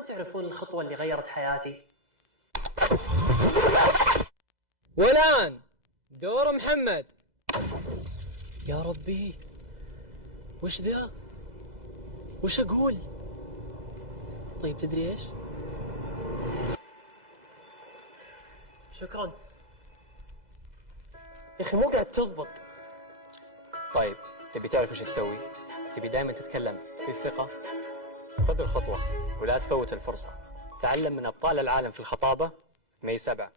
تبغون تعرفون الخطوة اللي غيرت حياتي؟ والآن دور محمد. يا ربي، وش ذا؟ وش أقول؟ طيب تدري إيش؟ شكرا يا أخي، مو قاعد تضبط. طيب تبي تعرف وش تسوي؟ تبي دائما تتكلم بثقة؟ خذ الخطوة ولا تفوت الفرصة. تعلم من أبطال العالم في الخطابة ماي 7.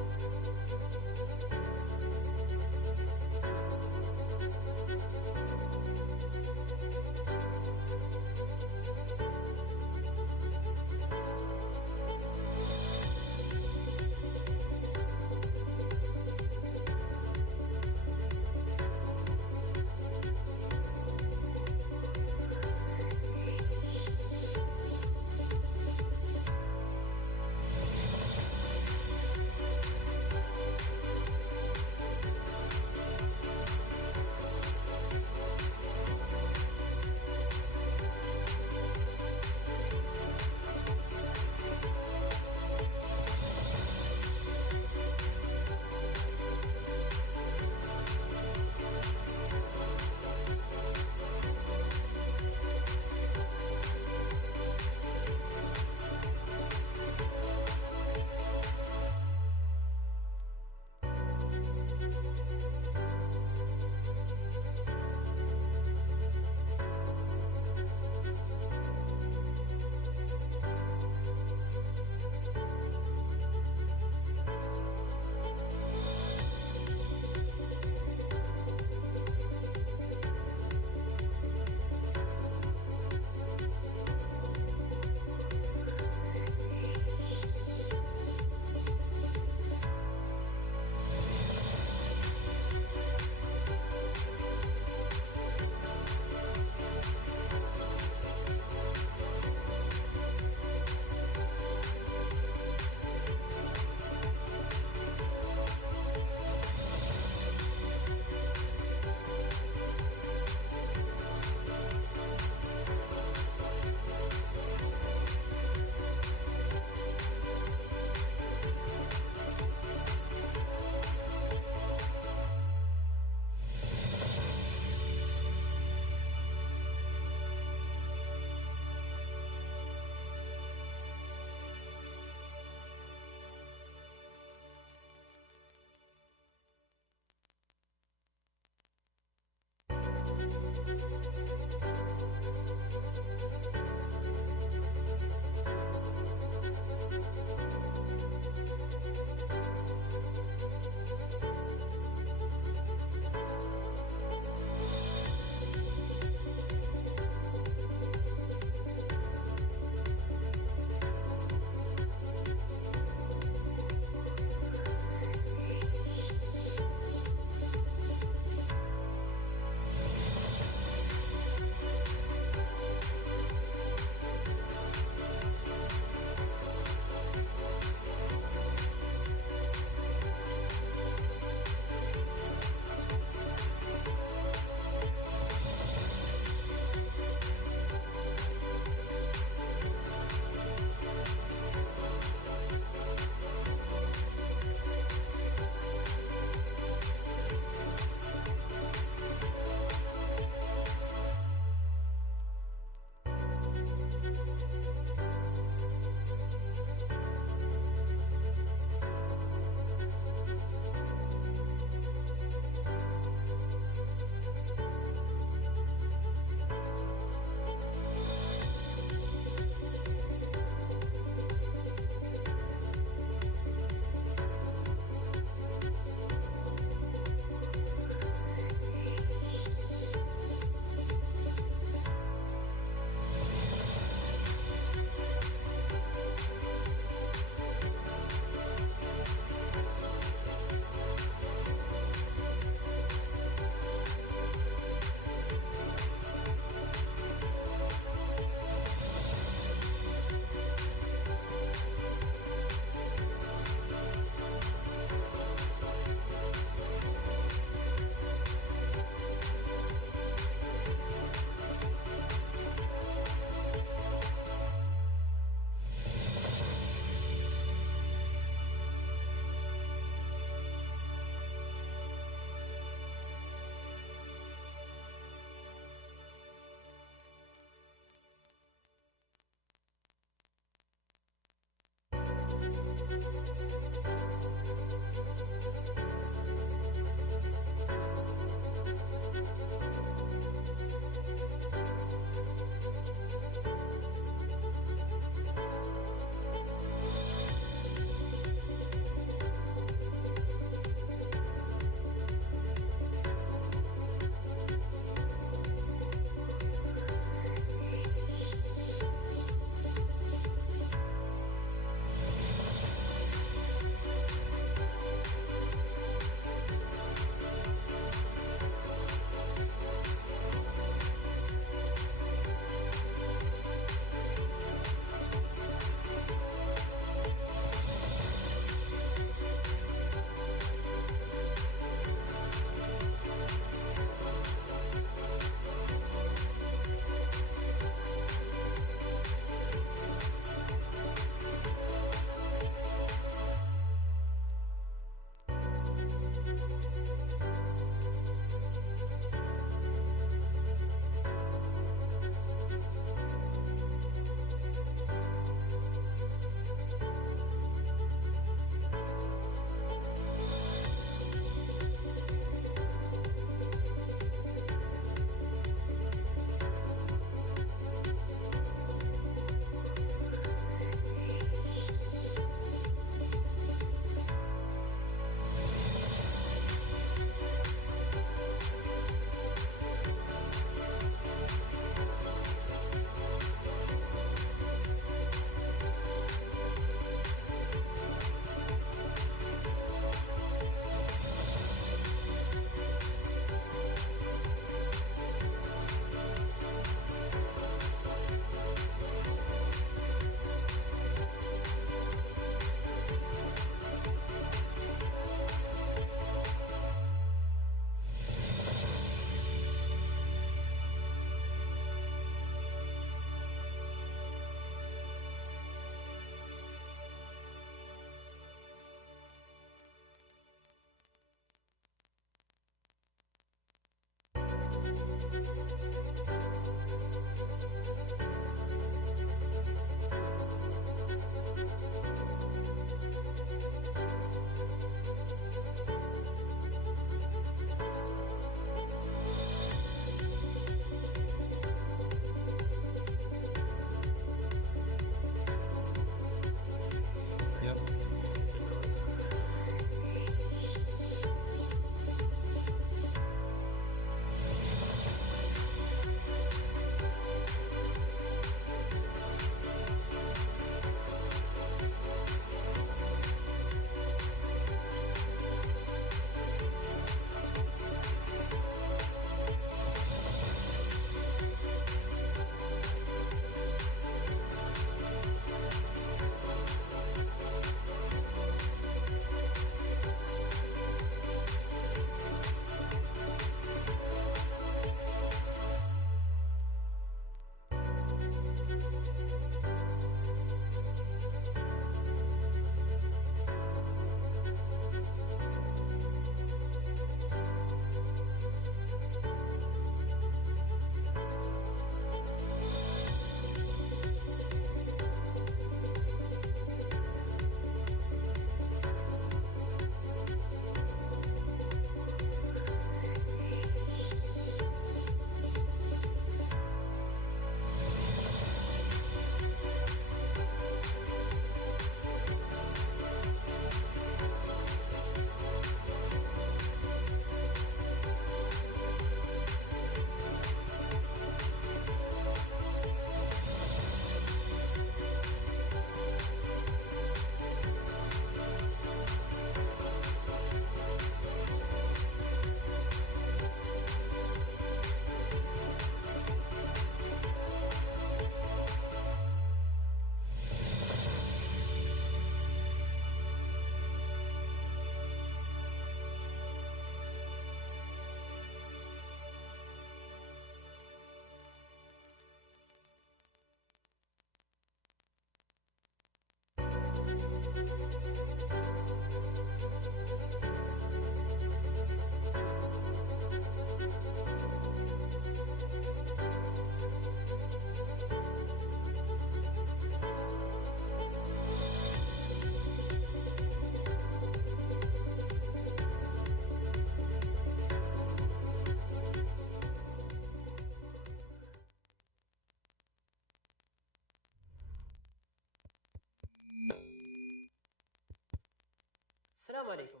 عليكم،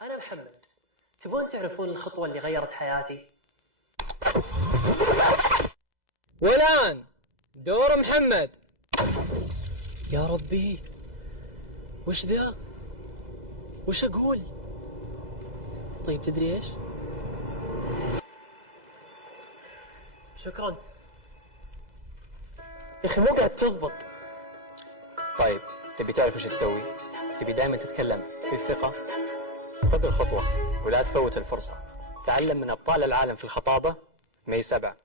أنا محمد. تبون تعرفون الخطوة اللي غيرت حياتي؟ والآن دور محمد. يا ربي، وش ذا؟ وش أقول؟ طيب تدري إيش؟ شكرا. يا أخي مو قاعد تضبط. طيب تبي تعرف وش تسوي؟ تبي دائما تتكلم في الثقة؟ خذ الخطوة ولا تفوت الفرصة. تعلم من أبطال العالم في الخطابة ماي 7.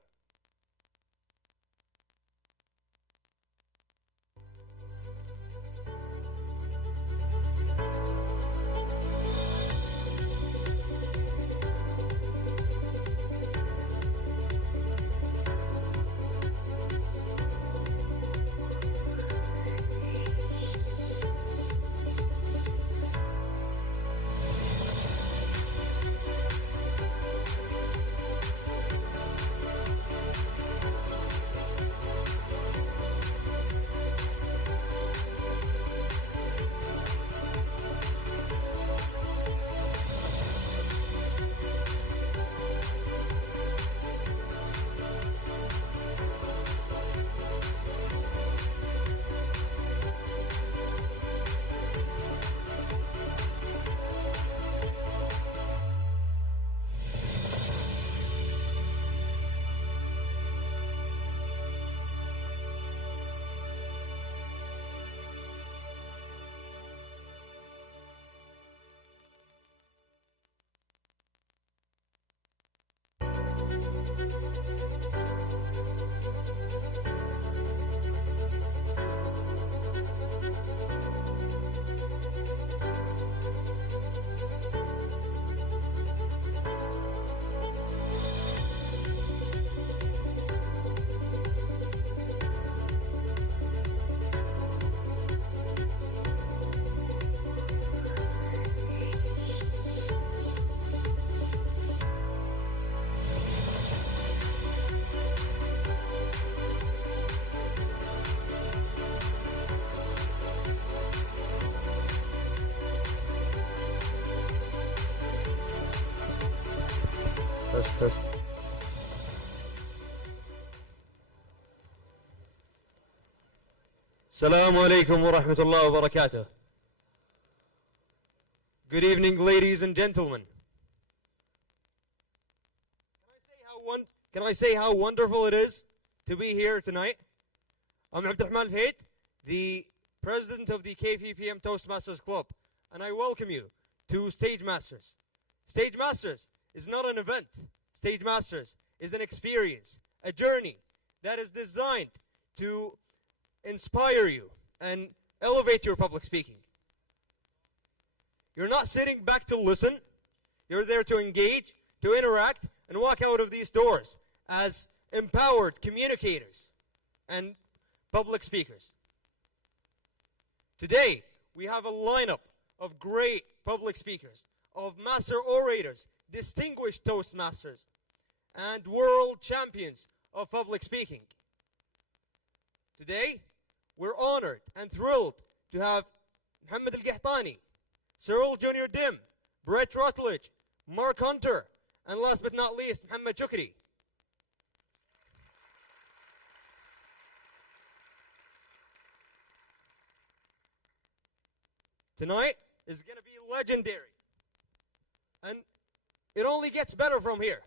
السلام عليكم ورحمة الله وبركاته. Good evening, ladies and gentlemen. Can I say how wonderful it is to be here tonight? I'm Abdurrahman Faid, the president of the KFUPM Toastmasters Club, and I welcome you to Stage Masters. Stage Masters is not an event. Stage Masters is an experience, a journey that is designed to inspire you and elevate your public speaking. You're not sitting back to listen. You're there to engage, to interact, and walk out of these doors as empowered communicators and public speakers. Today, we have a lineup of great public speakers, of master orators, distinguished Toastmasters, and world champions of public speaking. Today, we're honored and thrilled to have Mohammed Al-Qahtani, Seral Dem, Brett Rutledge, Mark Hunter, and last but not least, Mohammed Shukri. Tonight is going to be legendary, and it only gets better from here.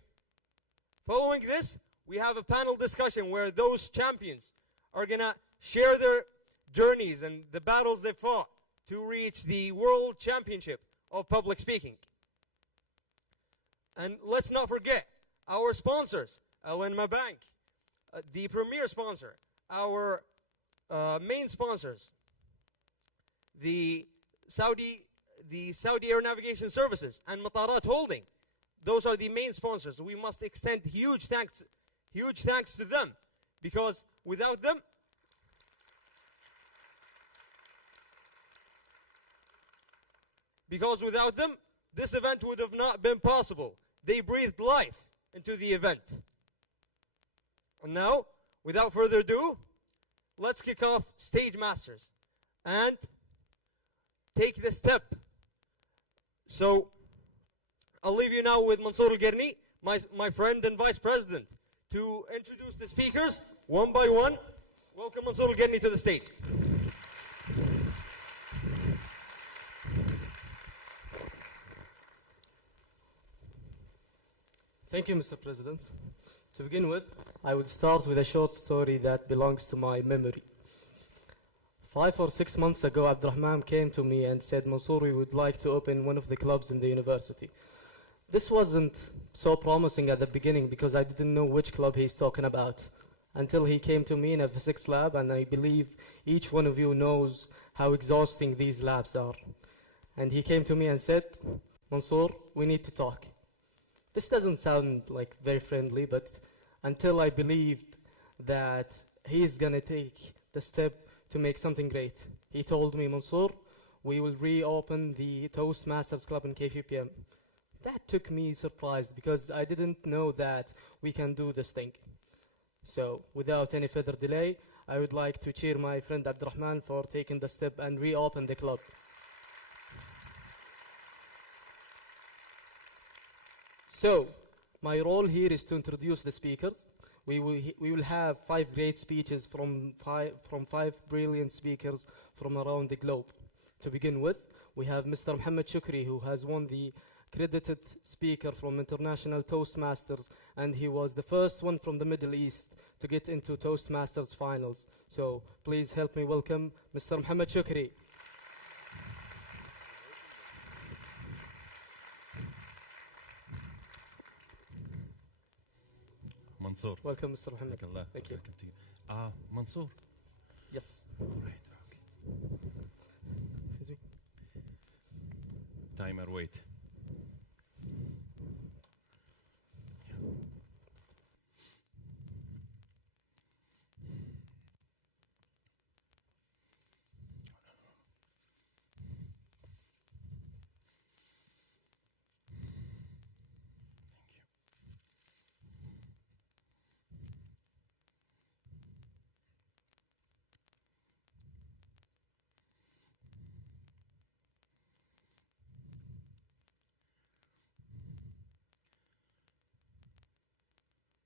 Following this, we have a panel discussion where those champions are going to share their journeys and the battles they fought to reach the World Championship of Public Speaking. And let's not forget our sponsors, LNMA Bank, the premier sponsor, our main sponsors, the Saudi Air Navigation Services and Matarat Holding. Those are the main sponsors. We must extend huge thanks to them, because without them, this event would have not been possible. They breathed life into the event. And now, without further ado, let's kick off Stage Masters and take the step So I'll leave you now with Mansour Al-Gani, my friend and vice president, to introduce the speakers one by one. Welcome Mansour Al-Gani to the stage. Thank you, Mr. President. To begin with, I would start with a short story that belongs to my memory. 5 or 6 months ago, Abdurrahman came to me and said, Mansour, we would like to open one of the clubs in the university. This wasn't so promising at the beginning because I didn't know which club he's talking about until he came to me in a physics lab, and I believe each one of you knows how exhausting these labs are. And he came to me and said, Mansour, we need to talk. This doesn't sound like very friendly, but until I believed that he's gonna take the step to make something great. He told me, Mansour, we will reopen the Toastmasters Club in KFUPM. That took me surprised because I didn't know that we can do this thing. So without any further delay, I would like to cheer my friend Abdurrahman for taking the step and reopen the club. So, my role here is to introduce the speakers. We will have 5 great speeches from five brilliant speakers from around the globe. To begin with, we have Mr. Muhammad Shukri, who has won the credited speaker from International Toastmasters, and he was the first one from the Middle East to get into Toastmasters finals. So, please help me welcome Mr. Muhammad Shukri. Mansour. Welcome, Mr. Muhammad. Thank you. Mansour. Yes. All right. Okay. Timer, wait.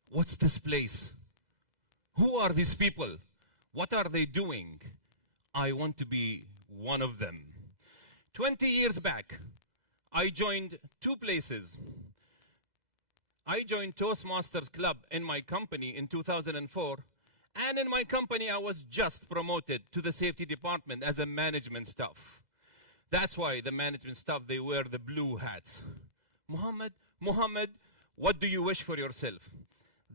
What's this place? Who are these people? What are they doing? I want to be one of them. 20 years back, I joined 2 places. I joined Toastmasters Club in my company in 2004, and in my company I was just promoted to the safety department as a management staff. That's why the management staff, they wear the blue hats. Muhammad, what do you wish for yourself?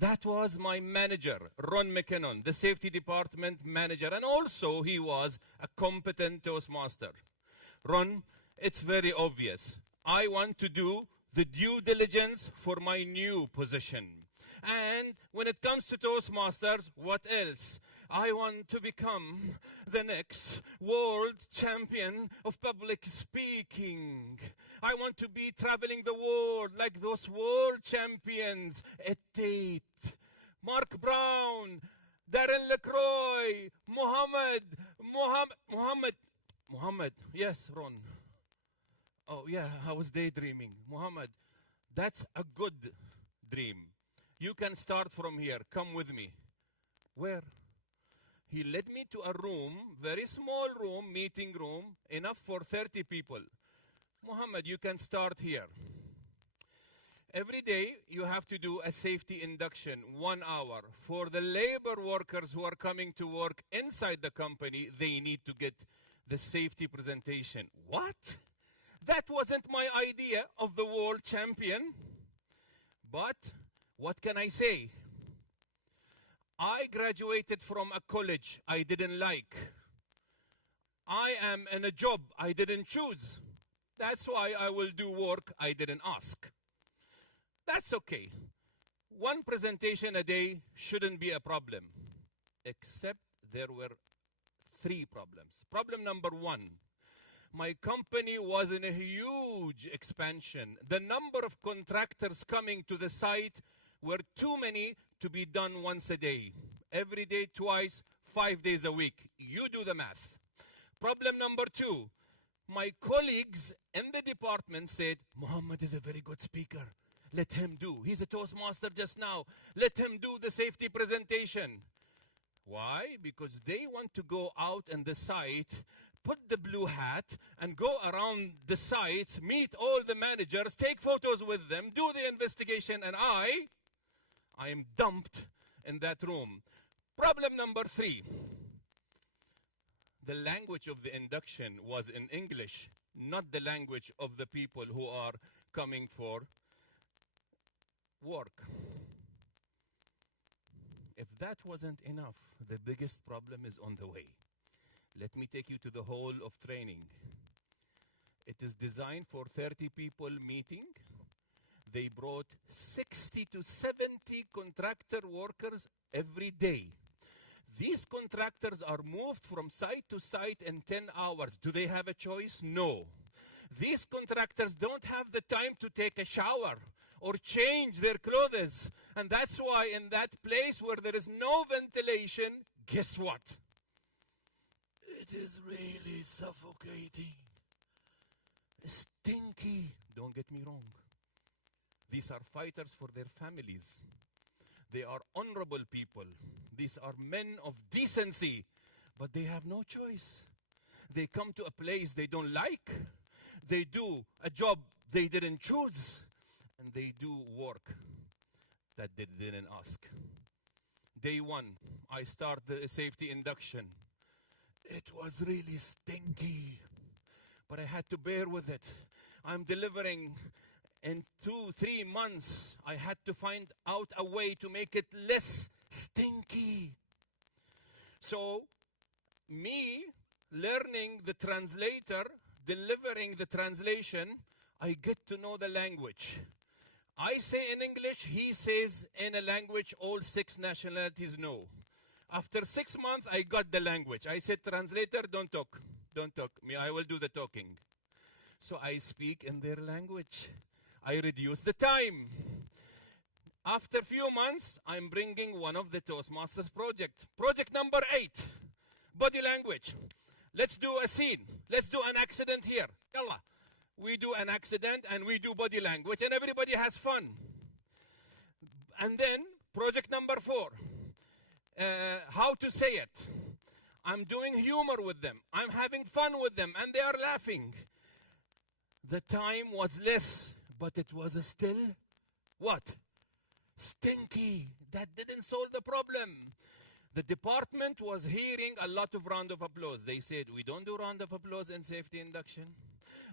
That was my manager, Ron McKinnon, the safety department manager, and also he was a competent Toastmaster. Ron, it's very obvious. I want to do the due diligence for my new position. And when it comes to Toastmasters, what else? I want to become the next world champion of public speaking. I want to be traveling the world like those world champions at Tate, Mark Brown, Darren LaCroix, Muhammad. Yes, Ron. Oh yeah, I was daydreaming. Muhammad, that's a good dream. You can start from here. Come with me. Where? He led me to a room, very small room, meeting room, enough for 30 people. Muhammad, you can start here. Every day, you have to do a safety induction, 1 hour. For the labor workers who are coming to work inside the company, they need to get the safety presentation. What? That wasn't my idea of the world champion. But what can I say? I graduated from a college I didn't like. I am in a job I didn't choose. That's why I will do work I didn't ask. That's okay. 1 presentation a day shouldn't be a problem. Except there were 3 problems. Problem number 1. My company was in a huge expansion. The number of contractors coming to the site were too many to be done once a day. Every day, twice, 5 days a week. You do the math. Problem number 2. My colleagues in the department said, Muhammad is a very good speaker. Let him do. He's a Toastmaster just now. Let him do the safety presentation. Why? Because they want to go out in the site, put the blue hat, and go around the sites, meet all the managers, take photos with them, do the investigation, and I am dumped in that room. Problem number 3. The language of the induction was in English, not the language of the people who are coming for work. If that wasn't enough, the biggest problem is on the way. Let me take you to the hall of training. It is designed for 30 people meeting. They brought 60 to 70 contractor workers every day. These contractors are moved from site to site in 10 hours. Do they have a choice? No. These contractors don't have the time to take a shower or change their clothes. And that's why in that place where there is no ventilation, guess what? It is really suffocating. Stinky. Don't get me wrong. These are fighters for their families. They are honorable people. These are men of decency. But they have no choice. They come to a place they don't like. They do a job they didn't choose. And they do work that they didn't ask. Day 1, I start the safety induction. It was really stinky. But I had to bear with it. I'm delivering. In 2-3 months, I had to find out a way to make it less stinky. So, me learning the translator, delivering the translation, I get to know the language. I say in English, he says in a language all 6 nationalities know. After 6 months, I got the language. I said, translator, don't talk. Don't talk. Me, I will do the talking. So I speak in their language. I reduce the time. After a few months, I'm bringing one of the Toastmasters project. Project number 8, body language. Let's do a scene. Let's do an accident here. Yalla. We do an accident and we do body language and everybody has fun. And then project number 4, how to say it. I'm doing humor with them. I'm having fun with them and they are laughing. The time was less, but it was still, what? Stinky. That didn't solve the problem. The department was hearing a lot of round of applause. They said, we don't do round of applause in safety induction.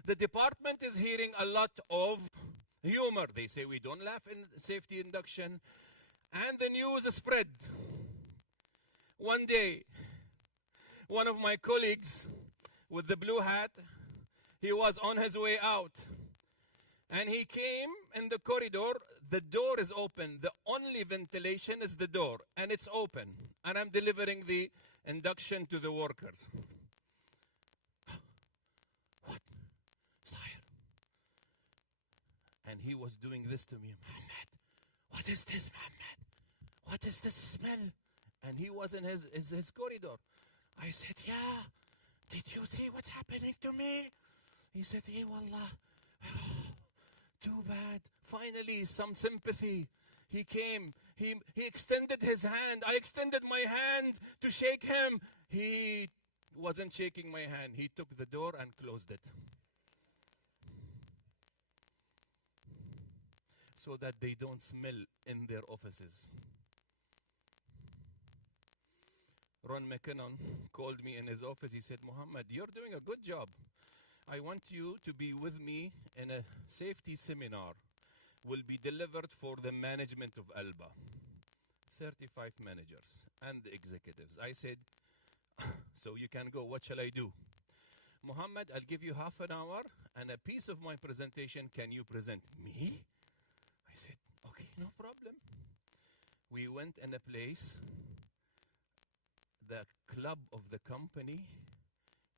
The department is hearing a lot of humor. They say, we don't laugh in safety induction. And the news spread. One day, one of my colleagues with the blue hat, he was on his way out. And he came in the corridor. The door is open. The only ventilation is the door. And it's open. And I'm delivering the induction to the workers. What? Sire. And he was doing this to me. Muhammad, what is this, Muhammad? What is this smell? And he was in his corridor. I said, yeah. Did you see what's happening to me? He said, hey, wallah. Too bad. Finally, some sympathy. He came. He extended his hand. I extended my hand to shake him. He wasn't shaking my hand. He took the door and closed it. So that they don't smell in their offices. Ron McKinnon called me in his office. He said, Muhammad, you're doing a good job. I want you to be with me in a safety seminar. Will be delivered for the management of Alba. 35 managers and the executives. I said, so you can go. What shall I do? Muhammad, I'll give you half an hour and a piece of my presentation. Can you present me? I said, okay, no problem. We went in a place, the club of the company.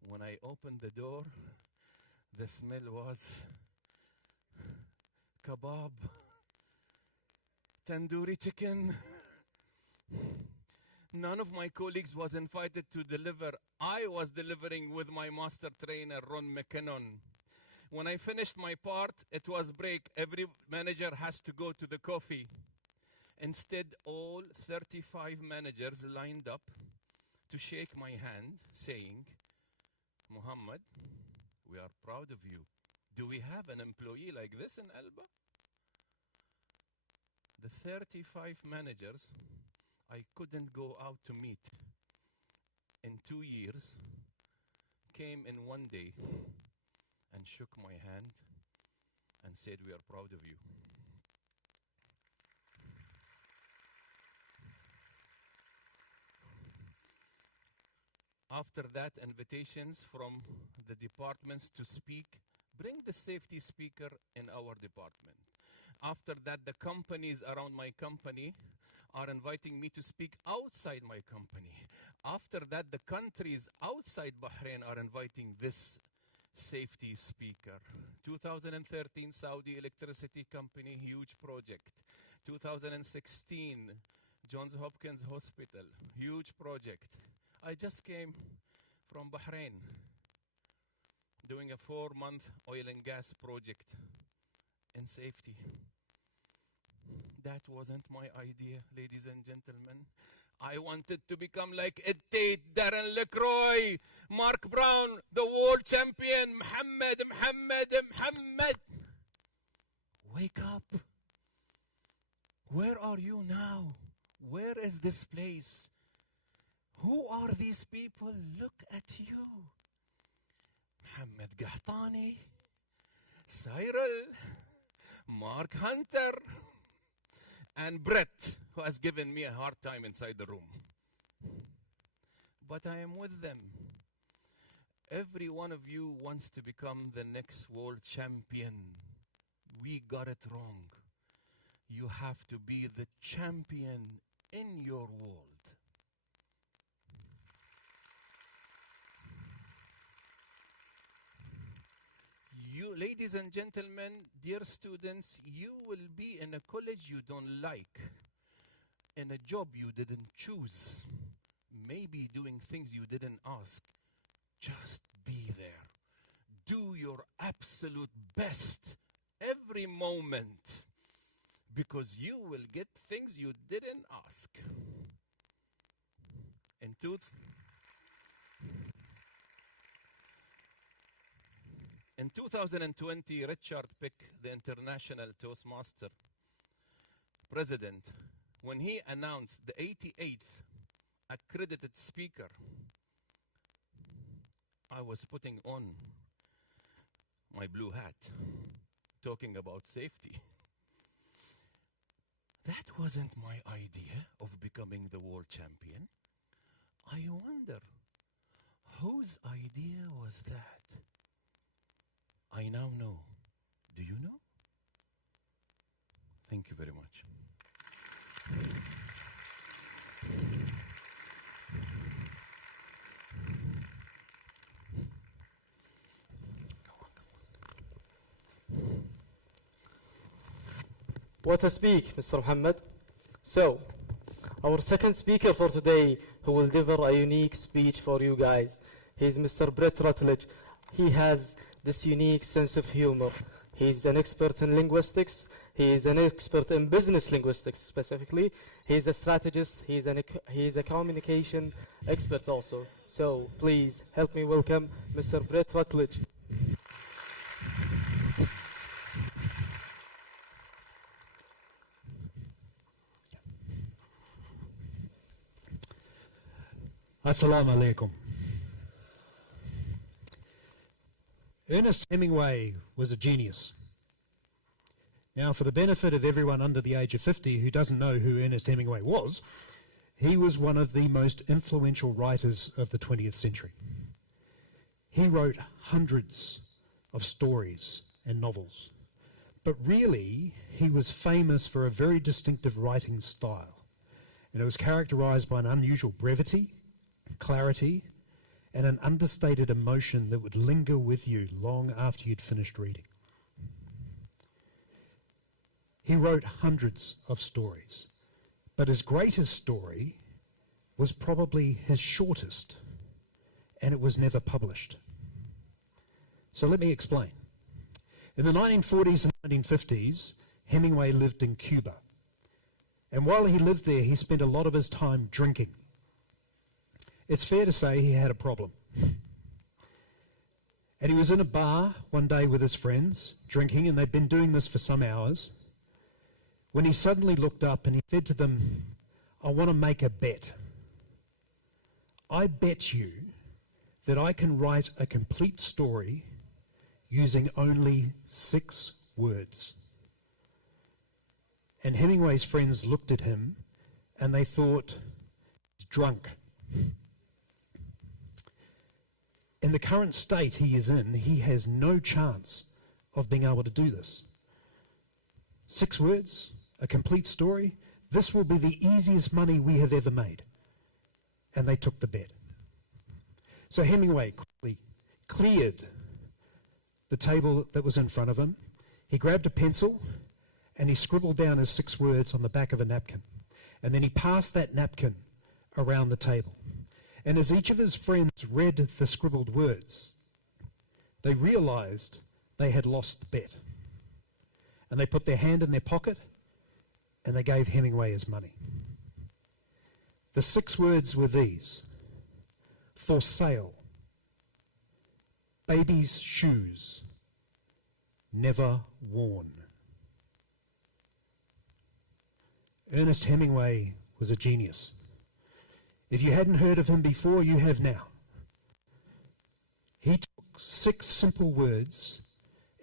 When I opened the door, the smell was kebab, tandoori chicken. None of my colleagues was invited to deliver. I was delivering with my master trainer, Ron McKinnon. When I finished my part, it was break. Every manager has to go to the coffee. Instead, all 35 managers lined up to shake my hand, saying, Muhammad, we are proud of you. Do we have an employee like this in Alba? The 35 managers I couldn't go out to meet in 2 years came in one day and shook my hand and said, we are proud of you. After that, invitations from the departments to speak. Bring the safety speaker in our department. After that, the companies around my company are inviting me to speak outside my company. After that, the countries outside Bahrain are inviting this safety speaker. 2013, Saudi Electricity Company, huge project. 2016, Johns Hopkins Hospital, huge project. I just came from Bahrain doing a 4-month oil and gas project in safety. That wasn't my idea, ladies and gentlemen. I wanted to become like Ed Tate, Darren LaCroix, Mark Brown, the world champion, Muhammad. Wake up. Where are you now? Where is this place? Who are these people? Look at you. Muhammad Gahtani, Cyril, Mark Hunter, and Brett, who has given me a hard time inside the room. But I am with them. Every one of you wants to become the next world champion. We got it wrong. You have to be the champion in your world. You, ladies and gentlemen, dear students, you will be in a college you don't like, in a job you didn't choose, maybe doing things you didn't ask. Just be there. Do your absolute best every moment, because you will get things you didn't ask. In 2020, Richard Pick, the International Toastmaster President, when he announced the 88th accredited speaker, I was putting on my blue hat, talking about safety. That wasn't my idea of becoming the world champion. I wonder, whose idea was that? I now know. Do you know? Thank you very much. What a speak, Mr. Muhammad. So, our second speaker for today, who will deliver a unique speech for you guys, he is Mr. Brett Rutledge. He has this unique sense of humor. He's an expert in linguistics. He is an expert in business linguistics specifically. He's a strategist. He's a communication expert also. So please help me welcome Mr. Brett Rutledge. Assalamu alaikum. Ernest Hemingway was a genius. Now, for the benefit of everyone under the age of 50 who doesn't know who Ernest Hemingway was, he was one of the most influential writers of the 20th century. He wrote hundreds of stories and novels, but really he was famous for a very distinctive writing style, and it was characterized by an unusual brevity, clarity, and an understated emotion that would linger with you long after you'd finished reading. He wrote hundreds of stories, but his greatest story was probably his shortest and it was never published. So let me explain. In the 1940s and 1950s, Hemingway lived in Cuba. And while he lived there, he spent a lot of his time drinking. It's fair to say he had a problem. And he was in a bar one day with his friends, drinking, and they'd been doing this for some hours, when he suddenly looked up and he said to them, "I want to make a bet. I bet you that I can write a complete story using only 6 words." And Hemingway's friends looked at him and they thought, "He's drunk." In the current state he is in, he has no chance of being able to do this. 6 words, a complete story, this will be the easiest money we have ever made. And they took the bet. So Hemingway quickly cleared the table that was in front of him. He grabbed a pencil and he scribbled down his 6 words on the back of a napkin. And then he passed that napkin around the table. And as each of his friends read the scribbled words, they realized they had lost the bet. And they put their hand in their pocket and they gave Hemingway his money. The 6 words were these: for sale, baby's shoes, never worn. Ernest Hemingway was a genius. If you hadn't heard of him before, you have now. He took 6 simple words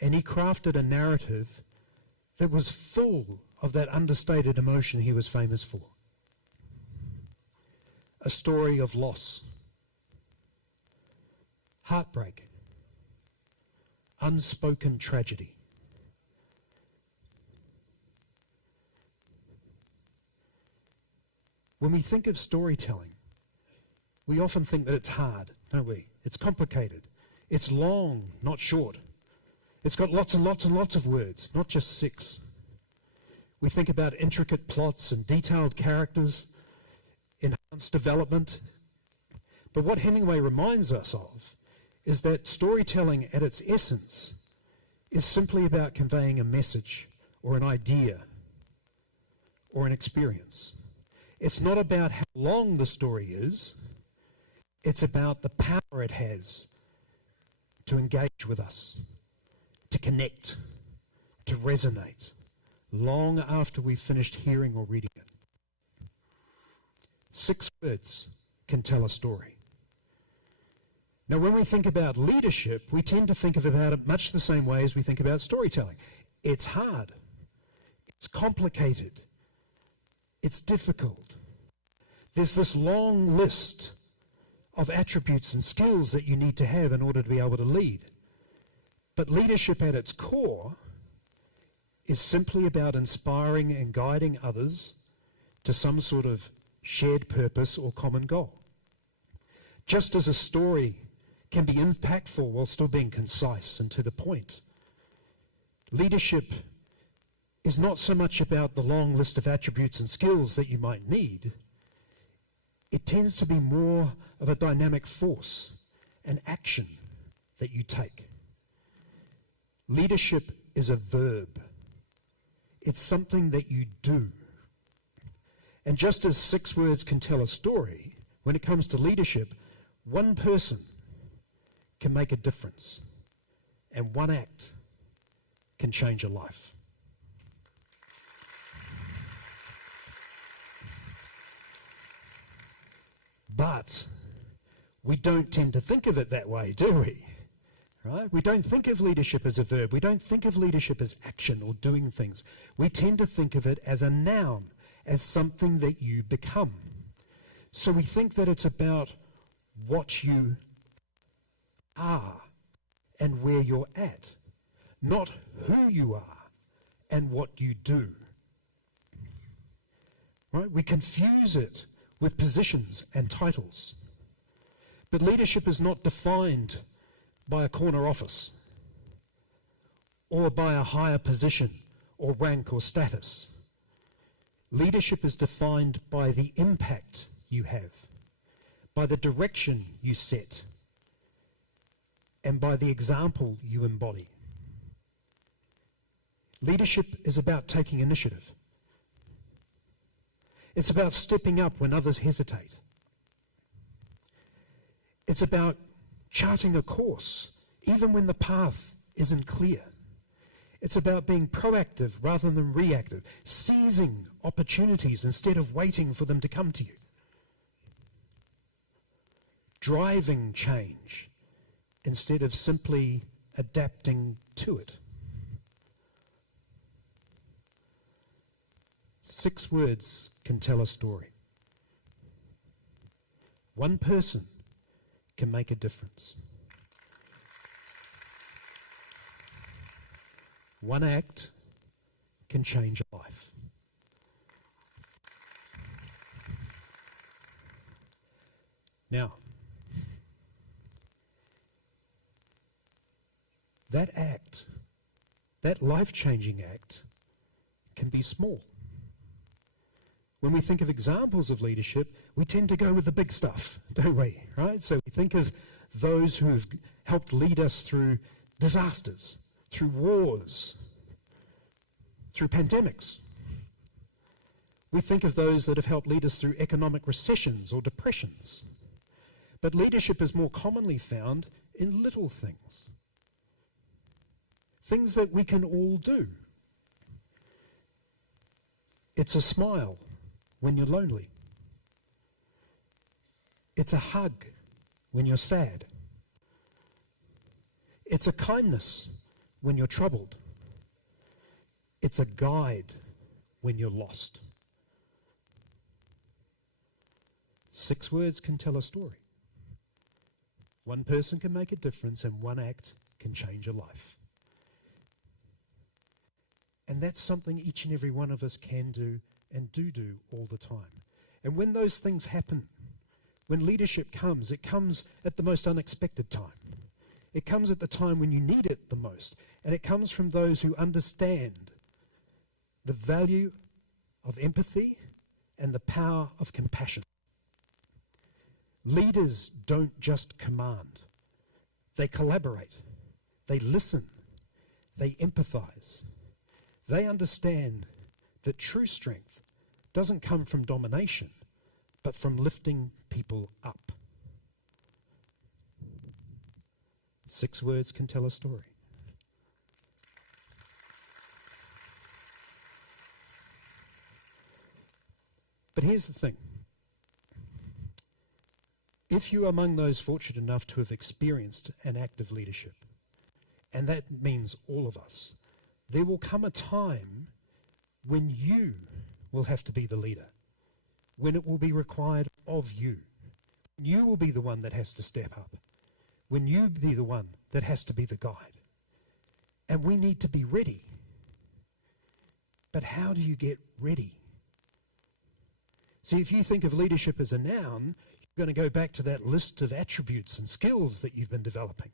and he crafted a narrative that was full of that understated emotion he was famous for. A story of loss, heartbreak, unspoken tragedy. When we think of storytelling, we often think that it's hard, don't we? It's complicated. It's long, not short. It's got lots and lots and lots of words, not just 6. We think about intricate plots and detailed characters, enhanced development. But what Hemingway reminds us of is that storytelling at its essence is simply about conveying a message or an idea or an experience. It's not about how long the story is. It's about the power it has to engage with us, to connect, to resonate, long after we've finished hearing or reading it. 6 words can tell a story. Now, when we think about leadership, we tend to think about it much the same way as we think about storytelling. It's hard. It's complicated. It's difficult. There's this long list of attributes and skills that you need to have in order to be able to lead. But leadership at its core is simply about inspiring and guiding others to some sort of shared purpose or common goal. Just as a story can be impactful while still being concise and to the point, leadership is not so much about the long list of attributes and skills that you might need. It tends to be more of a dynamic force, an action that you take. Leadership is a verb. It's something that you do. And just as 6 words can tell a story, when it comes to leadership, one person can make a difference, and one act can change a life. But we don't tend to think of it that way, do we? Right? We don't think of leadership as a verb. We don't think of leadership as action or doing things. We tend to think of it as a noun, as something that you become. So we think that it's about what you are and where you're at, not who you are and what you do. Right? We confuse it with positions and titles. But leadership is not defined by a corner office or by a higher position or rank or status. Leadership is defined by the impact you have, by the direction you set and by the example you embody. Leadership is about taking initiative. It's about stepping up when others hesitate. It's about charting a course, even when the path isn't clear. It's about being proactive rather than reactive, seizing opportunities instead of waiting for them to come to you. Driving change instead of simply adapting to it. 6 words can tell a story. One person can make a difference. One act can change a life. Now, that act, that life-changing act, can be small. When we think of examples of leadership, we tend to go with the big stuff, don't we? Right? So we think of those who have helped lead us through disasters, through wars, through pandemics. We think of those that have helped lead us through economic recessions or depressions. But leadership is more commonly found in little things. Things that we can all do. It's a smile when you're lonely. It's a hug when you're sad. It's a kindness when you're troubled. It's a guide when you're lost. 6 words can tell a story. One person can make a difference, and one act can change a life. And that's something each and every one of us can do and do all the time. And when those things happen, when leadership comes, it comes at the most unexpected time. It comes at the time when you need it the most. And it comes from those who understand the value of empathy and the power of compassion. Leaders don't just command. They collaborate. They listen. They empathize. They understand that true strength doesn't come from domination, but from lifting people up. 6 words can tell a story. But here's the thing. If you are among those fortunate enough to have experienced an act of leadership, and that means all of us, there will come a time when you will have to be the leader, when it will be required of you. You will be the one that has to step up, when you be the one that has to be the guide. And we need to be ready. But how do you get ready? See, if you think of leadership as a noun, you're going to go back to that list of attributes and skills that you've been developing.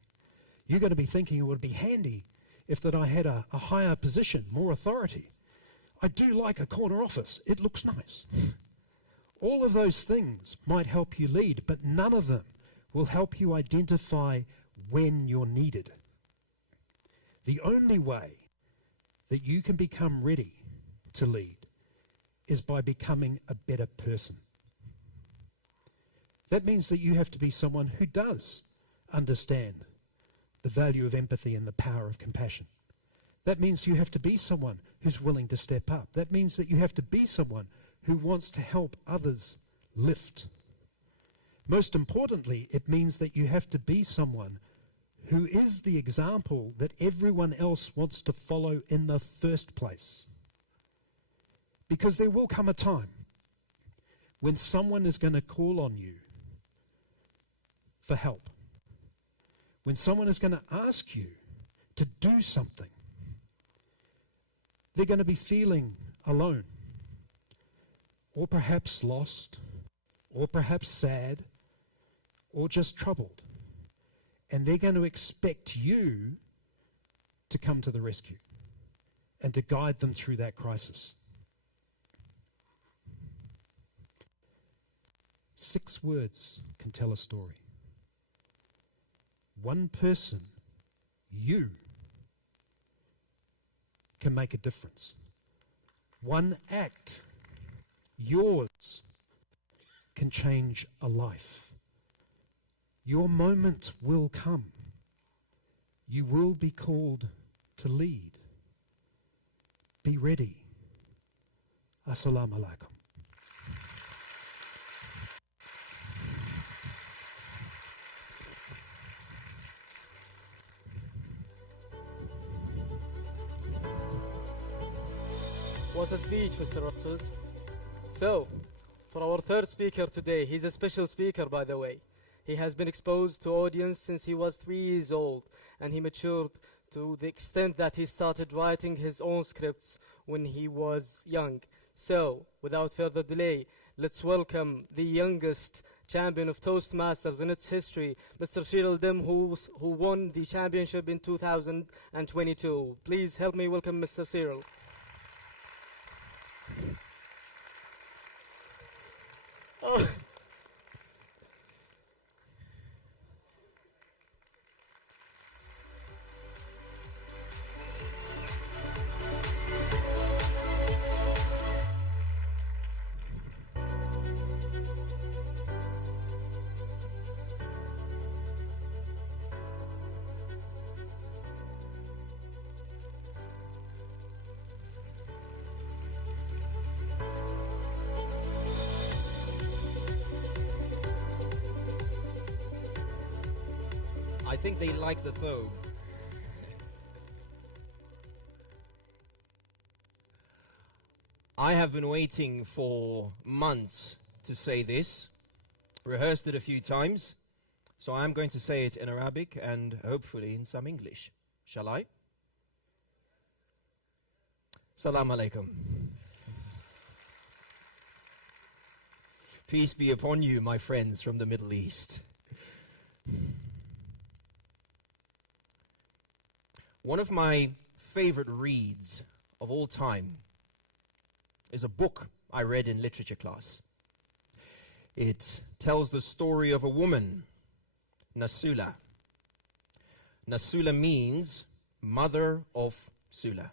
You're going to be thinking it would be handy if that I had a higher position, more authority. I do like a corner office. It looks nice. All of those things might help you lead, but none of them will help you identify when you're needed. The only way that you can become ready to lead is by becoming a better person. That means that you have to be someone who does understand the value of empathy and the power of compassion. That means you have to be someone who's willing to step up. That means that you have to be someone who wants to help others lift. Most importantly, it means that you have to be someone who is the example that everyone else wants to follow in the first place. Because there will come a time when someone is going to call on you for help. When someone is going to ask you to do something. They're going to be feeling alone, or perhaps lost, or perhaps sad, or just troubled. And they're going to expect you to come to the rescue and to guide them through that crisis. 6 words can tell a story. one person, you, can make a difference. One act, yours, can change a life. Your moment will come. You will be called to lead. Be ready. Assalamu alaikum. What a speech, Mr. Russell. So, for our third speaker today, he's a special speaker, by the way. He has been exposed to audience since he was 3 years old, and he matured to the extent that he started writing his own scripts when he was young. So, without further delay, let's welcome the youngest champion of Toastmasters in its history, Mr. Seral Dem, who won the championship in 2022. Please help me welcome Mr. Seral. Oh. I think they like the thobe. I have been waiting for months to say this, rehearsed it a few times, so I'm going to say it in Arabic and hopefully in some English. Shall I? Salam alaikum. Peace be upon you, my friends from the Middle East. One of my favorite reads of all time is a book I read in literature class. It tells the story of a woman, Nasula. Nasula means mother of Sula.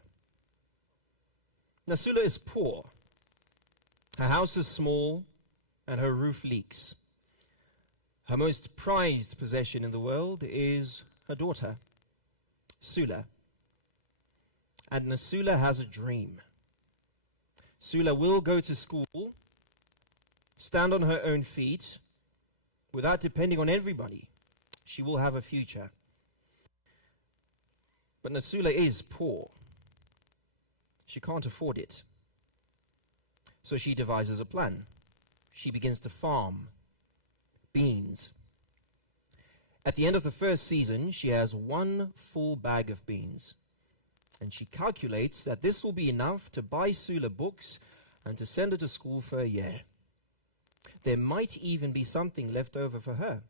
Nasula is poor. Her house is small and her roof leaks. Her most prized possession in the world is her daughter, Sula. And Nasula has a dream. Sula will go to school, stand on her own feet, without depending on everybody. She will have a future. But Nasula is poor. She can't afford it. So she devises a plan. She begins to farm beans. At the end of the first season, she has 1 full bag of beans. And she calculates that this will be enough to buy Sula books and to send her to school for a year. There might even be something left over for her.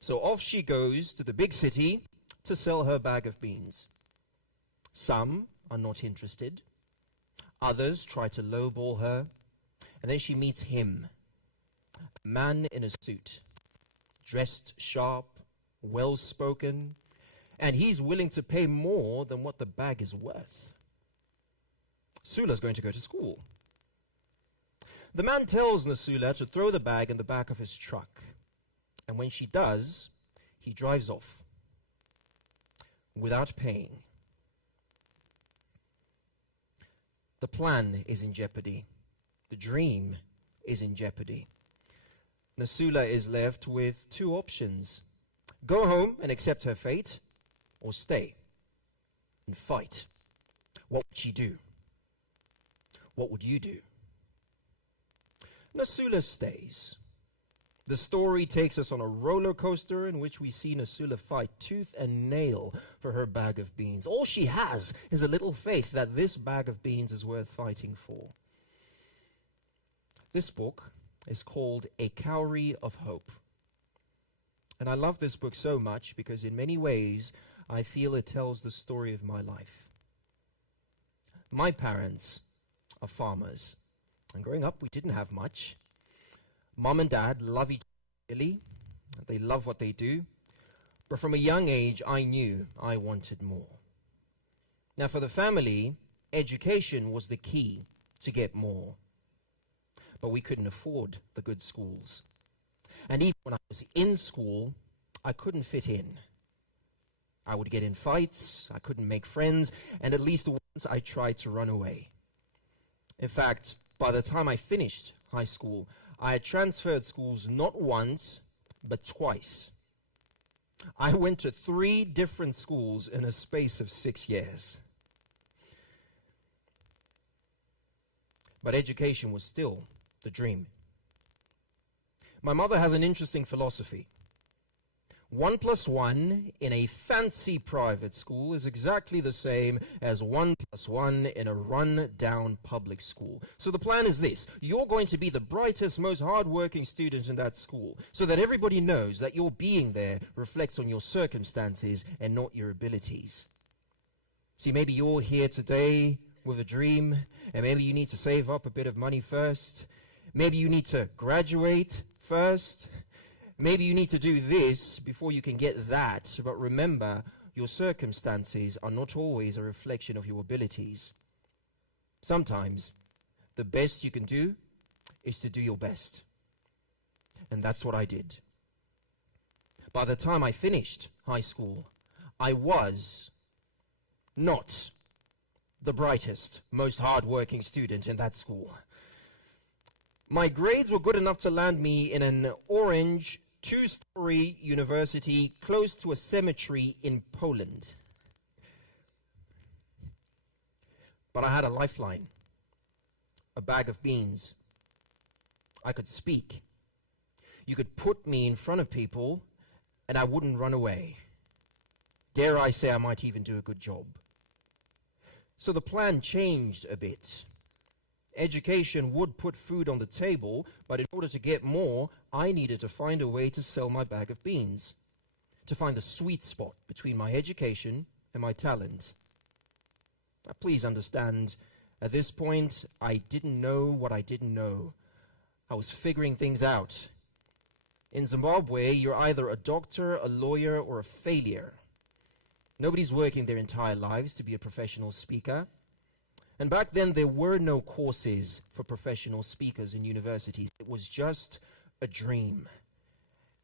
So off she goes to the big city to sell her bag of beans. Some are not interested. Others try to lowball her. And then she meets him, a man in a suit, dressed sharp, well-spoken, and he's willing to pay more than what the bag is worth. Sula's going to go to school. The man tells Nasula to throw the bag in the back of his truck, and when she does, he drives off without paying. The plan is in jeopardy. The dream is in jeopardy. Nasula is left with 2 options. Go home and accept her fate, or stay and fight. What would she do? What would you do? Nasula stays. The story takes us on a roller coaster in which we see Nasula fight tooth and nail for her bag of beans. All she has is a little faith that this bag of beans is worth fighting for. This book is called A Cowrie of Hope. And I love this book so much because in many ways I feel it tells the story of my life. My parents are farmers, and growing up we didn't have much. Mom and Dad love each other. They love what they do. But from a young age, I knew I wanted more. Now, for the family, education was the key to get more. But we couldn't afford the good schools. And even when I was in school, I couldn't fit in. I would get in fights, I couldn't make friends, and at least once I tried to run away. In fact, by the time I finished high school, I had transferred schools not once, but twice. I went to 3 different schools in a space of 6 years. But education was still the dream. My mother has an interesting philosophy. 1 + 1 in a fancy private school is exactly the same as 1 + 1 in a run-down public school. So the plan is this: you're going to be the brightest, most hard-working student in that school, so that everybody knows that your being there reflects on your circumstances and not your abilities. See, maybe you're here today with a dream, and maybe you need to save up a bit of money first. Maybe you need to graduate first. Maybe you need to do this before you can get that. But remember, your circumstances are not always a reflection of your abilities. Sometimes, the best you can do is to do your best. And that's what I did. By the time I finished high school, I was not the brightest, most hard-working student in that school. My grades were good enough to land me in an orange 2-story university close to a cemetery in Poland. But I had a lifeline, a bag of beans. I could speak. You could put me in front of people and I wouldn't run away. Dare I say I might even do a good job. So the plan changed a bit. Education would put food on the table, but in order to get more, I needed to find a way to sell my bag of beans, to find the sweet spot between my education and my talent. Now, please understand, at this point, I didn't know what I didn't know. I was figuring things out. In Zimbabwe, you're either a doctor, a lawyer, or a failure. Nobody's working their entire lives to be a professional speaker. And back then, there were no courses for professional speakers in universities. It was just a dream.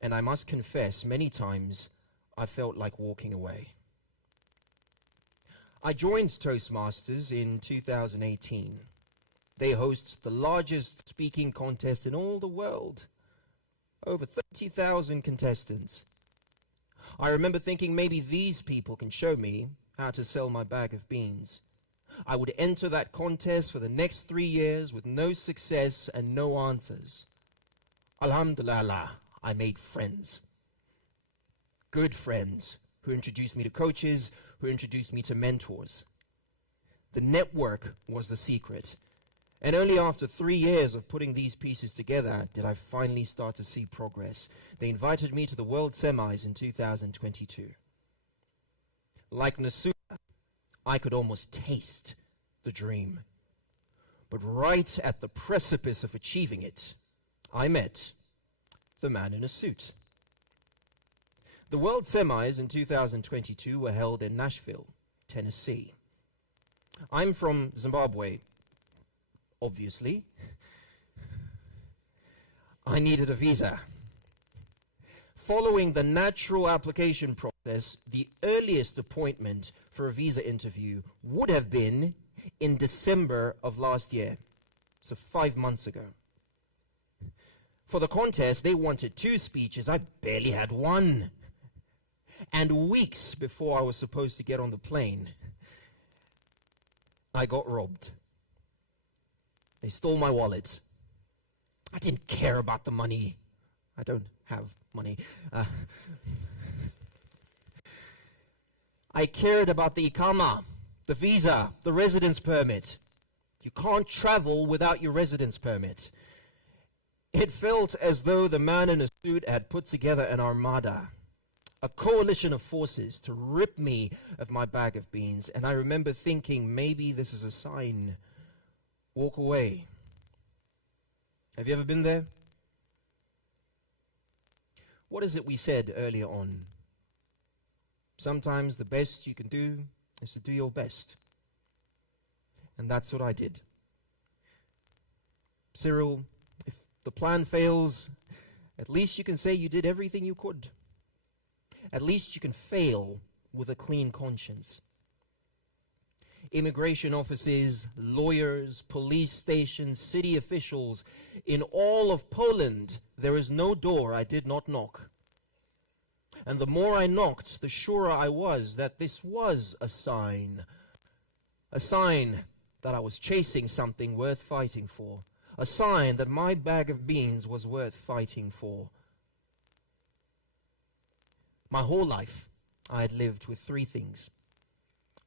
And I must confess, many times, I felt like walking away. I joined Toastmasters in 2018. They host the largest speaking contest in all the world. Over 30,000 contestants. I remember thinking maybe these people can show me how to sell my bag of beans. I would enter that contest for the next 3 years with no success and no answers. Alhamdulillah, I made friends. Good friends who introduced me to coaches, who introduced me to mentors. The network was the secret. And only after 3 years of putting these pieces together did I finally start to see progress. They invited me to the World Semis in 2022. Like Nasuda, I could almost taste the dream. But right at the precipice of achieving it, I met the man in a suit. The World Semis in 2022 were held in Nashville, Tennessee. I'm from Zimbabwe, obviously. I needed a visa. Following the natural application process, the earliest appointment for a visa interview would have been in December of last year, so 5 months ago. For the contest, they wanted 2 speeches. I barely had 1. And weeks before I was supposed to get on the plane, I got robbed. They stole my wallet. I didn't care about the money. I don't have money. I cared about the ikama, the visa, the residence permit. You can't travel without your residence permit. It felt as though the man in a suit had put together an armada, a coalition of forces to rip me of my bag of beans. And I remember thinking, maybe this is a sign. Walk away. Have you ever been there? What is it we said earlier on? Sometimes the best you can do is to do your best. And that's what I did. Cyril, if the plan fails, at least you can say you did everything you could. At least you can fail with a clean conscience. Immigration offices, lawyers, police stations, city officials, in all of Poland, there is no door I did not knock. And the more I knocked, the surer I was that this was a sign that I was chasing something worth fighting for, a sign that my bag of beans was worth fighting for. My whole life, I had lived with three things: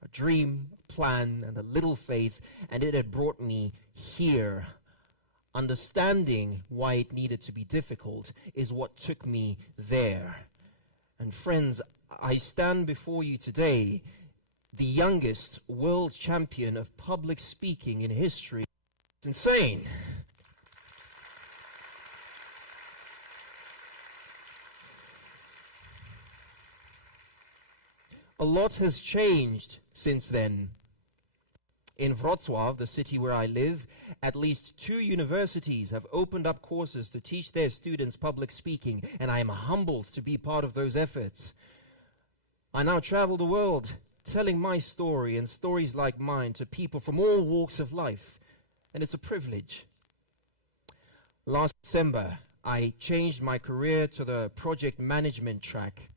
a dream, a plan, and a little faith, and it had brought me here. Understanding why it needed to be difficult is what took me there. And friends, I stand before you today, the youngest world champion of public speaking in history. It's insane. A lot has changed since then. In Wrocław, the city where I live, at least 2 universities have opened up courses to teach their students public speaking, and I am humbled to be part of those efforts. I now travel the world, telling my story and stories like mine to people from all walks of life, and it's a privilege. Last December, I changed my career to the project management track.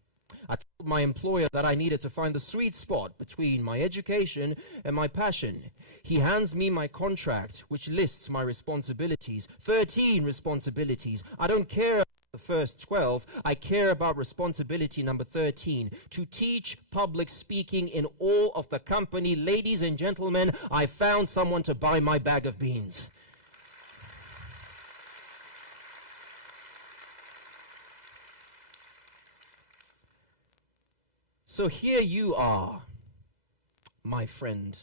I told my employer that I needed to find the sweet spot between my education and my passion. He hands me my contract, which lists my responsibilities, 13 responsibilities. I don't care about the first 12, I care about responsibility number 13, to teach public speaking in all of the company. Ladies and gentlemen, I found someone to buy my bag of beans. So here you are, my friend.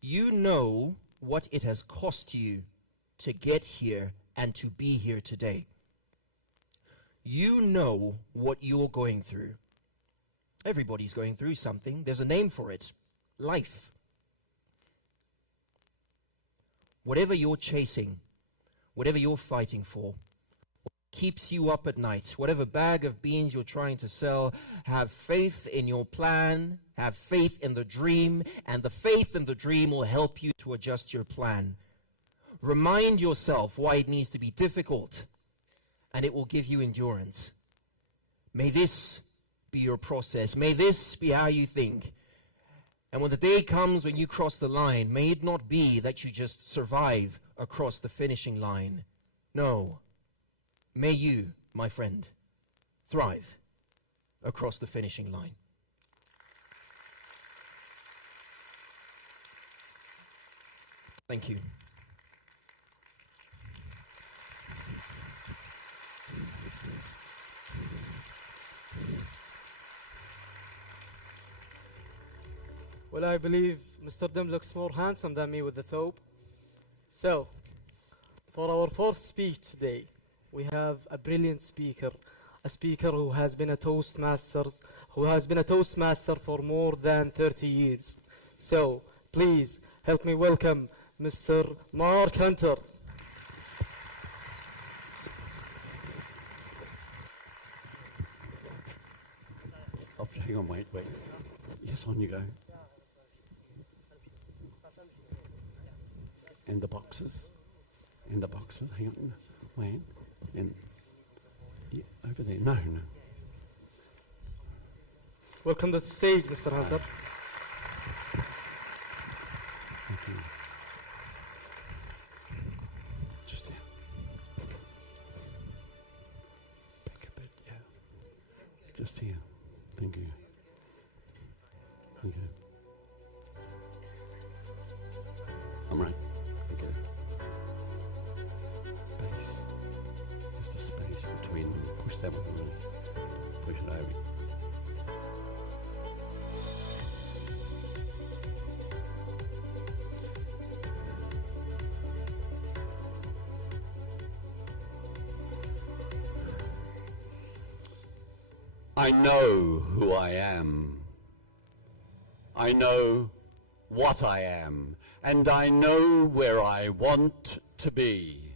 You know what it has cost you to get here and to be here today. You know what you're going through. Everybody's going through something. There's a name for it: life. Whatever you're chasing, whatever you're fighting for, keeps you up at night, whatever bag of beans you're trying to sell, have faith in your plan, have faith in the dream, and the faith in the dream will help you to adjust your plan. Remind yourself why it needs to be difficult, and it will give you endurance. May this be your process. May this be how you think. And when the day comes when you cross the line, may it not be that you just survive across the finishing line. No. May you, my friend, thrive across the finishing line. Thank you. Well, I believe Mr. Dem looks more handsome than me with the thobe. So, for our fourth speech today, we have a brilliant speaker, a speaker who has been a Toastmaster for more than 30 years. So, please help me welcome Mr. Mark Hunter. Oh, hang on, wait. Yes, on you go. And the boxes, hang on, wait. And yeah, over there. No. Welcome to the stage, Mr. Hunter. Thank you. Just there. Back a bit, yeah. Just here. Thank you. Thank you. I'm right. Thank you. Space. Just a space between. Push that one really. Push it over. I know who I am. I know what I am, and I know where I want to be.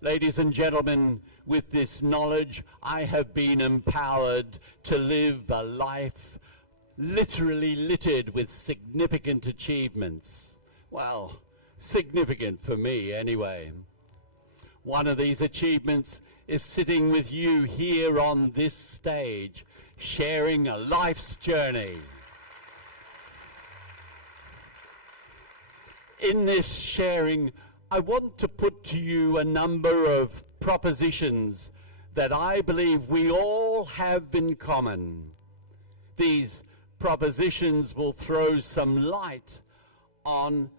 Ladies and gentlemen, with this knowledge, I have been empowered to live a life literally littered with significant achievements. Well, significant for me anyway. One of these achievements is sitting with you here on this stage, sharing a life's journey. In this sharing, I want to put to you a number of propositions that I believe we all have in common. These propositions will throw some light on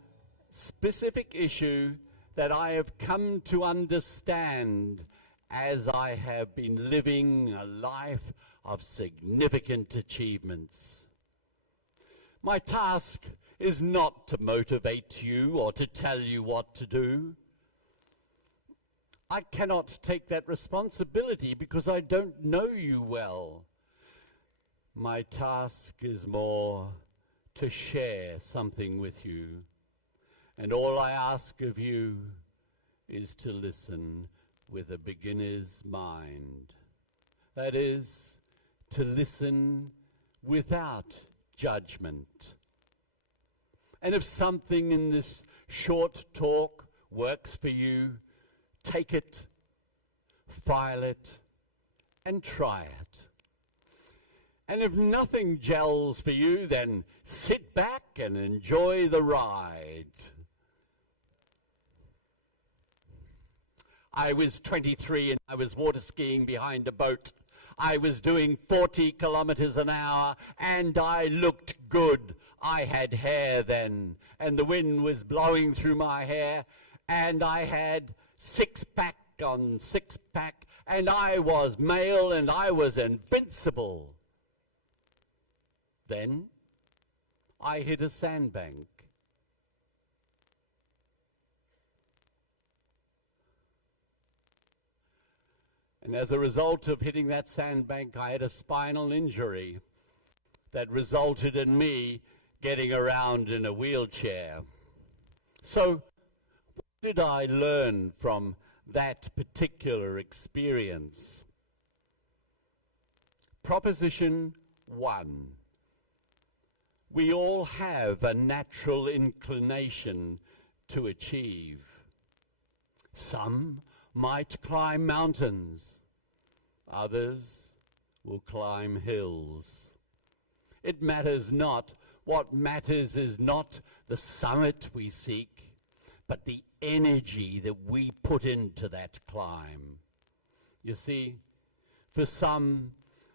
specific issue that I have come to understand as I have been living a life of significant achievements. My task is not to motivate you or to tell you what to do. I cannot take that responsibility because I don't know you well. My task is more to share something with you, and all I ask of you is to listen with a beginner's mind. That is, to listen without judgment. And if something in this short talk works for you, take it, file it, and try it. And if nothing gels for you, then sit back and enjoy the ride. I was 23 and I was water skiing behind a boat. I was doing 40 kilometers an hour and I looked good. I had hair then, and the wind was blowing through my hair, and I had six-pack on six-pack, and I was male and I was invincible. Then I hit a sandbank. And as a result of hitting that sandbank, I had a spinal injury that resulted in me getting around in a wheelchair. So, what did I learn from that particular experience? Proposition 1. We all have a natural inclination to achieve. Some might climb mountains. Others will climb hills. It matters not. What matters is not the summit we seek, but the energy that we put into that climb. You see, for some,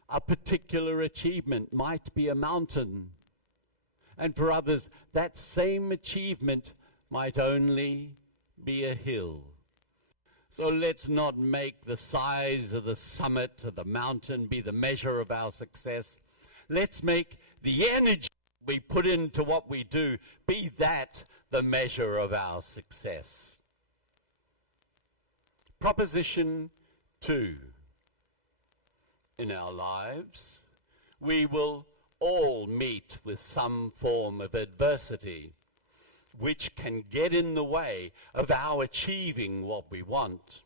a particular achievement might be a mountain, and for others, that same achievement might only be a hill. So let's not make the size of the summit of the mountain be the measure of our success. Let's make the energy we put into what we do be that the measure of our success. Proposition 2. In our lives, we will all meet with some form of adversity which can get in the way of our achieving what we want.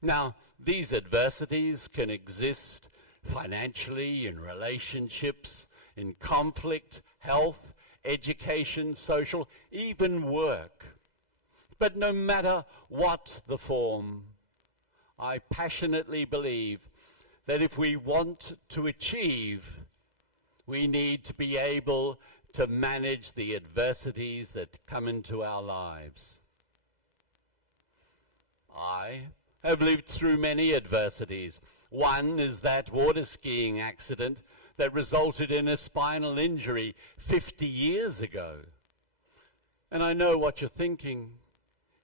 Now, these adversities can exist financially, in relationships, in conflict, health, education, social, even work. But no matter what the form, I passionately believe that if we want to achieve, we need to be able to manage the adversities that come into our lives. I have lived through many adversities. One is that water skiing accident that resulted in a spinal injury 50 years ago. And I know what you're thinking.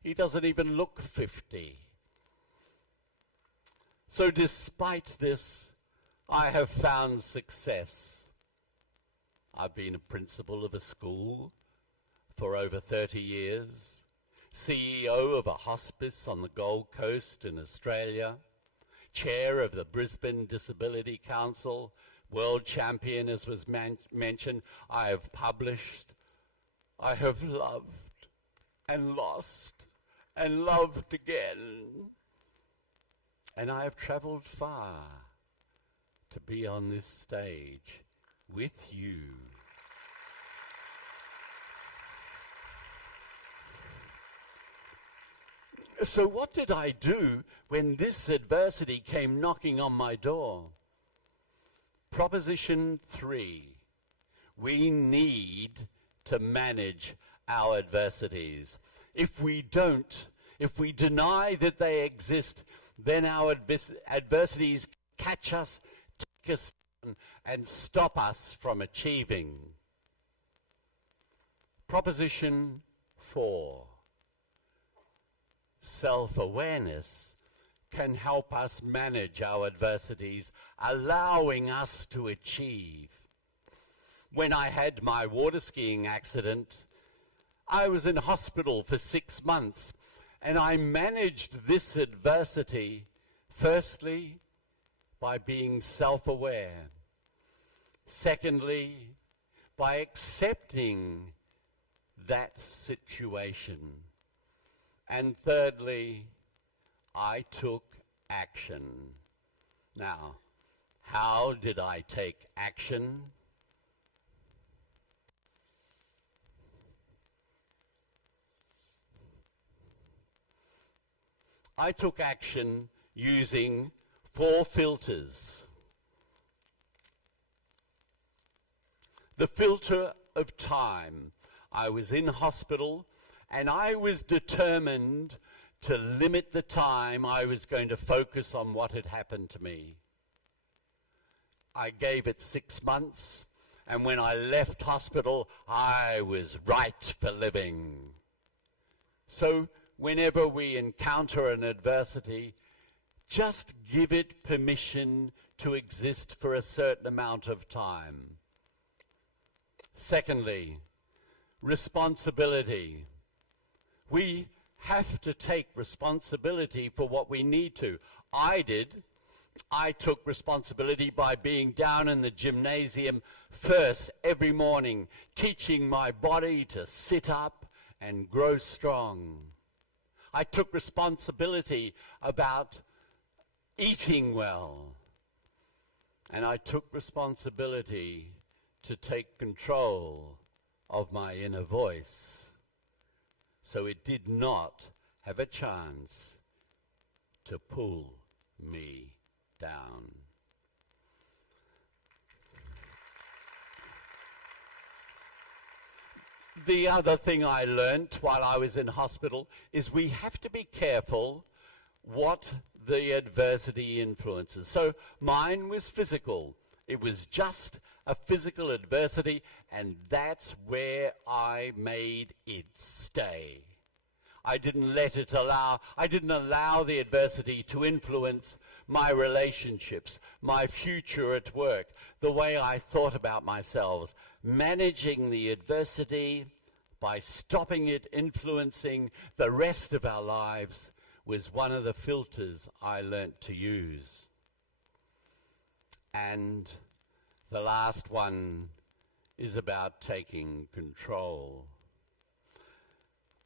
He doesn't even look 50. So despite this, I have found success. I've been a principal of a school for over 30 years, CEO of a hospice on the Gold Coast in Australia, chair of the Brisbane Disability Council, world champion, as was mentioned. I have published, I have loved and lost and loved again. And I have travelled far to be on this stage with you. So what did I do when this adversity came knocking on my door? Proposition 3, we need to manage our adversities. If we don't, if we deny that they exist, then our adversities catch us, take us down, and stop us from achieving. Proposition 4. Self-awareness can help us manage our adversities, allowing us to achieve. When I had my water skiing accident, I was in hospital for 6 months, and I managed this adversity, firstly, by being self-aware. Secondly, by accepting that situation. And thirdly, I took action. Now, how did I take action? I took action using 4 filters. The filter of time. I was in hospital, and I was determined to limit the time I was going to focus on what had happened to me. I gave it 6 months, and when I left hospital, I was right for living. So whenever we encounter an adversity, just give it permission to exist for a certain amount of time. Secondly, responsibility. We have to take responsibility for what we need to. I did. I took responsibility by being down in the gymnasium first every morning, teaching my body to sit up and grow strong. I took responsibility about eating well. And I took responsibility to take control of my inner voice, so it did not have a chance to pull me down. The other thing I learnt while I was in hospital is we have to be careful what the adversity influences. So mine was physical. It was just a physical adversity, and that's where I made it stay. I didn't allow the adversity to influence my relationships, my future at work, the way I thought about myself. Managing the adversity by stopping it influencing the rest of our lives was one of the filters I learnt to use. And the last one is about taking control.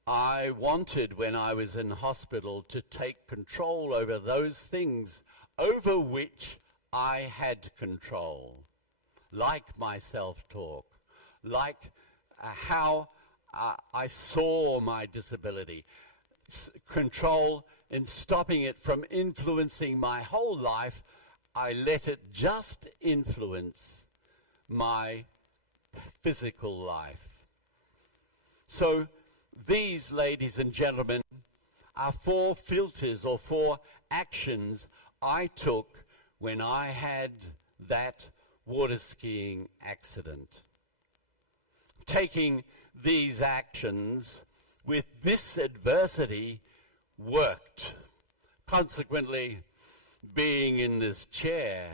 I wanted, when I was in hospital, to take control over those things over which I had control, like my self-talk, like how I saw my disability, control in stopping it from influencing my whole life. I let it just influence my physical life. So these, ladies and gentlemen, are 4 filters or 4 actions I took when I had that water skiing accident. Taking these actions with this adversity worked. Consequently, being in this chair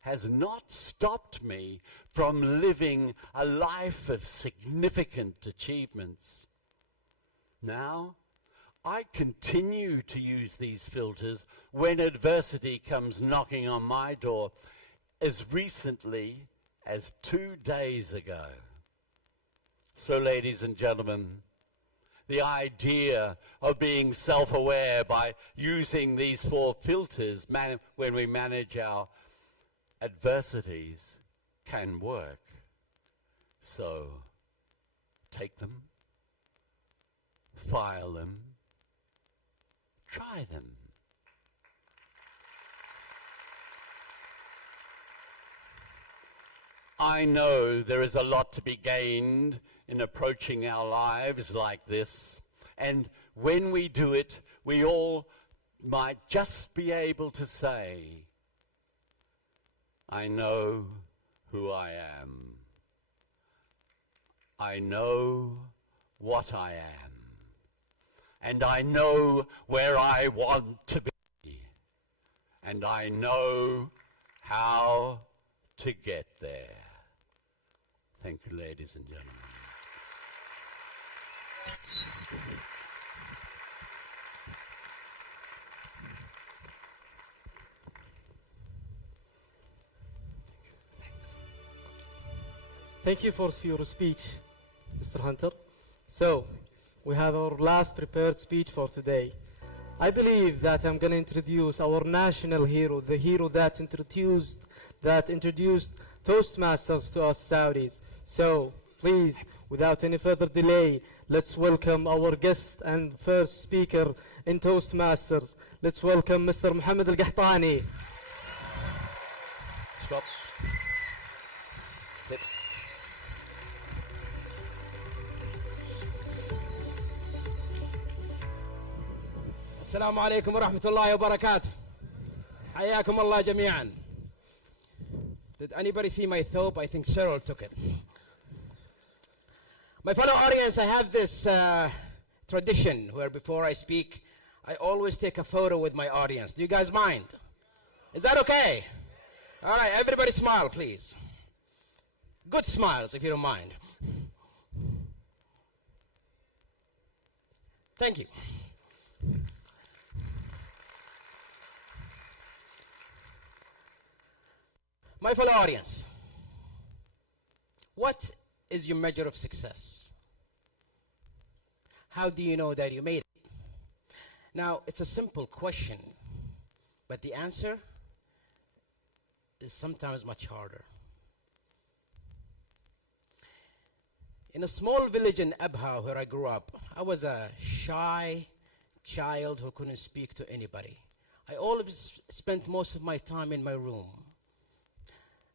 has not stopped me from living a life of significant achievements. Now, I continue to use these filters when adversity comes knocking on my door, as recently as 2 days ago. So, ladies and gentlemen, the idea of being self-aware by using these 4 filters when we manage our adversities can work. So, take them, file them, try them. I know there is a lot to be gained in approaching our lives like this, and when we do it, we all might just be able to say, I know who I am. I know what I am. And I know where I want to be. And I know how to get there. Thank you, ladies and gentlemen. Thank you for your speech, Mr. Hunter. So, we have our last prepared speech for today. I believe that I'm going to introduce our national hero, the hero that introduced Toastmasters to us Saudis. So, please, without any further delay, let's welcome our guest and first speaker in Toastmasters. Let's welcome Mr. Mohammed Al-Qahtani. Stop. Sit. السلام عليكم ورحمة الله وبركاته. حياكم الله جميعا. Did anybody see my thobe? I think Cheryl took it. My fellow audience, I have this tradition where before I speak, I always take a photo with my audience. Do you guys mind? Is that okay? All right, everybody smile, please. Good smiles, if you don't mind. Thank you. My fellow audience, what is your measure of success? How do you know that you made it? Now, it's a simple question, but the answer is sometimes much harder. In a small village in Abha where I grew up, I was a shy child who couldn't speak to anybody. I always spent most of my time in my room.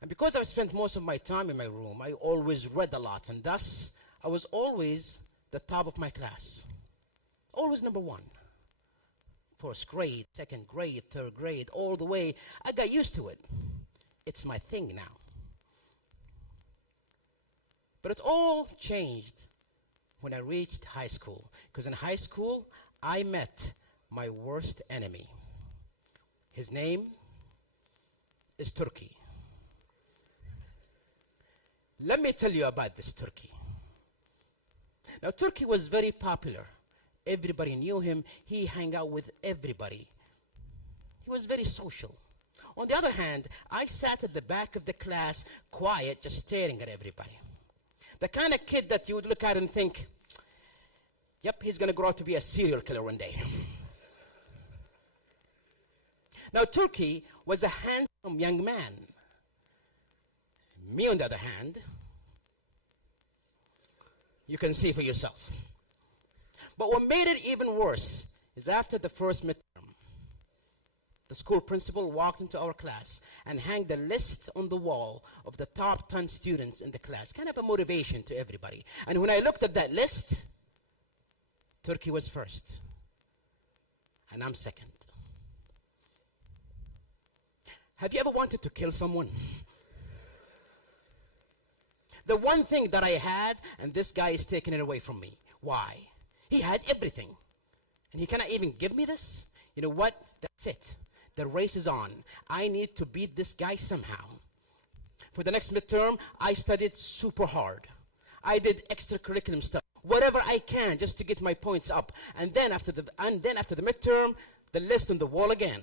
And because I spent most of my time in my room, I always read a lot, and thus I was always the top of my class. Always number 1. First grade, second grade, third grade, all the way. I got used to it. It's my thing now. But it all changed when I reached high school. Because in high school, I met my worst enemy. His name is Turkey. Let me tell you about this Turkey. Now, Turkey was very popular. Everybody knew him. He hung out with everybody. He was very social. On the other hand, I sat at the back of the class, quiet, just staring at everybody. The kind of kid that you would look at and think, yep, he's going to grow up to be a serial killer one day. Now, Turkey was a handsome young man. Me, on the other hand, you can see for yourself. But what made it even worse is after the first midterm, the school principal walked into our class and hung the list on the wall of the top 10 students in the class, kind of a motivation to everybody. And when I looked at that list, Turkey was first, and I'm second. Have you ever wanted to kill someone? The one thing that I had, and this guy is taking it away from me. Why? He had everything, and he cannot even give me this? You know what? That's it. The race is on. I need to beat this guy somehow. For the next midterm, I studied super hard. I did extracurriculum stuff, whatever I can, just to get my points up. And then after the midterm, the list on the wall again.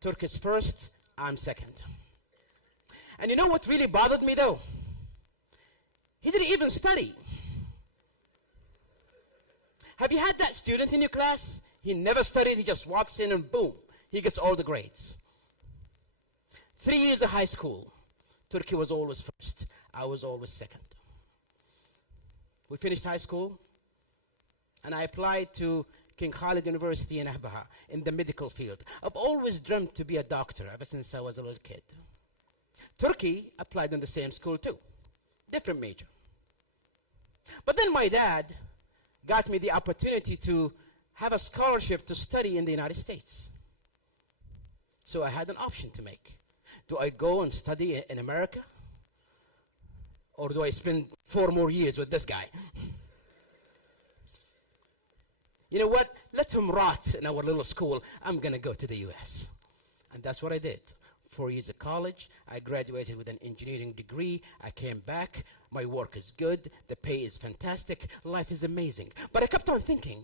Turkish first, I'm second. And you know what really bothered me though? He didn't even study. Have you had that student in your class? He never studied, he just walks in and boom, he gets all the grades. 3 years of high school, Turkey was always first, I was always second. We finished high school, and I applied to King Khalid University in Ahbaha, in the medical field. I've always dreamt to be a doctor ever since I was a little kid. Turkey applied in the same school too, different major. But then my dad got me the opportunity to have a scholarship to study in the United States. So I had an option to make. Do I go and study in America? Or do I spend 4 more years with this guy? You know what? Let him rot in our little school. I'm going to go to the US. And that's what I did. 4 years of college. I graduated with an engineering degree. I came back. My work is good. The pay is fantastic. Life is amazing. But I kept on thinking,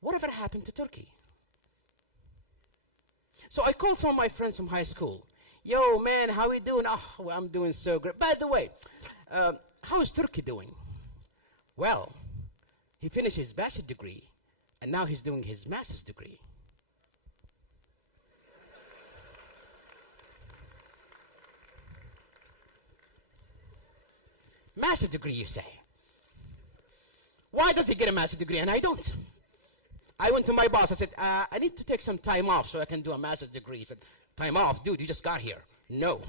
whatever happened to Turkey? So I called some of my friends from high school. Yo, man, how you doing? Oh, well, I'm doing so great. By the way, how's Turkey doing? Well, he finished his bachelor's degree, and now he's doing his master's degree. Master's degree, you say? Why does he get a master's degree and I don't? I went to my boss, I said, I need to take some time off so I can do a master's degree. He said, time off? Dude, you just got here. No.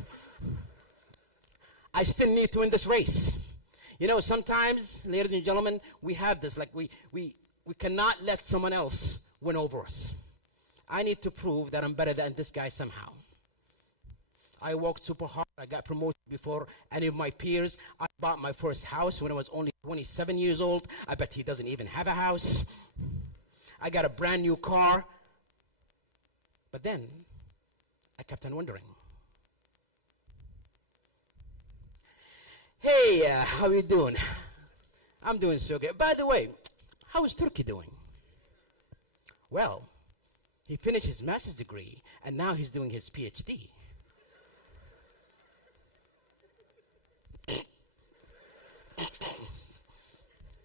I still need to win this race. You know, sometimes, ladies and gentlemen, we have this, like we cannot let someone else win over us. I need to prove that I'm better than this guy somehow. I worked super hard. I got promoted before any of my peers. I bought my first house when I was only 27 years old. I bet he doesn't even have a house. I got a brand new car. But then, I kept on wondering. Hey, how you doing? I'm doing so good. By the way, how is Turkey doing? Well, he finished his master's degree, and now he's doing his PhD.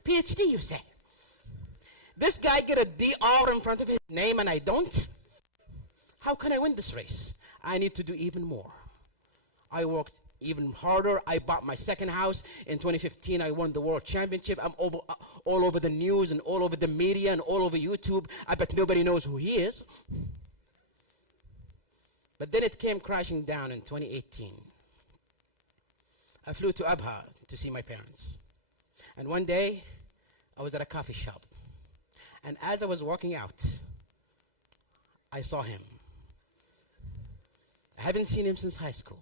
PhD, you say? This guy get a DR in front of his name and I don't? How can I win this race? I need to do even more. I worked even harder. I bought my second house. In 2015, I won the world championship. I'm all over the news and all over the media and all over YouTube. I bet nobody knows who he is. But then it came crashing down in 2018. I flew to Abha to see my parents. And one day, I was at a coffee shop. And as I was walking out, I saw him. I haven't seen him since high school.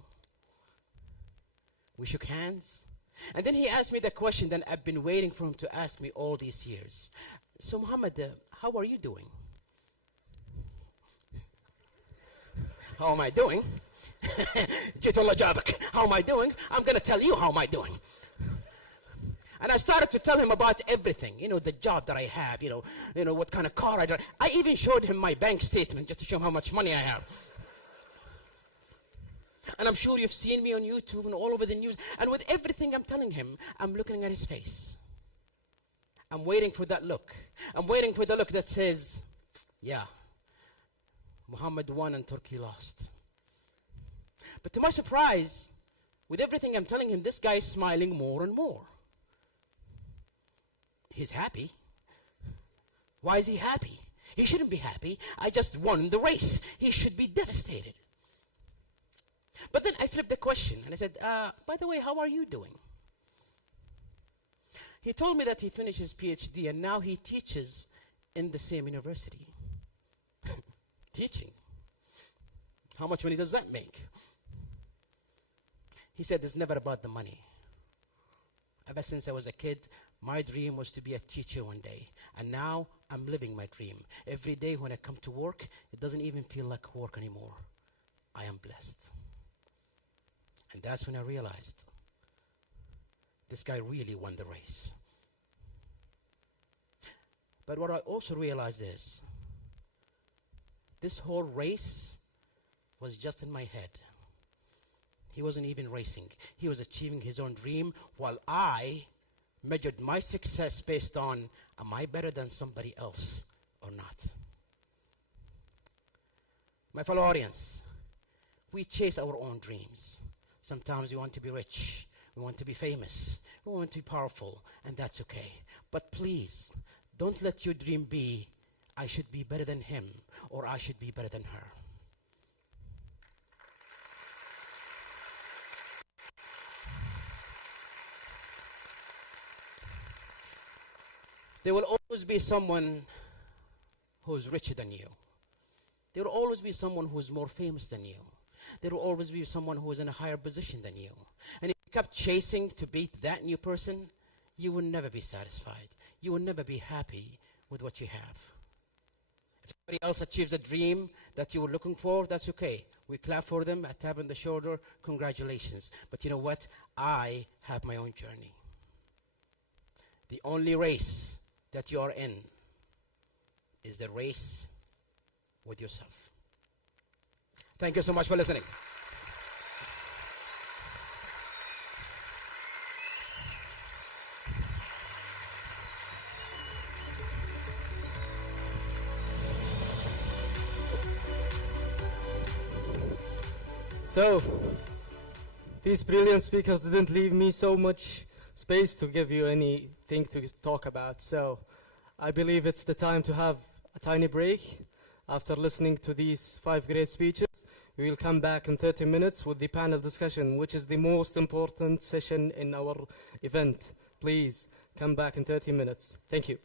We shook hands. And then he asked me the question that I've been waiting for him to ask me all these years. So, Muhammad, how are you doing? How am I doing? How am I doing? I'm going to tell you how am I doing. And I started to tell him about everything, you know, the job that I have, you know what kind of car I drive. I even showed him my bank statement just to show him how much money I have. And I'm sure you've seen me on YouTube and all over the news. And with everything I'm telling him, I'm looking at his face. I'm waiting for that look. I'm waiting for the look that says, yeah, Muhammad won and Turkey lost. But to my surprise, with everything I'm telling him, this guy is smiling more and more. He's happy. Why is he happy? He shouldn't be happy. I just won the race. He should be devastated. But then I flipped the question and I said, by the way, how are you doing? He told me that he finished his PhD and now he teaches in the same university. Teaching. How much money does that make? He said, it's never about the money. Ever since I was a kid, my dream was to be a teacher one day. And now I'm living my dream. Every day when I come to work, it doesn't even feel like work anymore. I am blessed. And that's when I realized this guy really won the race. But what I also realized is, this whole race was just in my head. He wasn't even racing. He was achieving his own dream, while I measured my success based on, am I better than somebody else or not? My fellow audience, we chase our own dreams. Sometimes we want to be rich, we want to be famous, we want to be powerful, and that's okay. But please, don't let your dream be, I should be better than him, or I should be better than her. There will always be someone who's richer than you. There will always be someone who's more famous than you. There will always be someone who is in a higher position than you. And if you kept chasing to beat that new person, you will never be satisfied. You will never be happy with what you have. If somebody else achieves a dream that you were looking for, that's okay. We clap for them, a tap on the shoulder, congratulations. But you know what? I have my own journey. The only race that you are in is the race with yourself. Thank you so much for listening. So, these brilliant speakers didn't leave me so much space to give you anything to talk about. So, I believe it's the time to have a tiny break. After listening to these 5 great speeches, we will come back in 30 minutes with the panel discussion, which is the most important session in our event. Please come back in 30 minutes. Thank you.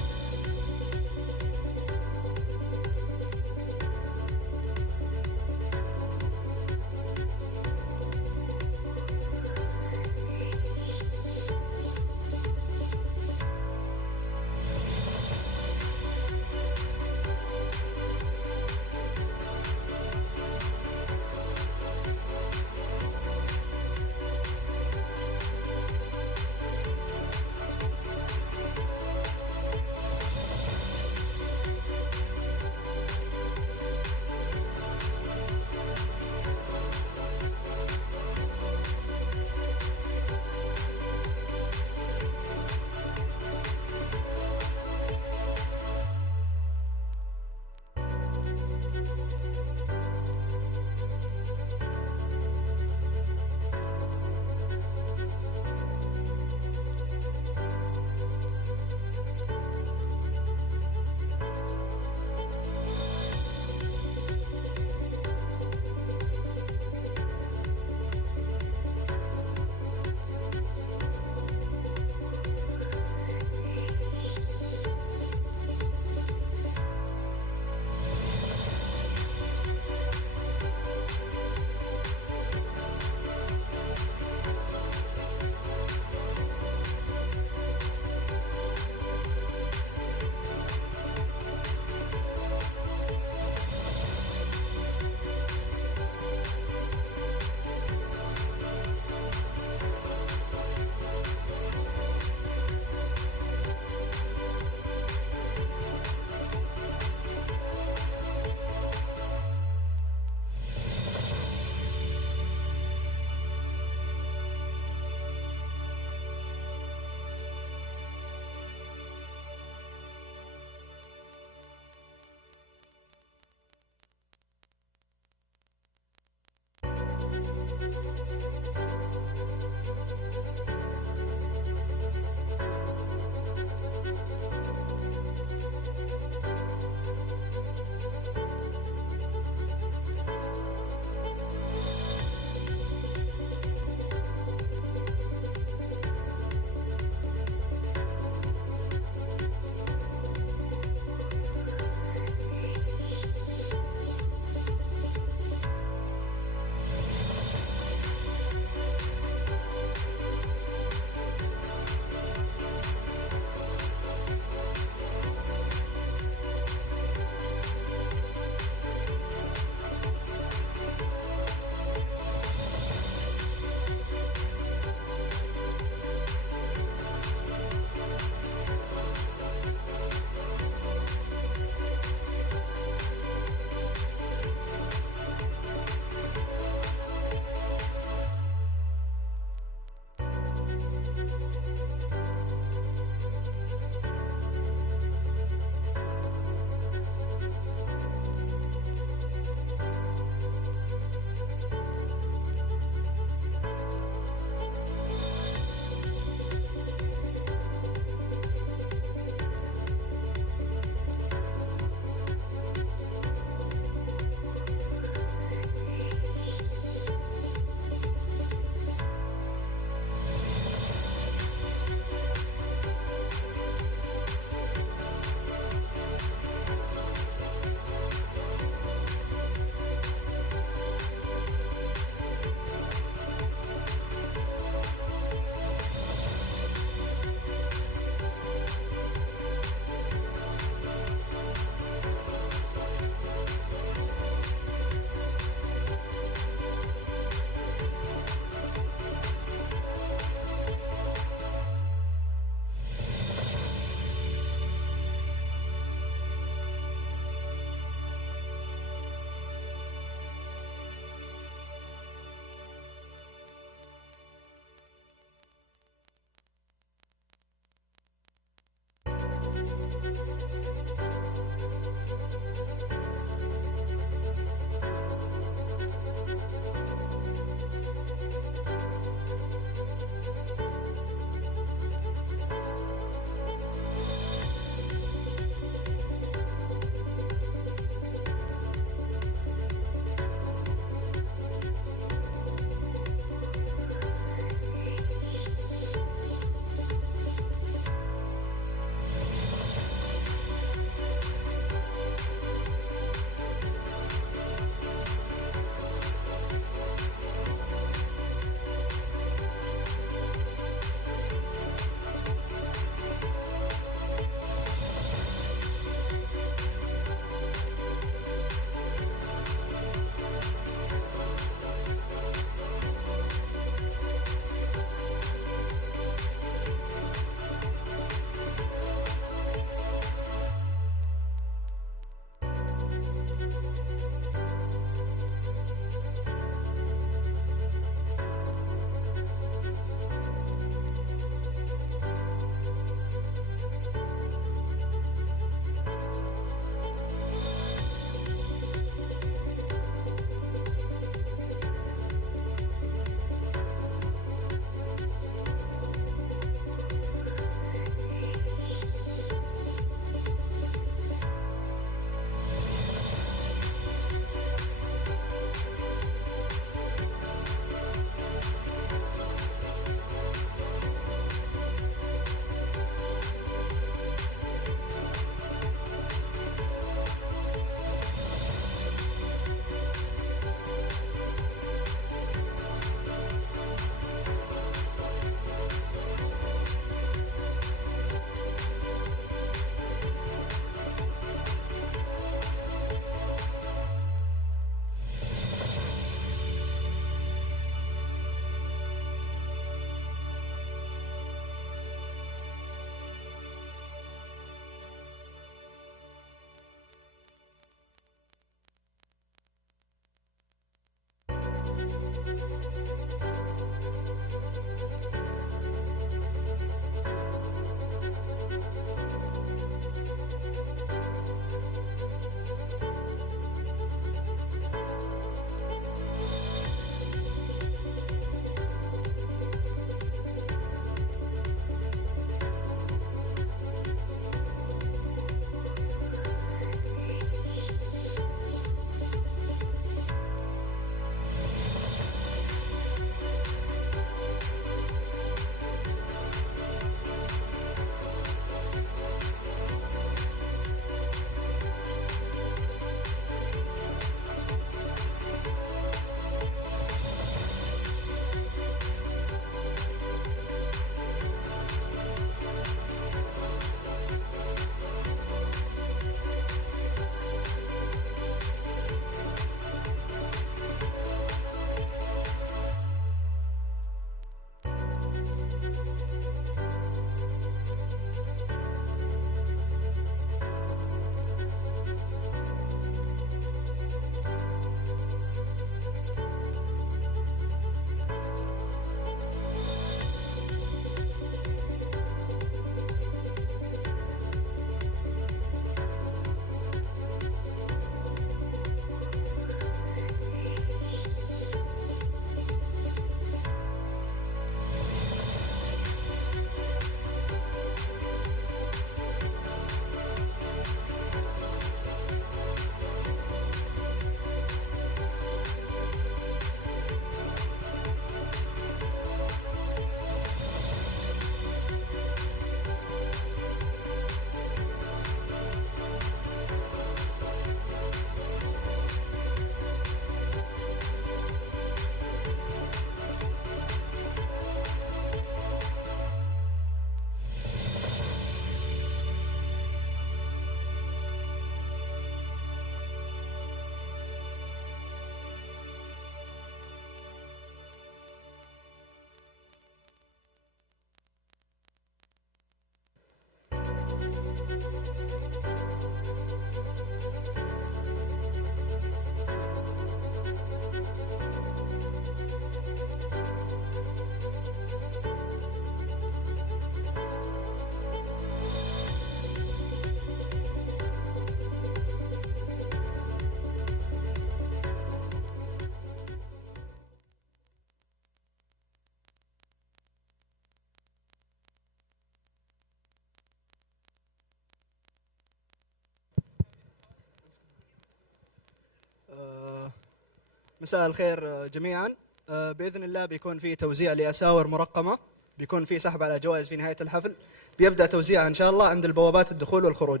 مساء الخير جميعا. بإذن الله بيكون في توزيع لأساور مرقمة، بيكون في سحب على جوائز في نهاية الحفل، بيبدأ توزيعها إن شاء الله عند البوابات الدخول والخروج.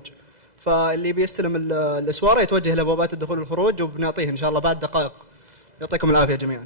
فاللي بيستلم الأسوارة يتوجه لبوابات الدخول والخروج وبنعطيه إن شاء الله بعد دقائق. يعطيكم العافية جميعا.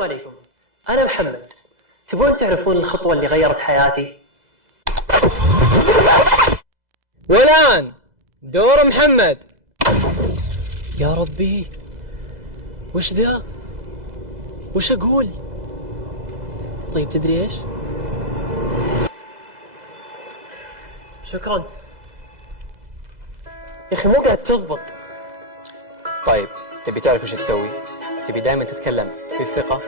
السلام عليكم، أنا محمد. تبون تعرفون الخطوة اللي غيرت حياتي؟ والآن دور محمد. يا ربي، وش ذا؟ وش أقول؟ طيب تدري إيش؟ شكرا. يا أخي مو قاعد تضبط. طيب تبي تعرف وش تسوي؟ تبي دائما تتكلم في الثقة؟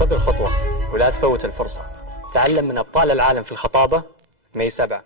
خذ الخطوة ولا تفوت الفرصة. تعلم من أبطال العالم في الخطابة ماي 7.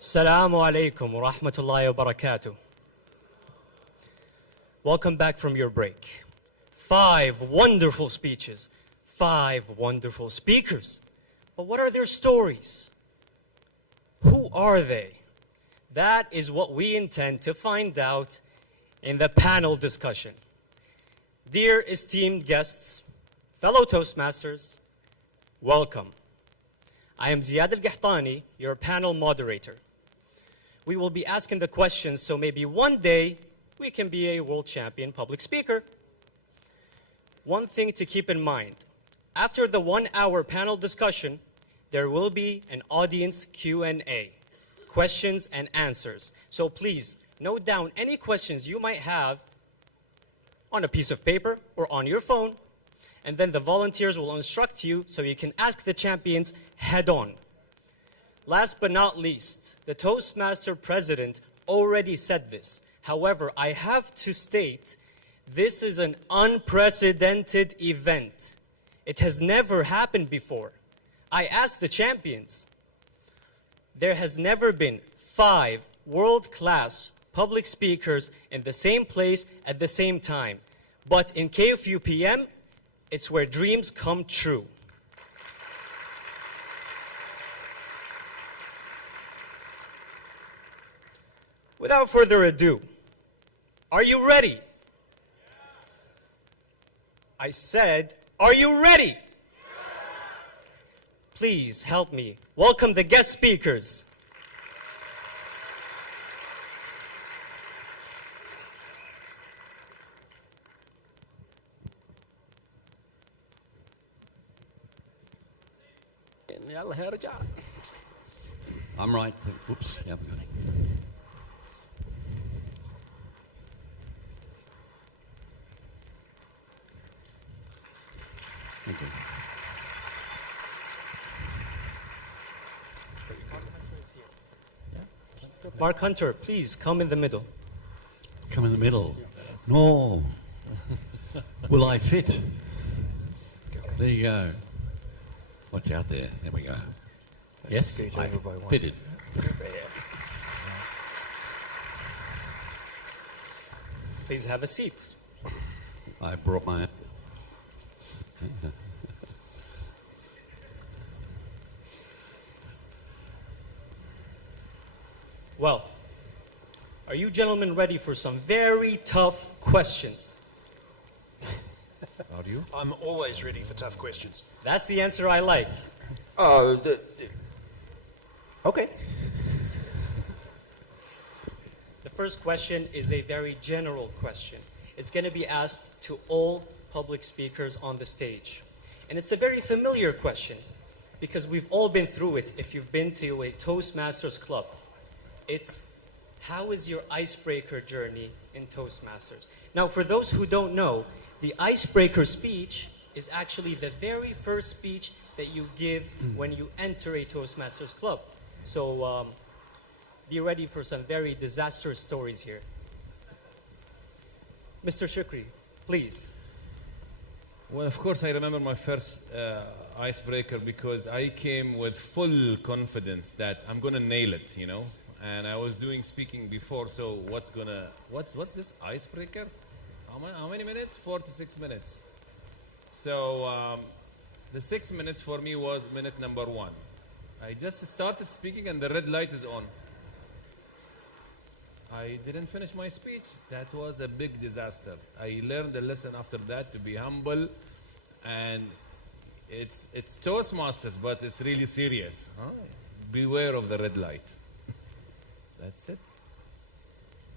Assalamu alaikum wa rahmatullahi wa barakatuh. Welcome back from your break. 5 wonderful speeches, 5 wonderful speakers. But what are their stories? Who are they? That is what we intend to find out in the panel discussion. Dear esteemed guests, fellow Toastmasters, welcome. I am Ziad Al-Gahtani, your panel moderator. We will be asking the questions, so maybe one day we can be a world champion public speaker. One thing to keep in mind, after the 1-hour panel discussion, there will be an audience Q&A, questions and answers. So please note down any questions you might have on a piece of paper or on your phone, and then the volunteers will instruct you so you can ask the champions head on. Last but not least, the Toastmaster president already said this. However, I have to state, this is an unprecedented event. It has never happened before. I asked the champions. There has never been 5 world-class public speakers in the same place at the same time. But in KFUPM, it's where dreams come true. Without further ado, are you ready? I said, are you ready? Please help me welcome the guest speakers. يلا يا رجال. I'm right. Oops. Yep. Thank you. Mark Hunter, please come in the middle. Come in the middle. No. Will I fit? There you go. Watch out there. There we go. Yes, I fitted. Please have a seat. I brought my... Well, are you gentlemen ready for some very tough questions? Are you? I'm always ready for tough questions. That's the answer I like. Okay. The first question is a very general question. It's going to be asked to all public speakers on the stage. And it's a very familiar question because we've all been through it if you've been to a Toastmasters club. It's, how is your icebreaker journey in Toastmasters? Now, for those who don't know, the icebreaker speech is actually the very first speech that you give when you enter a Toastmasters club. So be ready for some very disastrous stories here. Mr. Shukri, please. Well, of course, I remember my first icebreaker because I came with full confidence that I'm gonna nail it, you know. And I was doing speaking before, so what's this icebreaker? How many minutes? 4 to 6 minutes. So the 6 minutes for me was minute number 1. I just started speaking and the red light is on. I didn't finish my speech. That was a big disaster. I learned a lesson after that to be humble, and it's Toastmasters, but it's really serious. Huh? Beware of the red light. That's it.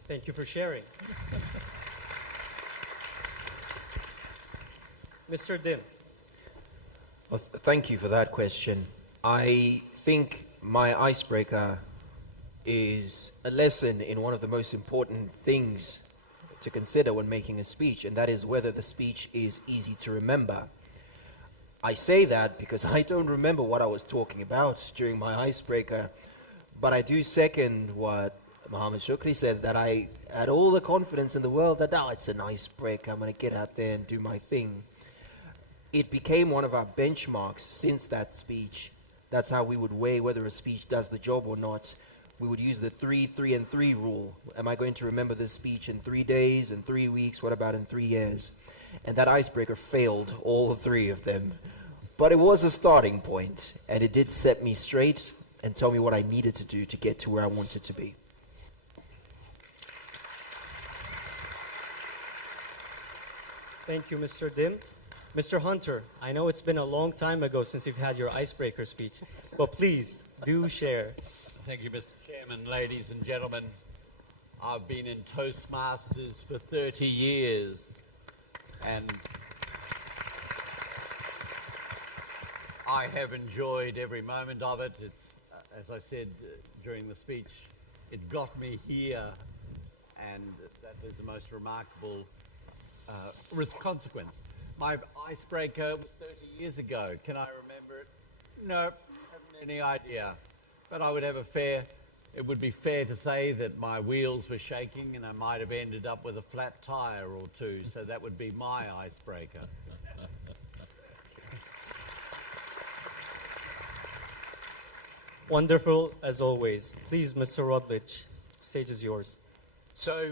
Thank you for sharing. Mr. Dem. Well, thank you for that question. I think my icebreaker is a lesson in one of the most important things to consider when making a speech, and that is whether the speech is easy to remember. I say that because I don't remember what I was talking about during my icebreaker, but I do second what Muhammad Shukri said, that I had all the confidence in the world that, it's an icebreaker, I'm going to get out there and do my thing. It became one of our benchmarks since that speech. That's how we would weigh whether a speech does the job or not. We would use the 3, 3, and 3 rule. Am I going to remember this speech in 3 days, in 3 weeks? What about in 3 years? And that icebreaker failed all 3 of them. But it was a starting point, and it did set me straight and tell me what I needed to do to get to where I wanted to be. Thank you, Mr. Dim. Mr. Hunter, I know it's been a long time ago since you've had your icebreaker speech, but please do share. Thank you, Mr. Chairman, ladies and gentlemen. I've been in Toastmasters for 30 years, and I have enjoyed every moment of it. It's, as I said during the speech, it got me here, and that was the most remarkable consequence. My icebreaker was 30 years ago. Can I remember it? No, haven't any idea. But I would have it would be fair to say that my wheels were shaking and I might have ended up with a flat tire or 2, so that would be my icebreaker. Wonderful, as always. Please, Mr. Rodlich, stage is yours. So,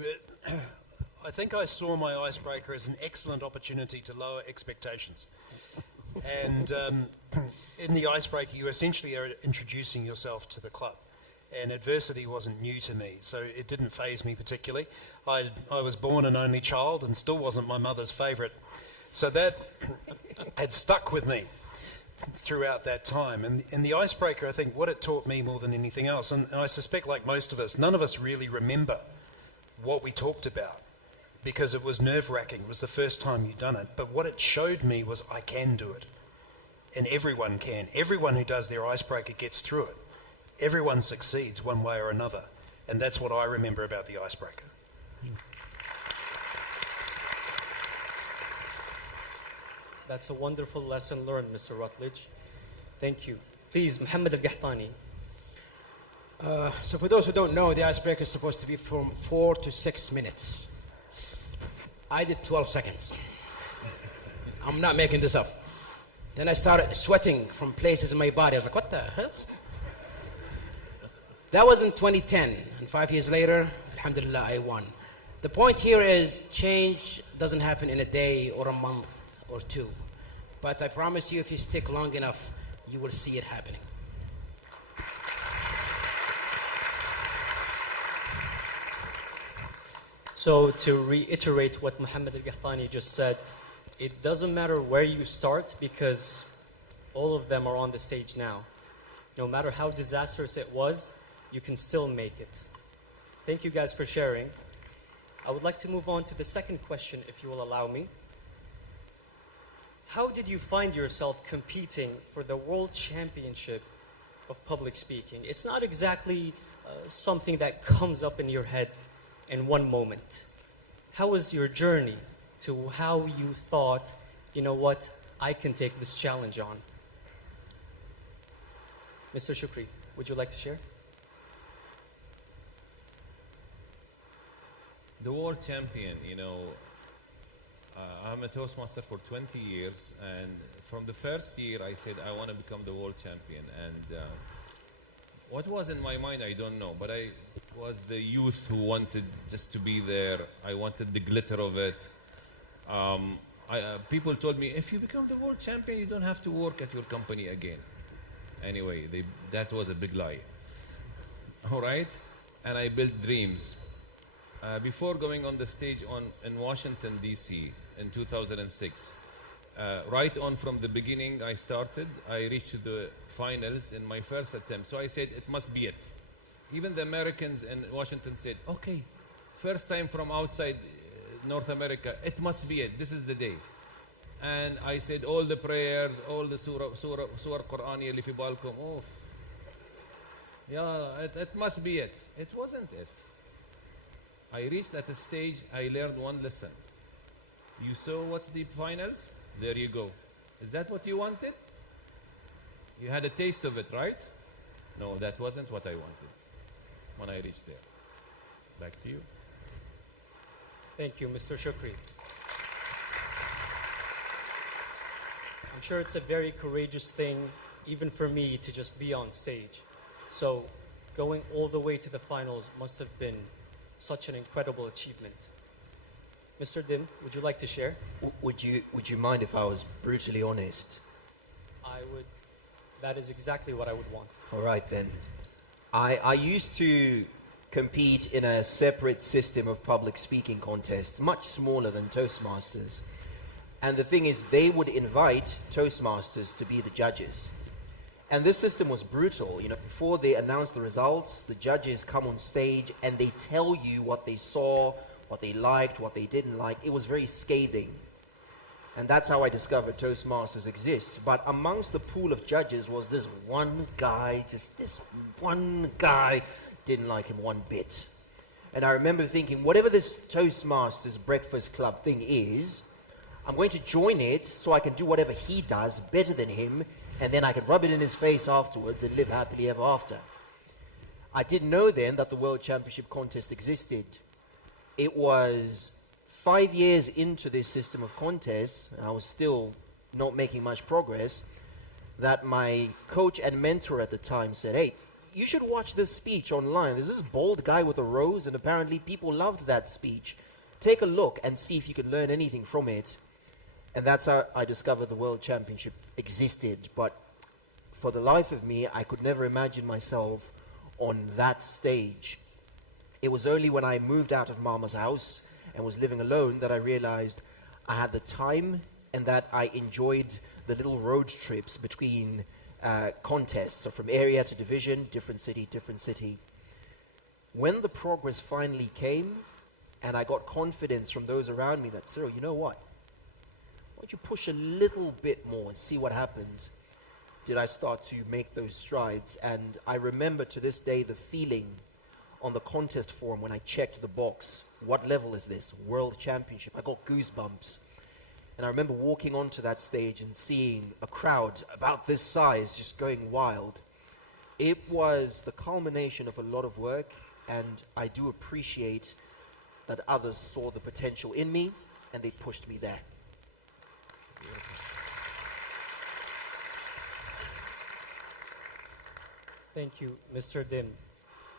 I think I saw my icebreaker as an excellent opportunity to lower expectations. And in the icebreaker, you essentially are introducing yourself to the club. And adversity wasn't new to me, so it didn't faze me particularly. I was born an only child and still wasn't my mother's favourite. So that had stuck with me throughout that time. And the icebreaker, I think, what it taught me more than anything else, and I suspect like most of us, none of us really remember what we talked about because it was nerve-wracking. It was the first time you'd done it. But what it showed me was I can do it. And everyone can. Everyone who does their icebreaker gets through it. Everyone succeeds one way or another. And that's what I remember about the icebreaker. That's a wonderful lesson learned, Mr. Rutledge. Thank you. Please, Mohammed Al-Qahtani. So for those who don't know, the icebreaker is supposed to be from 4 to 6 minutes. I did 12 seconds. I'm not making this up. Then I started sweating from places in my body. I was like, what the hell? That was in 2010. And 5 years later, alhamdulillah, I won. The point here is change doesn't happen in a day or a month or two. But I promise you, if you stick long enough, you will see it happening. So to reiterate what Mohammed Al-Qahtani just said, it doesn't matter where you start because all of them are on the stage now. No matter how disastrous it was, you can still make it. Thank you guys for sharing. I would like to move on to the second question, if you will allow me. How did you find yourself competing for the World Championship of Public Speaking? It's not exactly something that comes up in your head in one moment. How was your journey to how you thought, you know what, I can take this challenge on? Mr. Shukri, would you like to share? The world champion, you know, I'm a Toastmaster for 20 years, and from the first year I said I want to become the world champion. And what was in my mind, I don't know, but I was the youth who wanted just to be there. I wanted the glitter of it. People told me, if you become the world champion, you don't have to work at your company again. Anyway, that was a big lie. All right? And I built dreams. Before going on the stage in Washington, D.C. in 2006, right on from the beginning I started, I reached the finals in my first attempt. So I said, it must be it. Even the Americans in Washington said, okay, first time from outside North America, it must be it. This is the day. And I said all the prayers, all the surah Qur'ani اللي في بالكم. Oh, yeah, it must be it. It wasn't it. I reached at a stage, I learned one lesson. You saw what's the finals? There you go. Is that what you wanted? You had a taste of it, right? No, that wasn't what I wanted when I reached there. Back to you. Thank you, Mr. Shukri. I'm sure it's a very courageous thing, even for me, to just be on stage. So going all the way to the finals must have been such an incredible achievement. Mr. Dem, would you like to share? Would you mind if I was brutally honest? I would. That is exactly what I would want. All right then. I used to compete in a separate system of public speaking contests, much smaller than Toastmasters. And the thing is, they would invite Toastmasters to be the judges. And this system was brutal. You know, before they announce the results, the judges come on stage and they tell you what they saw, what they liked, what they didn't like. It was very scathing. And that's how I discovered Toastmasters exist. But amongst the pool of judges was this one guy, just this one guy, didn't like him one bit. And I remember thinking, whatever this Toastmasters Breakfast Club thing is, I'm going to join it so I can do whatever he does better than him, and then I can rub it in his face afterwards and live happily ever after. I didn't know then that the World Championship contest existed. It was 5 years into this system of contests, and I was still not making much progress, that my coach and mentor at the time said, hey, you should watch this speech online. There's this bald guy with a rose, and apparently people loved that speech. Take a look and see if you can learn anything from it. And that's how I discovered the World Championship existed. But for the life of me, I could never imagine myself on that stage. It was only when I moved out of Mama's house and was living alone that I realized I had the time and that I enjoyed the little road trips between contests, so from area to division, different city. When the progress finally came and I got confidence from those around me that, Cyril, you know what? don't you push a little bit more and see what happens, did I start to make those strides. And I remember to this day the feeling on the contest forum when I checked the box, what level is this? World Championship. I got goosebumps. And I remember walking onto that stage and seeing a crowd about this size just going wild. It was the culmination of a lot of work, and I do appreciate that others saw the potential in me and they pushed me there. Thank you, Mr. Dem.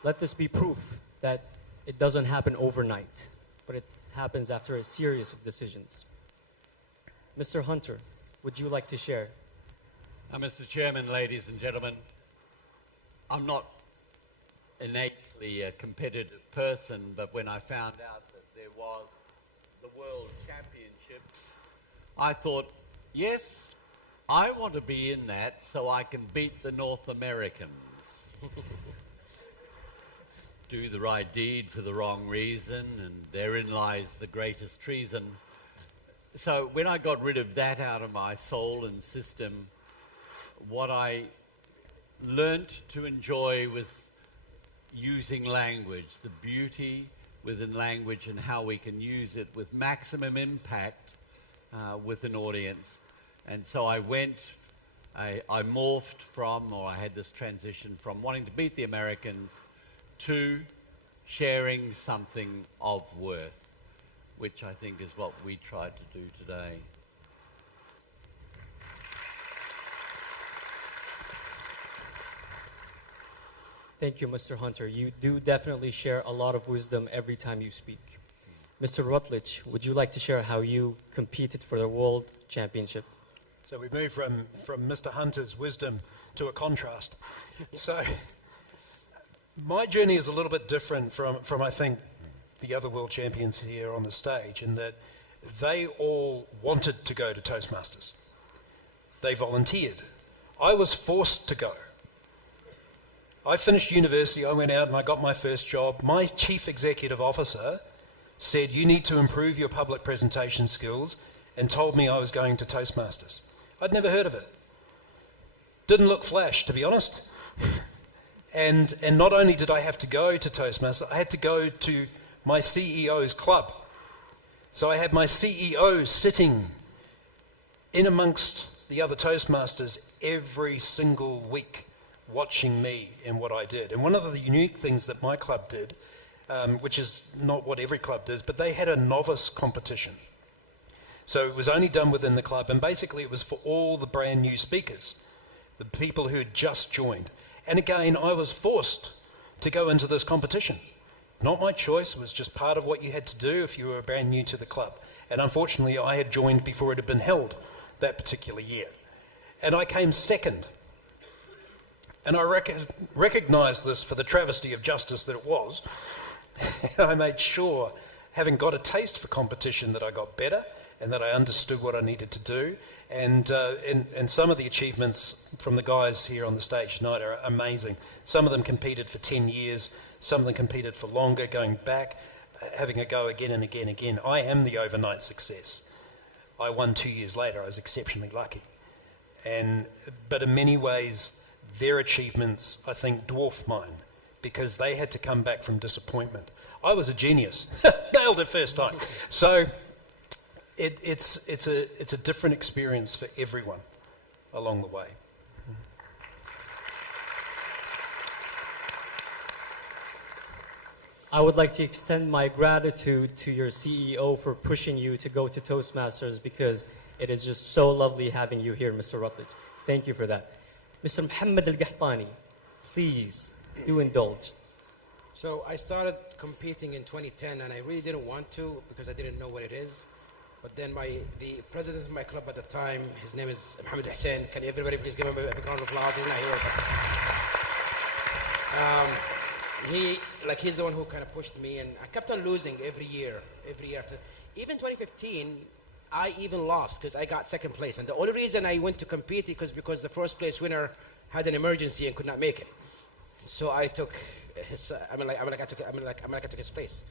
Let this be proof that it doesn't happen overnight, but it happens after a series of decisions. Mr. Hunter, would you like to share? Mr. Chairman, ladies and gentlemen, I'm not innately a competitive person, but when I found out that there was the World Championships, I thought, yes, I want to be in that so I can beat the North Americans. Do the right deed for the wrong reason, and therein lies the greatest treason. So when I got rid of that out of my soul and system, what I learnt to enjoy was using language, the beauty within language and how we can use it with maximum impact with an audience. And so I morphed from, or I had this transition from wanting to beat the Americans to sharing something of worth, which I think is what we tried to do today. Thank you, Mr. Hunter. You do definitely share a lot of wisdom every time you speak. Mr. Rutledge, would you like to share how you competed for the World Championship? So we move from Mr. Hunter's wisdom to a contrast. So my journey is a little bit different from I think, the other world champions here on the stage, in that they all wanted to go to Toastmasters. They volunteered. I was forced to go. I finished university, I went out and I got my first job. My chief executive officer said, you need to improve your public presentation skills, and told me I was going to Toastmasters. I'd never heard of it. Didn't look flash, to be honest. And not only did I have to go to Toastmasters, I had to go to my CEO's club. So I had my CEO sitting in amongst the other Toastmasters every single week, watching me and what I did. And one of the unique things that my club did, which is not what every club does, but they had a novice competition. So it was only done within the club, and basically it was for all the brand new speakers, the people who had just joined. And again, I was forced to go into this competition. Not my choice, it was just part of what you had to do if you were brand new to the club. And unfortunately, I had joined before it had been held that particular year. And I came second. And I recognised this for the travesty of justice that it was. I made sure, having got a taste for competition, that I got better and that I understood what I needed to do. And some of the achievements from the guys here on the stage tonight are amazing. Some of them competed for 10 years, some of them competed for longer, going back, having a go again and again and again. I am the overnight success. I won 2 years later. I was exceptionally lucky. But in many ways, their achievements, I think, dwarf mine, because they had to come back from disappointment. I was a genius. Nailed it first time. So it's a different experience for everyone along the way. I would like to extend my gratitude to your CEO for pushing you to go to Toastmasters, because it is just so lovely having you here, Mr. Rutledge. Thank you for that. Mr. Muhammad Al-Gahtani, please do indulge. So I started competing in 2010, and I really didn't want to because I didn't know what it is. But then the president of my club at the time, his name is Mohammed Hussein. Can everybody please give him a big round of applause? He's not here. He's the one who kind of pushed me, and I kept on losing every year. Even 2015, I even lost because I got second place. And the only reason I went to compete is because the first place winner had an emergency and could not make it. So I took his, I took his place.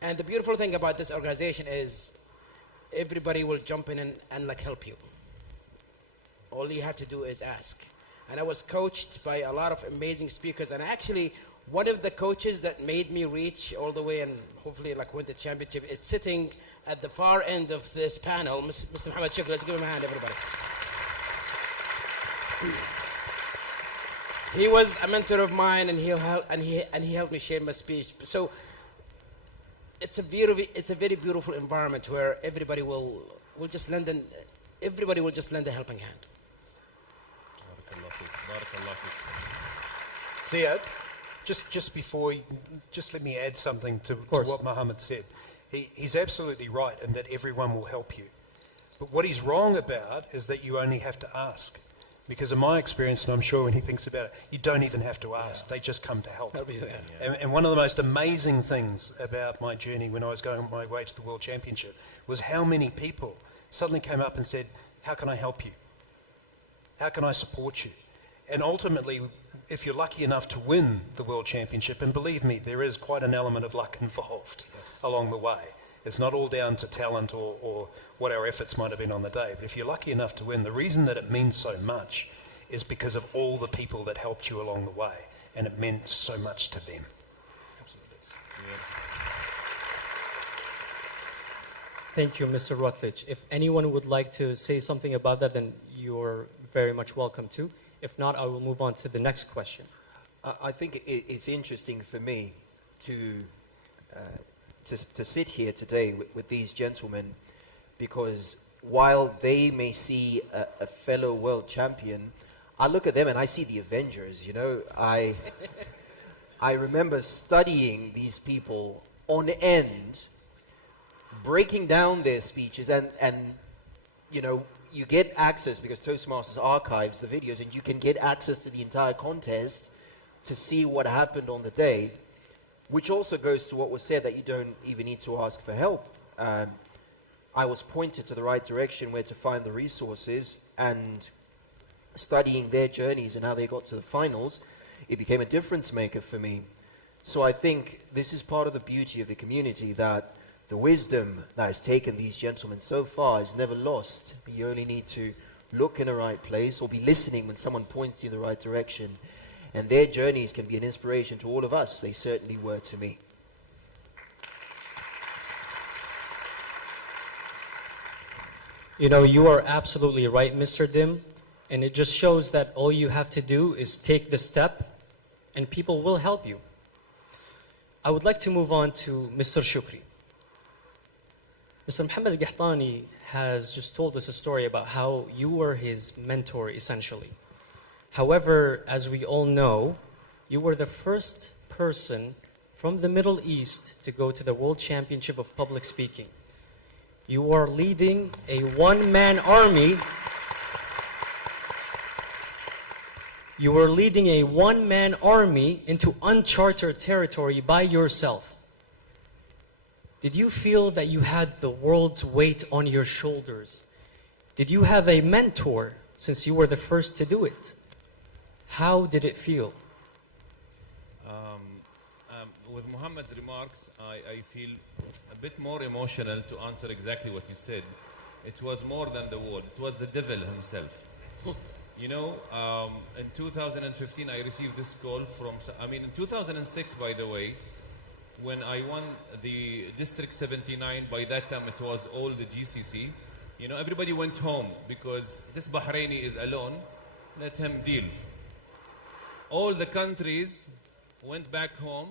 And the beautiful thing about this organization is everybody will jump in and like help you. All you have to do is ask. And I was coached by a lot of amazing speakers, and actually one of the coaches that made me reach all the way and hopefully like win the championship is sitting at the far end of this panel, Mr. Muhammad Shukri. Let's give him a hand, everybody. He was a mentor of mine, and he helped me shape my speech. So it's a very beautiful environment where everybody will just lend a helping hand. Ziad, just before, just let me add something to what Muhammad said. He's absolutely right in that everyone will help you. But what he's wrong about is that you only have to ask. Because in my experience, and I'm sure when he thinks about it, you don't even have to ask. They just come to help. And one of the most amazing things about my journey when I was going on my way to the World Championship was how many people suddenly came up and said, how can I help you? How can I support you? And ultimately, if you're lucky enough to win the World Championship, and believe me, there is quite an element of luck involved along the way. It's not all down to talent or what our efforts might have been on the day. But if you're lucky enough to win, the reason that it means so much is because of all the people that helped you along the way. And it meant so much to them. Thank you, Mr. Rutledge. If anyone would like to say something about that, then you're very much welcome to. If not, I will move on to the next question. I think it's interesting for me to sit here today with these gentlemen, because while they may see a fellow world champion, I look at them and I see the Avengers, you know. I remember studying these people on end, breaking down their speeches, and you know, you get access, because Toastmasters archives the videos, and you can get access to the entire contest to see what happened on the day, which also goes to what was said, that you don't even need to ask for help. I was pointed to the right direction where to find the resources, and studying their journeys and how they got to the finals, it became a difference maker for me. So I think this is part of the beauty of the community, that the wisdom that has taken these gentlemen so far is never lost. You only need to look in the right place or be listening when someone points you in the right direction. And their journeys can be an inspiration to all of us. They certainly were to me. You know, you are absolutely right, Mr. Dim. And it just shows that all you have to do is take the step and people will help you. I would like to move on to Mr. Shukri. Mr. Muhammad al-Qahtani has just told us a story about how you were his mentor, essentially. However, as we all know, you were the first person from the Middle East to go to the World Championship of Public Speaking. You are leading a one-man army. You were leading a one-man army into uncharted territory by yourself. Did you feel that you had the world's weight on your shoulders? Did you have a mentor since you were the first to do it? How did it feel? With Muhammad's remarks, I feel a bit more emotional to answer exactly what you said. It was more than the word. It was the devil himself. You know, in 2015, I received this call from, in 2006, by the way, when I won the District 79, by that time it was all the GCC, you know, everybody went home because this Bahraini is alone, let him deal. All the countries went back home,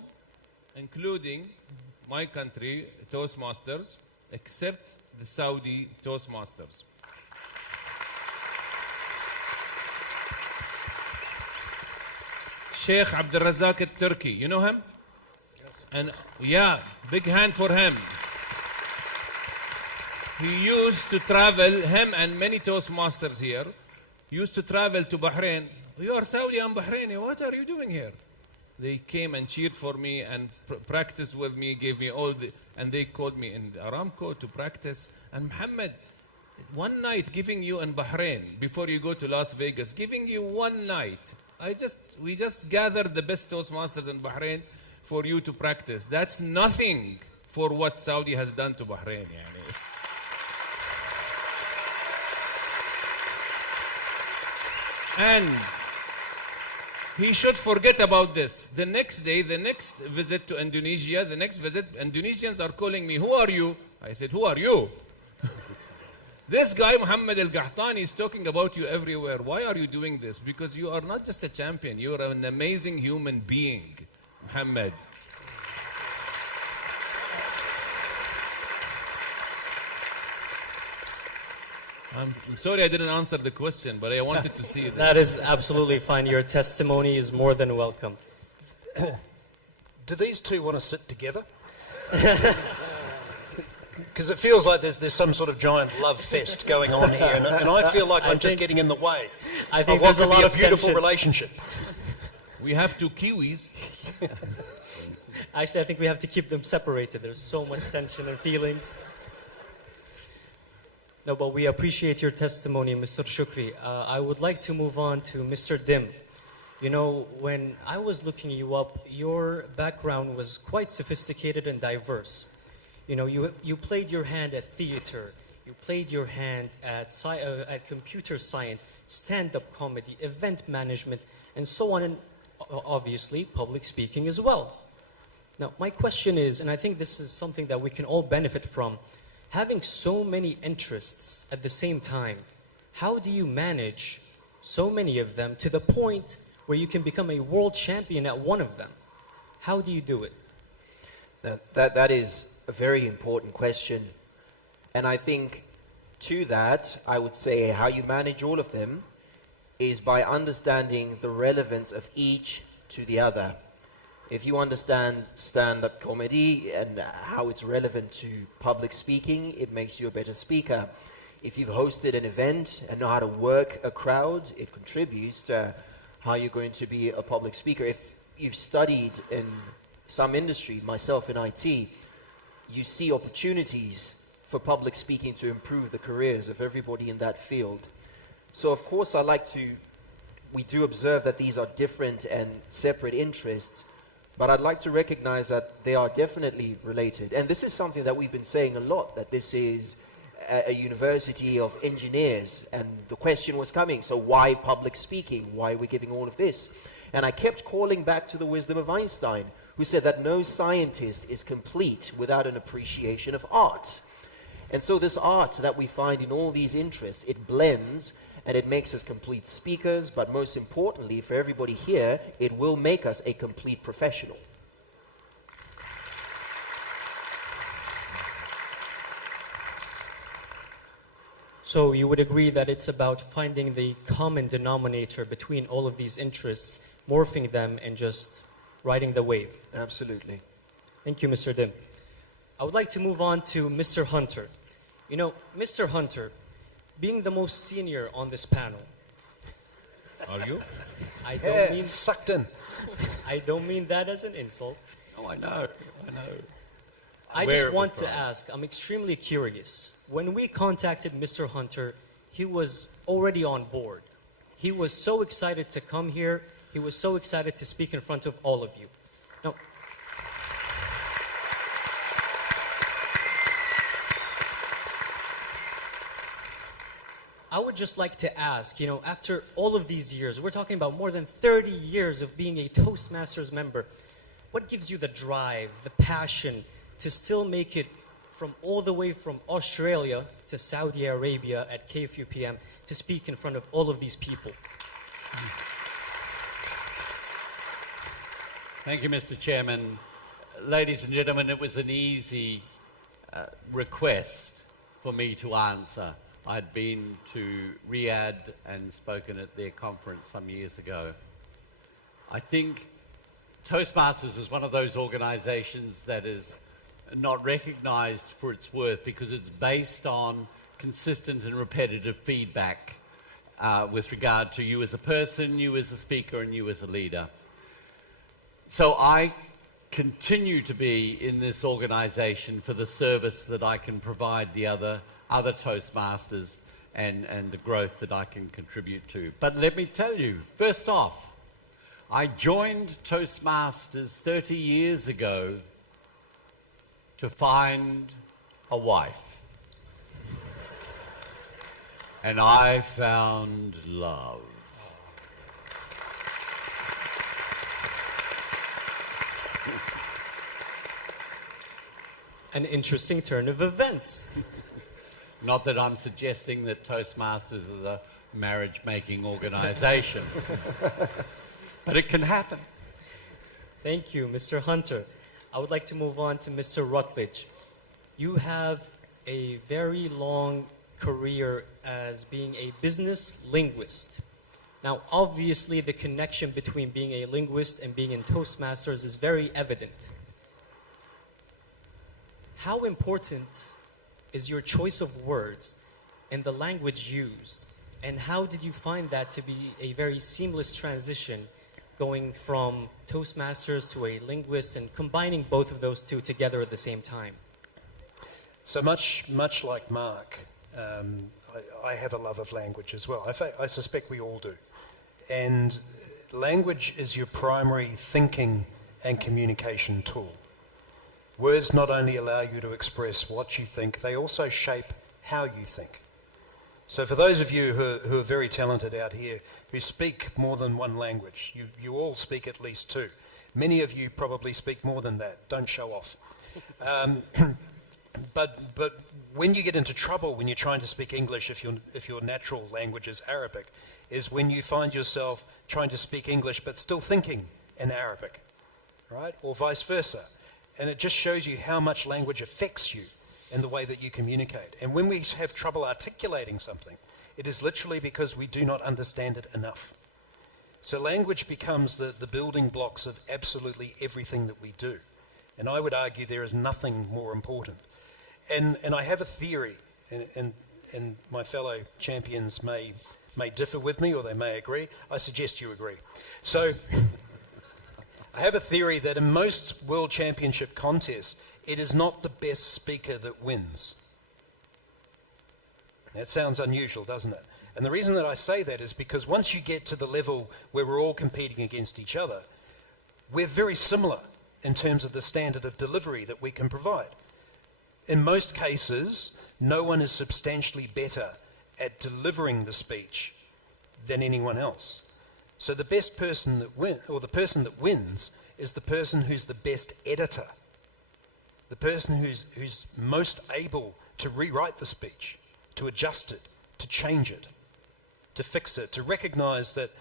including my country, Toastmasters, except the Saudi Toastmasters. Sheikh Abdul Razak al-Turki, you know him? And yeah, big hand for him. He used to travel, him and many Toastmasters here, used to travel to Bahrain. You are Saudi and Bahraini, what are you doing here? They came and cheered for me and practiced with me, gave me all the, and they called me in Aramco to practice. And Muhammad, one night giving you in Bahrain, before you go to Las Vegas, giving you one night. We just gathered the best Toastmasters in Bahrain for you to practice. That's nothing for what Saudi has done to Bahrain. And he should forget about this. The next day, the next visit to Indonesia, the next visit, Indonesians are calling me, who are you? I said, who are you? This guy, Muhammad al-Qahtani, is talking about you everywhere. Why are you doing this? Because you are not just a champion, you are an amazing human being, Muhammad. I'm sorry I didn't answer the question, but I wanted to see that. That is absolutely fine. Your testimony is more than welcome. Do these two want to sit together? Because it feels like there's some sort of giant love fest going on here, and I feel like I'm just getting in the way. I think what there's a could be lot of beautiful tension. relationship. We have two Kiwis. Actually, I think we have to keep them separated. There's so much tension and feelings. No, but we appreciate your testimony, Mr. Shukri. I would like to move on to Mr. Dem. You know, when I was looking you up, your background was quite sophisticated and diverse. You know, you played your hand at theater, you played your hand at computer science, stand-up comedy, event management, and so on, and obviously public speaking as well. Now, my question is, and I think this is something that we can all benefit from, having so many interests at the same time, how do you manage so many of them to the point where you can become a world champion at one of them? How do you do it? That is a very important question. And I think to that, I would say how you manage all of them is by understanding the relevance of each to the other. If you understand stand-up comedy and how it's relevant to public speaking, it makes you a better speaker. If you've hosted an event and know how to work a crowd, it contributes to how you're going to be a public speaker. If you've studied in some industry, myself in IT, you see opportunities for public speaking to improve the careers of everybody in that field. So of course we do observe that these are different and separate interests, but I'd like to recognize that they are definitely related. And this is something that we've been saying a lot, that this is a university of engineers, and the question was coming, so why public speaking? Why are we giving all of this? And I kept calling back to the wisdom of Einstein, who said that no scientist is complete without an appreciation of art. And so this art that we find in all these interests, it blends and it makes us complete speakers, but most importantly for everybody here, it will make us a complete professional. So you would agree that it's about finding the common denominator between all of these interests, morphing them, and just riding the wave. Absolutely. Thank you, Mr. Dim. I would like to move on to Mr. Hunter. You know, Mr. Hunter, being the most senior on this panel. Are you? I don't mean sucked in. I don't mean that as an insult. Oh, I know. I just want to ask, I'm extremely curious. When we contacted Mr. Hunter, he was already on board. He was so excited to come here. He was so excited to speak in front of all of you. Now, I would just like to ask, you know, after all of these years, we're talking about more than 30 years of being a Toastmasters member, what gives you the drive, the passion to still make it from all the way from Australia to Saudi Arabia at KFUPM to speak in front of all of these people? Thank you, Mr. Chairman. Ladies and gentlemen, it was an easy request for me to answer. I'd been to Riyadh and spoken at their conference some years ago. I think Toastmasters is one of those organizations that is not recognized for its worth because it's based on consistent and repetitive feedback with regard to you as a person, you as a speaker, and you as a leader. So I continue to be in this organization for the service that I can provide the other Toastmasters and the growth that I can contribute to. But let me tell you, first off, I joined Toastmasters 30 years ago to find a wife. And I found love. An interesting turn of events. Not that I'm suggesting that Toastmasters is a marriage-making organization, but it can happen. Thank you, Mr. Hunter. I would like to move on to Mr. Rutledge. You have a very long career as being a business linguist. Now, obviously, the connection between being a linguist and being in Toastmasters is very evident. How important is your choice of words and the language used? And how did you find that to be a very seamless transition going from Toastmasters to a linguist and combining both of those two together at the same time? So much like Mark, I have a love of language as well. I suspect we all do. And language is your primary thinking and communication tool. Words not only allow you to express what you think, they also shape how you think. So for those of you who are very talented out here, who speak more than one language, you all speak at least two. Many of you probably speak more than that. Don't show off. But when you get into trouble when you're trying to speak English, if your natural language is Arabic, is when you find yourself trying to speak English but still thinking in Arabic, right? Or vice versa. And it just shows you how much language affects you in the way that you communicate. And when we have trouble articulating something, it is literally because we do not understand it enough. So language becomes the building blocks of absolutely everything that we do. And I would argue there is nothing more important. And I have a theory, and my fellow champions may differ with me or they may agree. I suggest you agree. So I have a theory that in most world championship contests, it is not the best speaker that wins. That sounds unusual, doesn't it? And the reason that I say that is because once you get to the level where we're all competing against each other, we're very similar in terms of the standard of delivery that we can provide. In most cases, no one is substantially better at delivering the speech than anyone else. So the best person that wins, or the person that wins, is the person who's the best editor, the person who's most able to rewrite the speech, to adjust it, to change it, to fix it, to recognize that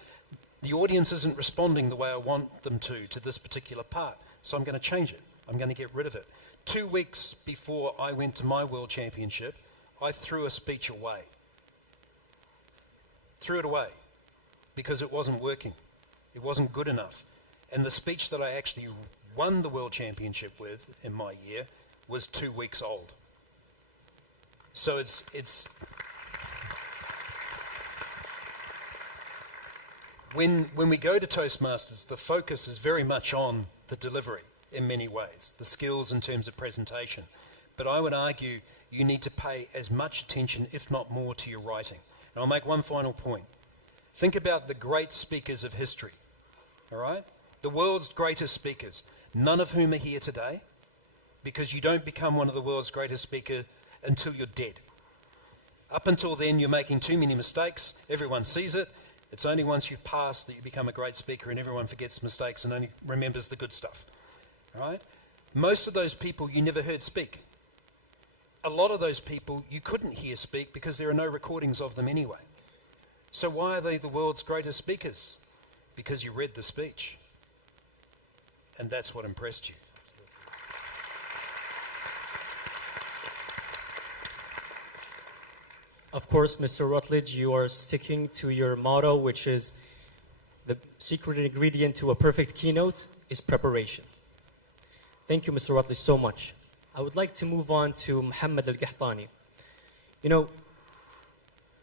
the audience isn't responding the way I want them to this particular part, so I'm going to change it. I'm going to get rid of it. 2 weeks before I went to my world championship, I threw a speech away. Threw it away because it wasn't working. It wasn't good enough. And the speech that I actually won the world championship with in my year was 2 weeks old. So it's when we go to Toastmasters, the focus is very much on the delivery in many ways, the skills in terms of presentation. But I would argue you need to pay as much attention, if not more, to your writing. And I'll make one final point. Think about the great speakers of history, all right? The world's greatest speakers, none of whom are here today, because you don't become one of the world's greatest speakers until you're dead. Up until then, you're making too many mistakes. Everyone sees it. It's only once you've passed that you become a great speaker and everyone forgets mistakes and only remembers the good stuff, right? Most of those people you never heard speak. A lot of those people you couldn't hear speak because there are no recordings of them anyway. So why are they the world's greatest speakers? Because you read the speech. And that's what impressed you. Of course, Mr. Rutledge, you are sticking to your motto, which is the secret ingredient to a perfect keynote is preparation. Thank you, Mr. Rutledge, so much. I would like to move on to Muhammad al-Qahtani. You know,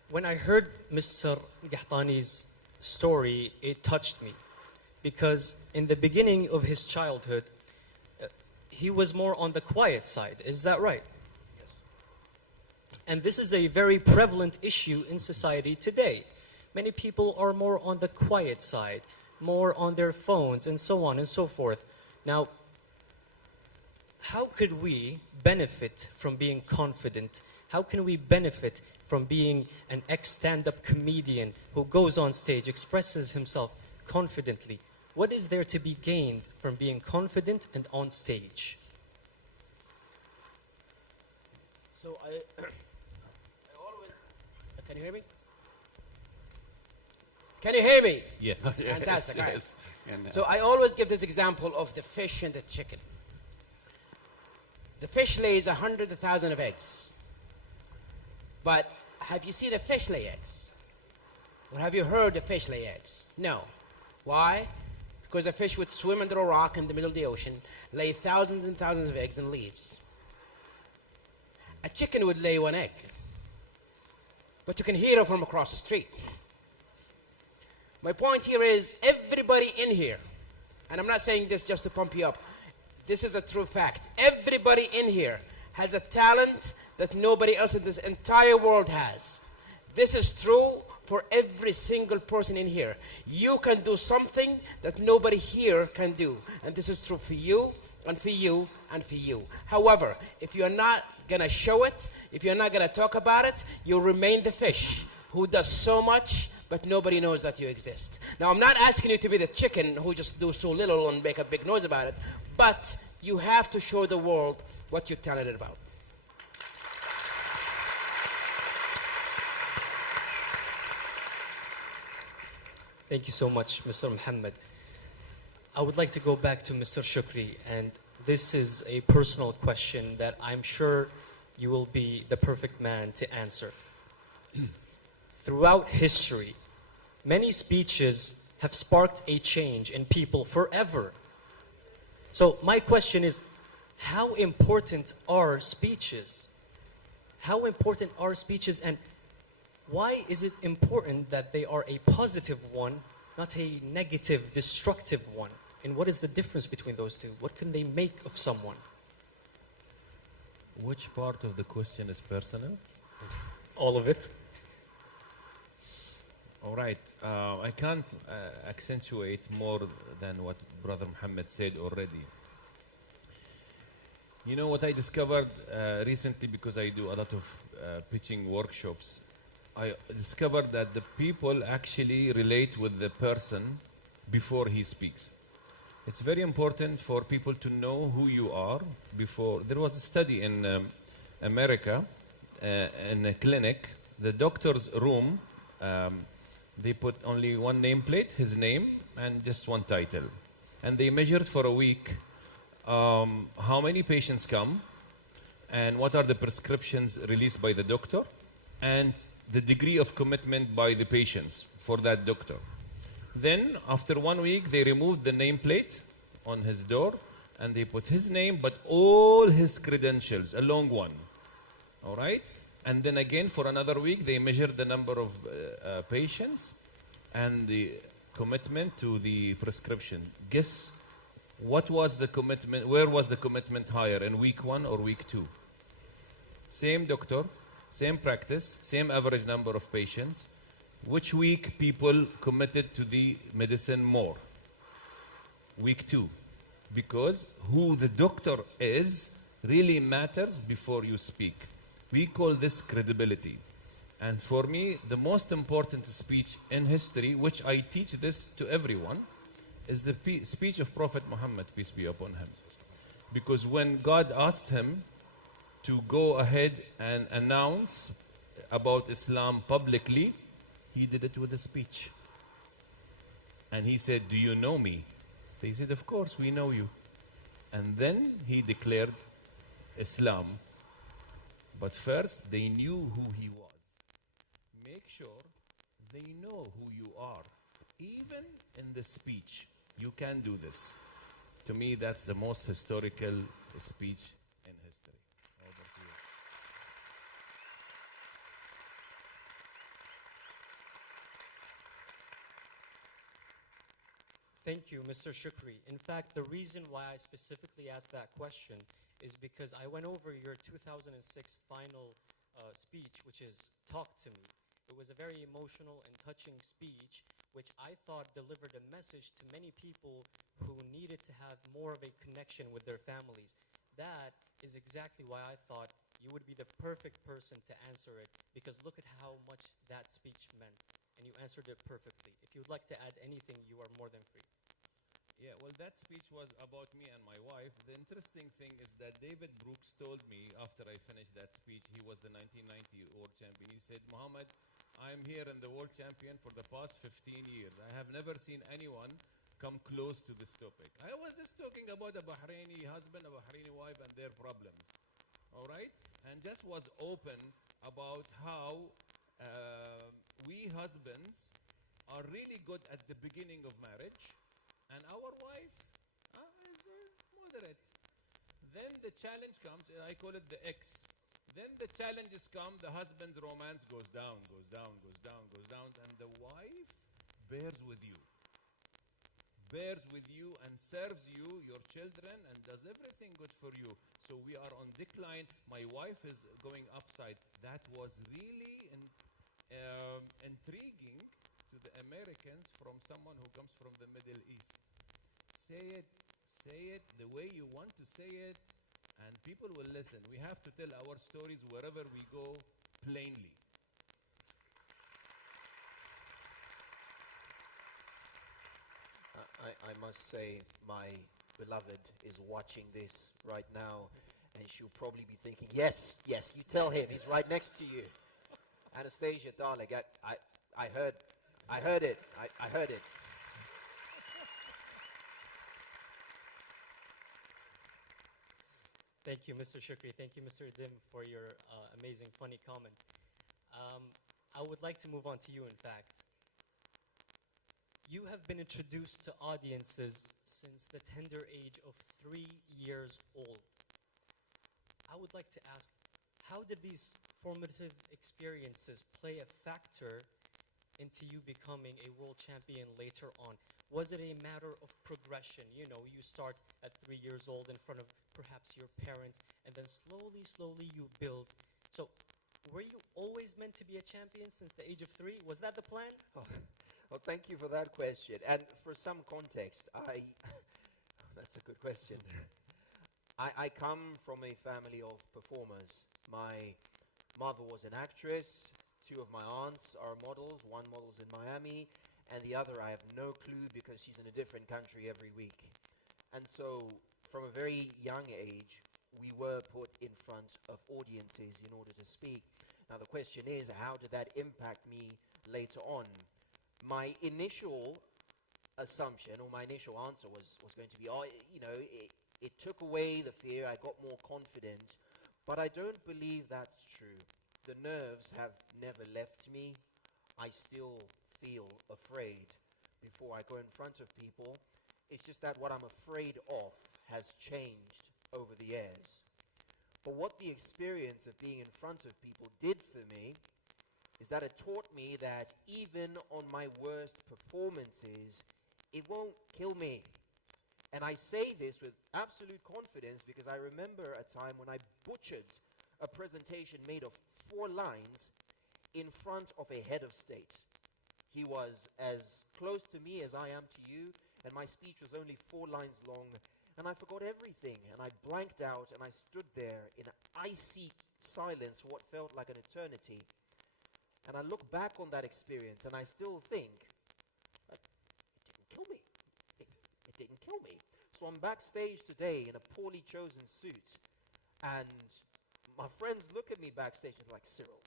when I heard Mr. Qahtani's story, it touched me. Because in the beginning of his childhood, he was more on the quiet side. Is that right? Yes. And this is a very prevalent issue in society today. Many people are more on the quiet side, more on their phones, and so on and so forth. Now, how could we benefit from being confident? How can we benefit from being an ex-stand-up comedian who goes on stage, expresses himself confidently? What is there to be gained from being confident and on stage? So I always, can you hear me? Can you hear me? Yes. Fantastic. Yes, All right. yes. And, So I always give this example of the fish and the chicken. The fish lays 100,000 of eggs. But have you seen a fish lay eggs? Or have you heard a fish lay eggs? No. Why? Because a fish would swim under a rock in the middle of the ocean, lay thousands and thousands of eggs and leaves. A chicken would lay one egg. But you can hear it from across the street. My point here is everybody in here, and I'm not saying this just to pump you up, this is a true fact. Everybody in here has a talent that nobody else in this entire world has. This is true for every single person in here. You can do something that nobody here can do. And this is true for you, and for you, and for you. However, if you're not going to show it, if you're not going to talk about it, you'll remain the fish who does so much, but nobody knows that you exist. Now, I'm not asking you to be the chicken who just do so little and make a big noise about it, but you have to show the world what you're talented about. Thank you so much, Mr. Muhammad. I would like to go back to Mr. Shukri, and this is a personal question that I'm sure you will be the perfect man to answer. Throughout history, many speeches have sparked a change in people forever. So my question is, how important are speeches? How important are speeches, and why is it important that they are a positive one, not a negative, destructive one? And what is the difference between those two? What can they make of someone? Which part of the question is personal? All of it. All right. I can't accentuate more than what Brother Muhammad said already. You know what I discovered recently, because I do a lot of pitching workshops. I discovered that the people actually relate with the person before he speaks. It's very important for people to know who you are before. There was a study in America, in a clinic. The doctor's room, they put only one nameplate, his name, and just one title. And they measured for a week how many patients come, and what are the prescriptions released by the doctor, and the degree of commitment by the patients for that doctor. Then, after 1 week, they removed the nameplate on his door, and they put his name, but all his credentials, a long one. All right? And then again, for another week, they measured the number of patients and the commitment to the prescription. Guess what was the commitment, where was the commitment higher, in week 1 or week 2? Same doctor, same practice, same average number of patients. Which week people committed to the medicine more? Week 2. Because who the doctor is really matters before you speak. We call this credibility. And for me, the most important speech in history, which I teach this to everyone, is the speech of Prophet Muhammad, peace be upon him. Because when God asked him to go ahead and announce about Islam publicly, he did it with a speech. And he said, "Do you know me?" They said, "Of course, we know you." And then he declared Islam. But first, they knew who he was. Make sure they know who you are. Even in the speech, you can do this. To me, that's the most historical speech in history. Over to you. Thank you, Mr. Shukri. In fact, the reason why I specifically asked that question is because I went over your 2006 final speech, which is Talk to Me. It was a very emotional and touching speech, which I thought delivered a message to many people who needed to have more of a connection with their families. That is exactly why I thought you would be the perfect person to answer it, because look at how much that speech meant, and you answered it perfectly. If you would like to add anything, you are more than free. Yeah, well, that speech was about me and my wife. The interesting thing is that David Brooks told me after I finished that speech, he was the 1990 world champion. He said, Muhammad, I'm here in the world champion for the past 15 years. I have never seen anyone come close to this topic. I was just talking about a Bahraini husband, a Bahraini wife, and their problems. All right? And just was open about how we husbands are really good at the beginning of marriage, and our wife is moderate. Then the challenge comes, I call it the X. Then the challenges come, the husband's romance goes down, goes down, goes down, goes down, and the wife bears with you. Bears with you and serves you, your children, and does everything good for you. So we are on decline. My wife is going upside. That was really intriguing to the Americans from someone who comes from the Middle East. Say it the way you want to say it, and people will listen. We have to tell our stories wherever we go plainly. I must say, my beloved is watching this right now, and she'll probably be thinking, yes, you tell him, he's right next to you. Anastasia, darling, I heard it. Thank you, Mr. Shukri. Thank you, Mr. Dem, for your amazing, funny comment. I would like to move on to you, in fact. You have been introduced to audiences since the tender age of 3 years old. I would like to ask, how did these formative experiences play a factor into you becoming a world champion later on? Was it a matter of progression? You know, you start at 3 years old in front of perhaps your parents, and then slowly you build. So, were you always meant to be a champion since the age of 3? Was that the plan? Oh, well, thank you for that question. And for some context, that's a good question. I come from a family of performers. My mother was an actress. 2 of my aunts are models. 1 model's in Miami, and the other I have no clue because she's in a different country every week. And so, from a very young age, we were put in front of audiences in order to speak. Now the question is, how did that impact me later on? My initial assumption, or my initial answer was going to be, it took away the fear, I got more confident, but I don't believe that's true. The nerves have never left me. I still feel afraid before I go in front of people. It's just that what I'm afraid of has changed over the years. But what the experience of being in front of people did for me is that it taught me that even on my worst performances, it won't kill me. And I say this with absolute confidence because I remember a time when I butchered a presentation made of 4 lines in front of a head of state. He was as close to me as I am to you, and my speech was only 4 lines long, and I forgot everything, and I blanked out, and I stood there in an icy silence for what felt like an eternity. And I look back on that experience, and I still think, it didn't kill me. It didn't kill me. So I'm backstage today in a poorly chosen suit, and my friends look at me backstage and like, Cyril,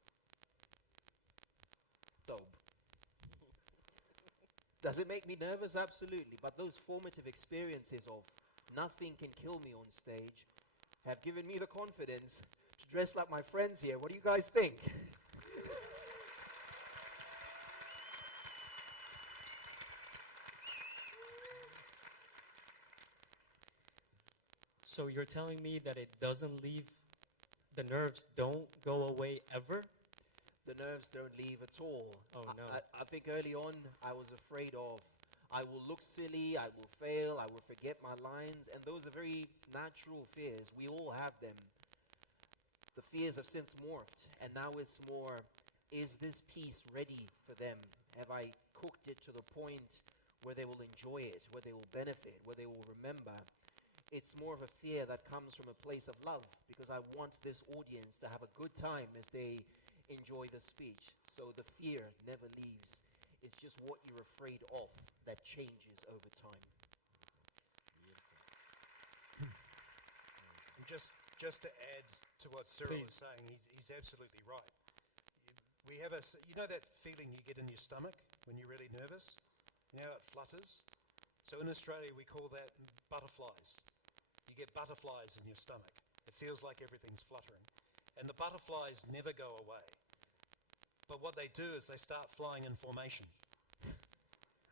dope. Does it make me nervous? Absolutely. But those formative experiences of nothing can kill me on stage have given me the confidence to dress like my friends here. What do you guys think? So you're telling me that it doesn't leave, the nerves don't go away ever? The nerves don't leave at all. Oh no. I think early on I was afraid of, I will look silly, I will fail, I will forget my lines, and those are very natural fears. We all have them. The fears have since morphed, and now it's more, is this piece ready for them? Have I cooked it to the point where they will enjoy it, where they will benefit, where they will remember? It's more of a fear that comes from a place of love, because I want this audience to have a good time as they enjoy the speech. So the fear never leaves. It's just what you're afraid of that changes over time. Just to add to what Cyril is saying, he's absolutely right. We have you know that feeling you get in your stomach when you're really nervous? You know how it flutters? So in Australia we call that butterflies. You get butterflies in your stomach. It feels like everything's fluttering. And the butterflies never go away. But what they do is they start flying in formation.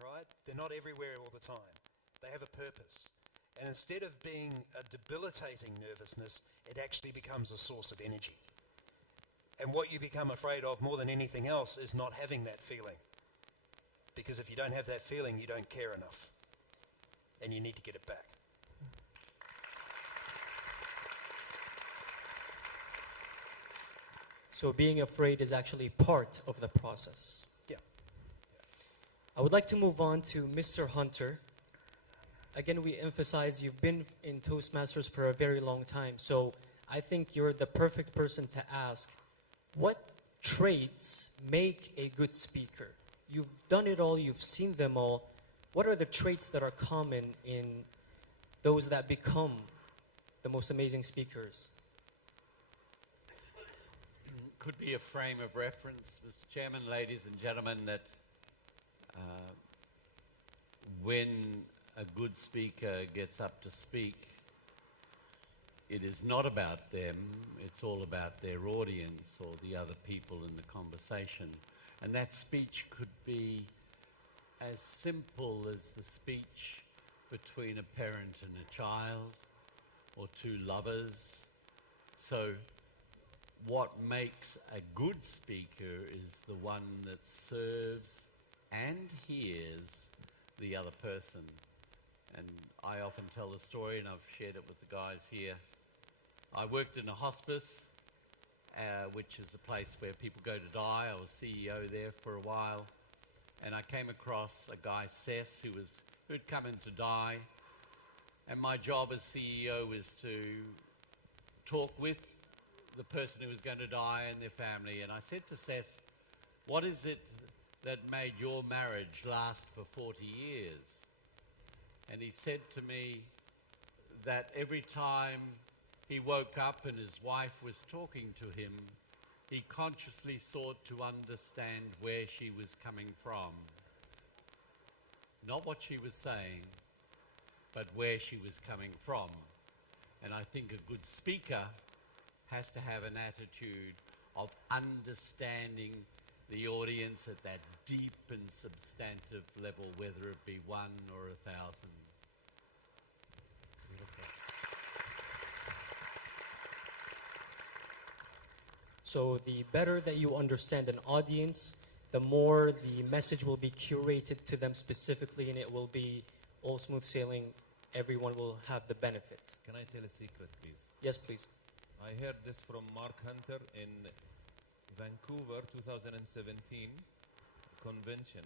Right? They're not everywhere all the time. They have a purpose. And instead of being a debilitating nervousness, it actually becomes a source of energy. And what you become afraid of more than anything else is not having that feeling. Because if you don't have that feeling, you don't care enough. And you need to get it back. So being afraid is actually part of the process. Yeah. I would like to move on to Mr. Hunter. Again, we emphasize you've been in Toastmasters for a very long time, so I think you're the perfect person to ask, what traits make a good speaker? You've done it all, you've seen them all. What are the traits that are common in those that become the most amazing speakers? Could be a frame of reference, Mr. Chairman, ladies and gentlemen, that when a good speaker gets up to speak, it is not about them, it's all about their audience or the other people in the conversation. And that speech could be as simple as the speech between a parent and a child or two lovers. So what makes a good speaker is the one that serves and hears the other person. And I often tell the story, and I've shared it with the guys here. I worked in a hospice, which is a place where people go to die. I was CEO there for a while. And I came across a guy, Seth, who'd come in to die. And my job as CEO is to talk with the person who was going to die and their family. And I said to Seth, what is it that made your marriage last for 40 years? And he said to me that every time he woke up and his wife was talking to him, he consciously sought to understand where she was coming from. Not what she was saying, but where she was coming from. And I think a good speaker has to have an attitude of understanding the audience at that deep and substantive level, whether it be 1 or 1,000. So the better that you understand an audience, the more the message will be curated to them specifically, and it will be all smooth sailing. Everyone will have the benefits. Can I tell a secret, please? Yes, please. I heard this from Mark Hunter in Vancouver 2017 convention.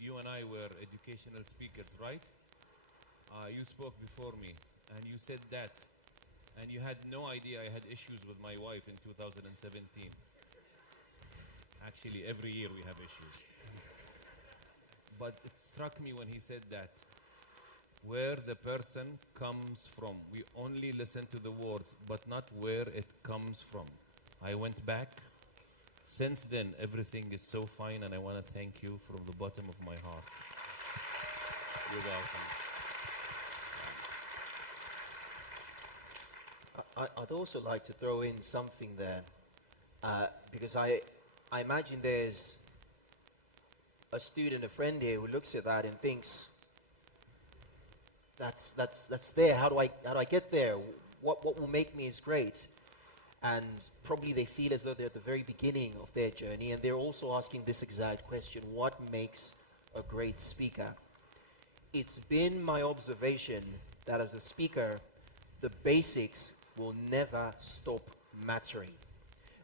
You and I were educational speakers, right? You spoke before me, and you said that. And you had no idea I had issues with my wife in 2017. Actually, every year we have issues. But it struck me when he said that, where the person comes from. We only listen to the words, but not where it comes from. I went back. Since then, everything is so fine, and I want to thank you from the bottom of my heart. You're welcome. I'd also like to throw in something there, because I imagine there's a student, a friend here, who looks at that and thinks, that's there. How do I get there? What will make me as great? And probably they feel as though they're at the very beginning of their journey, and they're also asking this exact question: what makes a great speaker? It's been my observation that as a speaker, the basics will never stop mattering.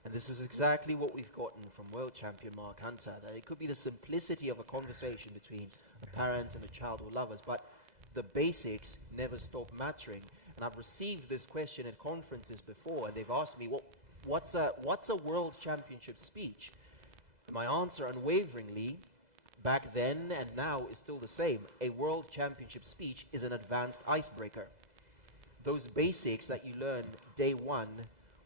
And this is exactly what we've gotten from world champion Mark Hunter, that it could be the simplicity of a conversation between a parent and a child or lovers, but the basics never stop mattering. And I've received this question at conferences before, and they've asked me, well, what's a world championship speech? And my answer unwaveringly, back then and now, is still the same. A world championship speech is an advanced icebreaker. those basics that you learn day one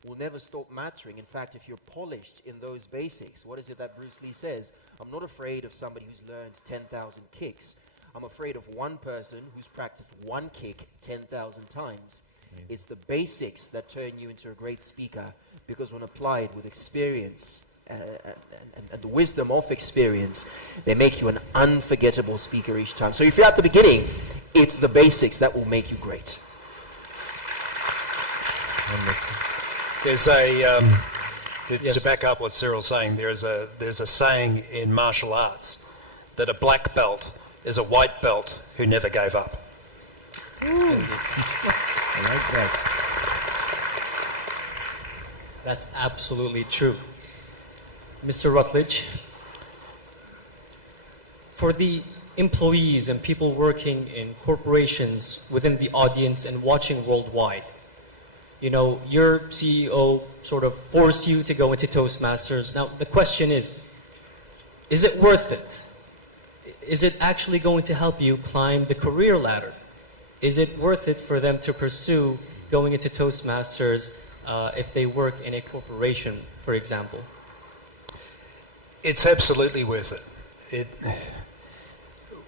will never stop mattering. In fact, if you're polished in those basics, what is it that Bruce Lee says? I'm not afraid of somebody who's learned 10,000 kicks. I'm afraid of one person who's practiced one kick 10,000 times. It's the basics that turn you into a great speaker, because when applied with experience and the wisdom of experience, they make you an unforgettable speaker each time. So if you're at the beginning, it's the basics that will make you great. There's a to back up what Cyril's saying. There's a saying in martial arts that a black belt is a white belt who never gave up. I like that. That's absolutely true. Mr. Rutledge, for the employees and people working in corporations within the audience and watching worldwide, you know, your CEO sort of forced you to go into Toastmasters. Now, the question is it worth it? Is it actually going to help you climb the career ladder? Is it worth it for them to pursue going into Toastmasters if they work in a corporation, for example? It's absolutely worth it.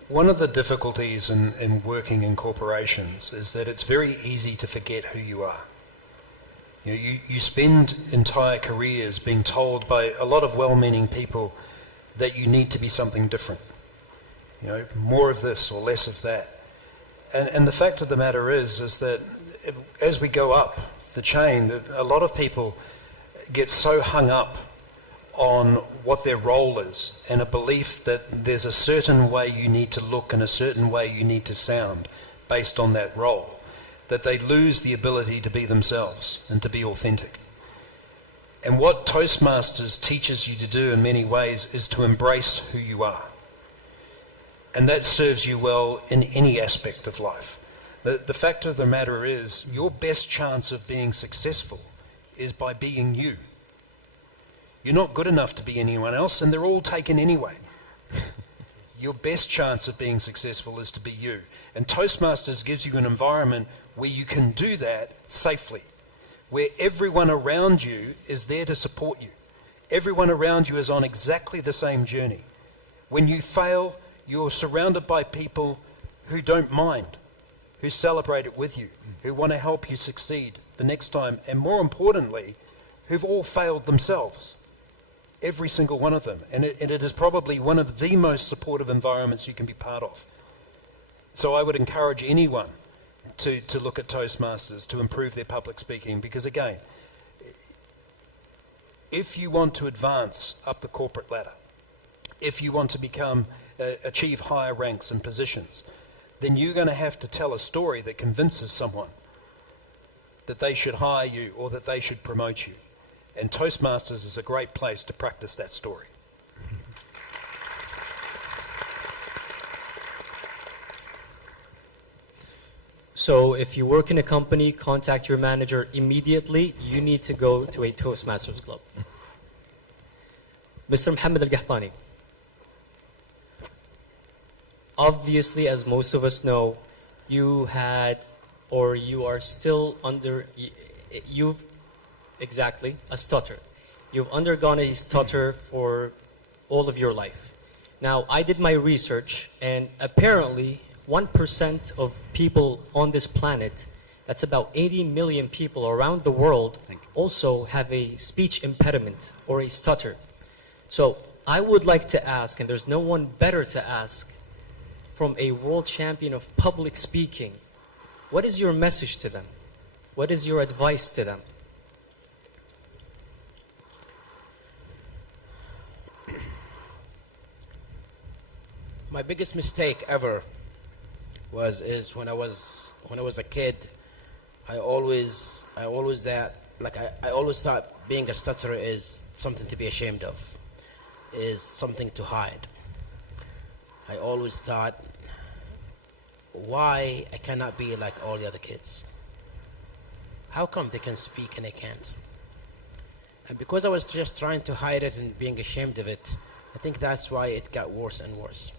One of the difficulties in working in corporations is that it's very easy to forget who you are. You spend entire careers being told by a lot of well-meaning people that you need to be something different. More of this or less of that. And the fact of the matter is that as we go up the chain, a lot of people get so hung up on what their role is and a belief that there's a certain way you need to look and a certain way you need to sound based on that role, that they lose the ability to be themselves and to be authentic. And what Toastmasters teaches you to do in many ways is to embrace who you are. And that serves you well in any aspect of life. The fact of the matter is, your best chance of being successful is by being you. You're not good enough to be anyone else, and they're all taken anyway. Your best chance of being successful is to be you. And Toastmasters gives you an environment where you can do that safely, where everyone around you is there to support you. Everyone around you is on exactly the same journey. When you fail, you're surrounded by people who don't mind, who celebrate it with you, who want to help you succeed the next time, and more importantly, who've all failed themselves. Every single one of them. And it is probably one of the most supportive environments you can be part of. So I would encourage anyone to look at Toastmasters to improve their public speaking, because again, if you want to advance up the corporate ladder, if you want to achieve higher ranks and positions, then you're going to have to tell a story that convinces someone that they should hire you or that they should promote you. And Toastmasters is a great place to practice that story. So if you work in a company, contact your manager immediately. You need to go to a Toastmasters club. Mr. Mohammed Al-Qahtani. Obviously, as most of us know, you had, or you are still under, exactly, a stutter. You've undergone a stutter for all of your life. Now, I did my research, and apparently 1% of people on this planet, that's about 80 million people around the world, also have a speech impediment or a stutter. So I would like to ask, and there's no one better to ask, from a world champion of public speaking, what is your message to them? What is your advice to them? My biggest mistake ever is when I was a kid. I always thought being a stutterer is something to be ashamed of, is something to hide. I always thought, why I cannot be like all the other kids? How come they can speak and I can't? And because I was just trying to hide it and being ashamed of it, I think that's why it got worse and worse.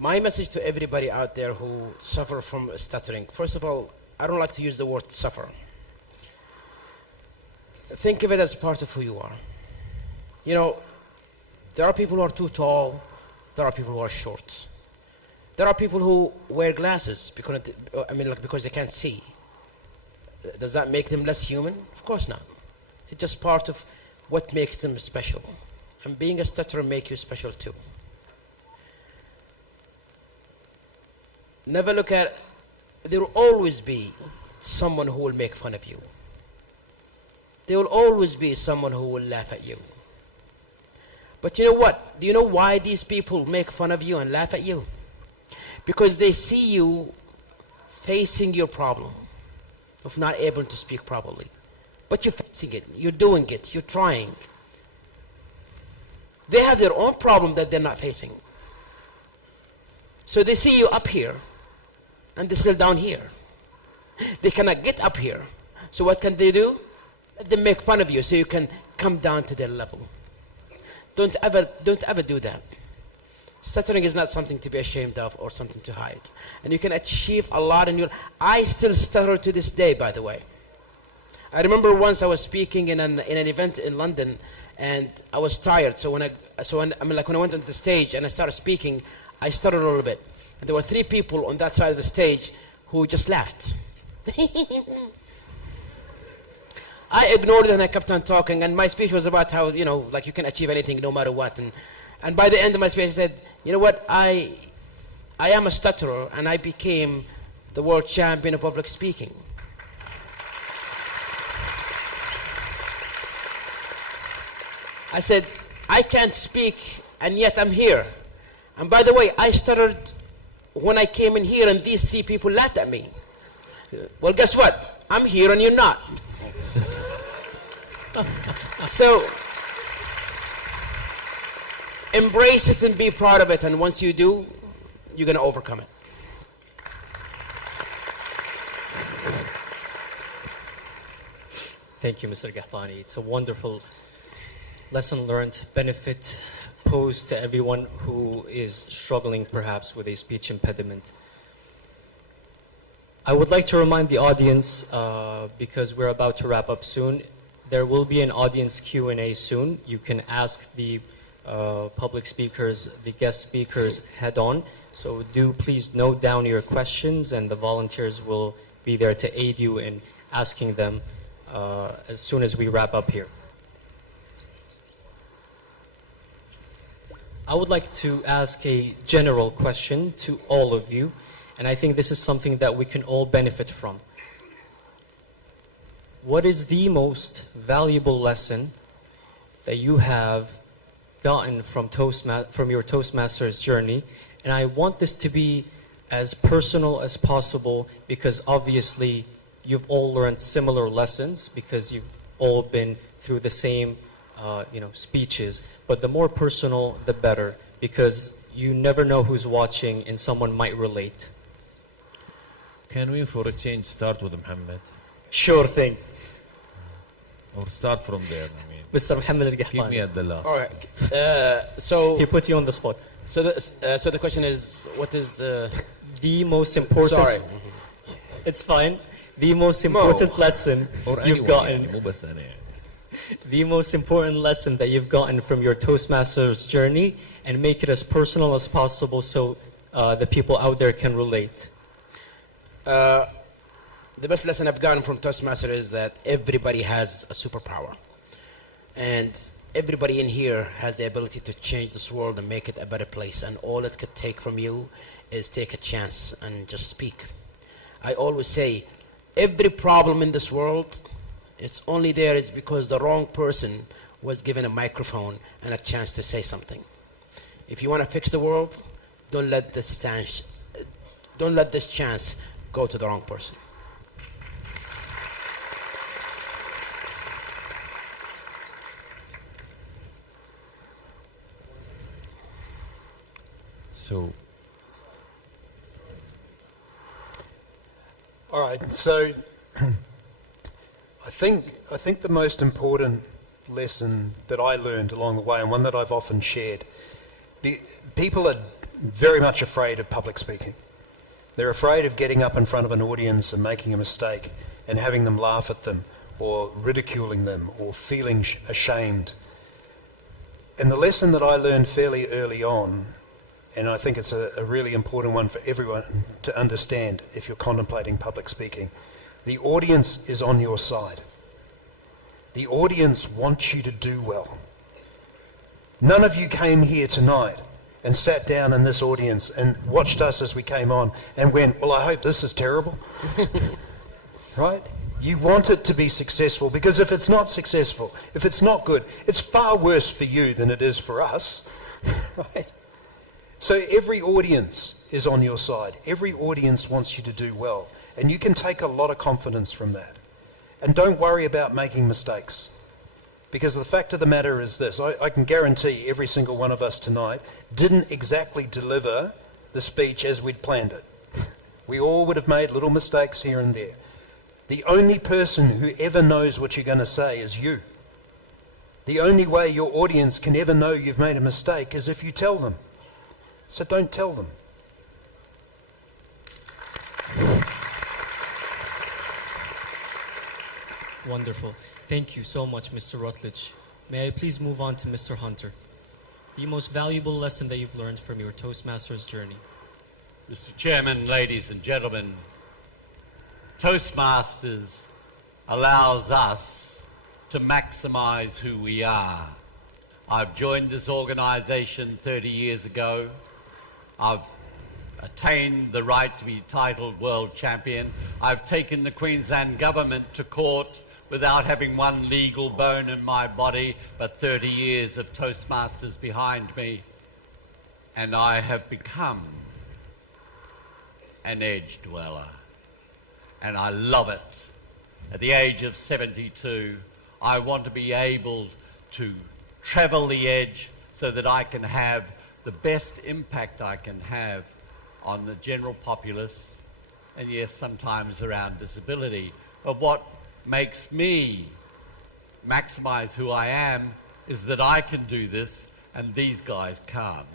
My message to everybody out there who suffer from stuttering, first of all, I don't like to use the word suffer. Think of it as part of who you are. You know, there are people who are too tall, there are people who are short. There are people who wear glasses because, because they can't see. Does that make them less human? Of course not. It's just part of what makes them special. And being a stutterer makes you special too. Never look at, there will always be someone who will make fun of you. There will always be someone who will laugh at you. But you know what? Do you know why these people make fun of you and laugh at you? Because they see you facing your problem of not able to speak properly. But you're facing it, you're doing it, you're trying. They have their own problem that they're not facing. So they see you up here, and they're still down here. They cannot get up here. So what can they do? Let them make fun of you so you can come down to their level. Don't ever do that. Stuttering is not something to be ashamed of or something to hide. And you can achieve a lot in your... I still stutter to this day, by the way. I remember once I was speaking in an event in London, and I was tired. So when I went on the stage and I started speaking, I stuttered a little bit. And there were 3 people on that side of the stage who just laughed. I ignored it and I kept on talking, and my speech was about how, you know, like you can achieve anything no matter what. And by the end of my speech I said, you know what, I am a stutterer, and I became the world champion of public speaking. I said, I can't speak, and yet I'm here. And by the way, I stuttered when I came in here, and these 3 people laughed at me. Well, guess what? I'm here and you're not. So, embrace it and be proud of it, and once you do, you're going to overcome it. Thank you, Mr. Gahtani. It's a wonderful lesson learned, benefit posed to everyone who is struggling perhaps with a speech impediment. I would like to remind the audience, because we're about to wrap up soon, there will be an audience Q&A soon. You can ask the public speakers, the guest speakers head on. So do please note down your questions, and the volunteers will be there to aid you in asking them as soon as we wrap up here. I would like to ask a general question to all of you, and I think this is something that we can all benefit from. What is the most valuable lesson that you have gotten from your Toastmasters journey? And I want this to be as personal as possible, because obviously you've all learned similar lessons because you've all been through the same speeches. But the more personal, the better, because you never know who's watching and someone might relate. Can we, for a change, start with Muhammad? Sure thing. Or start from there, I mean. Mr. Muhammad Al-Gahtani. Keep me at the last. All right. So he put you on the spot. So the question is, what is the most important? Sorry. It's fine. The most important lesson you've gotten. The most important lesson that you've gotten from your Toastmasters journey, and make it as personal as possible so the people out there can relate. The best lesson I've gotten from Toastmasters is that everybody has a superpower. And everybody in here has the ability to change this world and make it a better place. And all it could take from you is take a chance and just speak. I always say, every problem in this world, it's only there is because the wrong person was given a microphone and a chance to say something. If you want to fix the world, don't let this chance go to the wrong person. So, all right. So, I think the most important lesson that I learned along the way, and one that I've often shared, people are very much afraid of public speaking. They're afraid of getting up in front of an audience and making a mistake and having them laugh at them or ridiculing them or feeling ashamed. And the lesson that I learned fairly early on, and I think it's a really important one for everyone to understand if you're contemplating public speaking, the audience is on your side. The audience wants you to do well. None of you came here tonight and sat down in this audience and watched us as we came on and went, well, I hope this is terrible. Right? You want it to be successful, because if it's not successful, if it's not good, it's far worse for you than it is for us. Right? So every audience is on your side. Every audience wants you to do well. And you can take a lot of confidence from that. And don't worry about making mistakes. Because the fact of the matter is this, I can guarantee every single one of us tonight didn't exactly deliver the speech as we'd planned it. We all would have made little mistakes here and there. The only person who ever knows what you're going to say is you. The only way your audience can ever know you've made a mistake is if you tell them. So don't tell them. Wonderful. Thank you so much, Mr. Rutledge. May I please move on to Mr. Hunter? The most valuable lesson that you've learned from your Toastmasters journey. Mr. Chairman, ladies and gentlemen, Toastmasters allows us to maximize who we are. I've joined this organization 30 years ago. I've attained the right to be titled world champion. I've taken the Queensland government to court without having one legal bone in my body, but 30 years of Toastmasters behind me. And I have become an edge dweller. And I love it. At the age of 72, I want to be able to travel the edge so that I can have the best impact I can have on the general populace, and yes, sometimes around disability. But what makes me maximize who I am is that I can do this and these guys can't.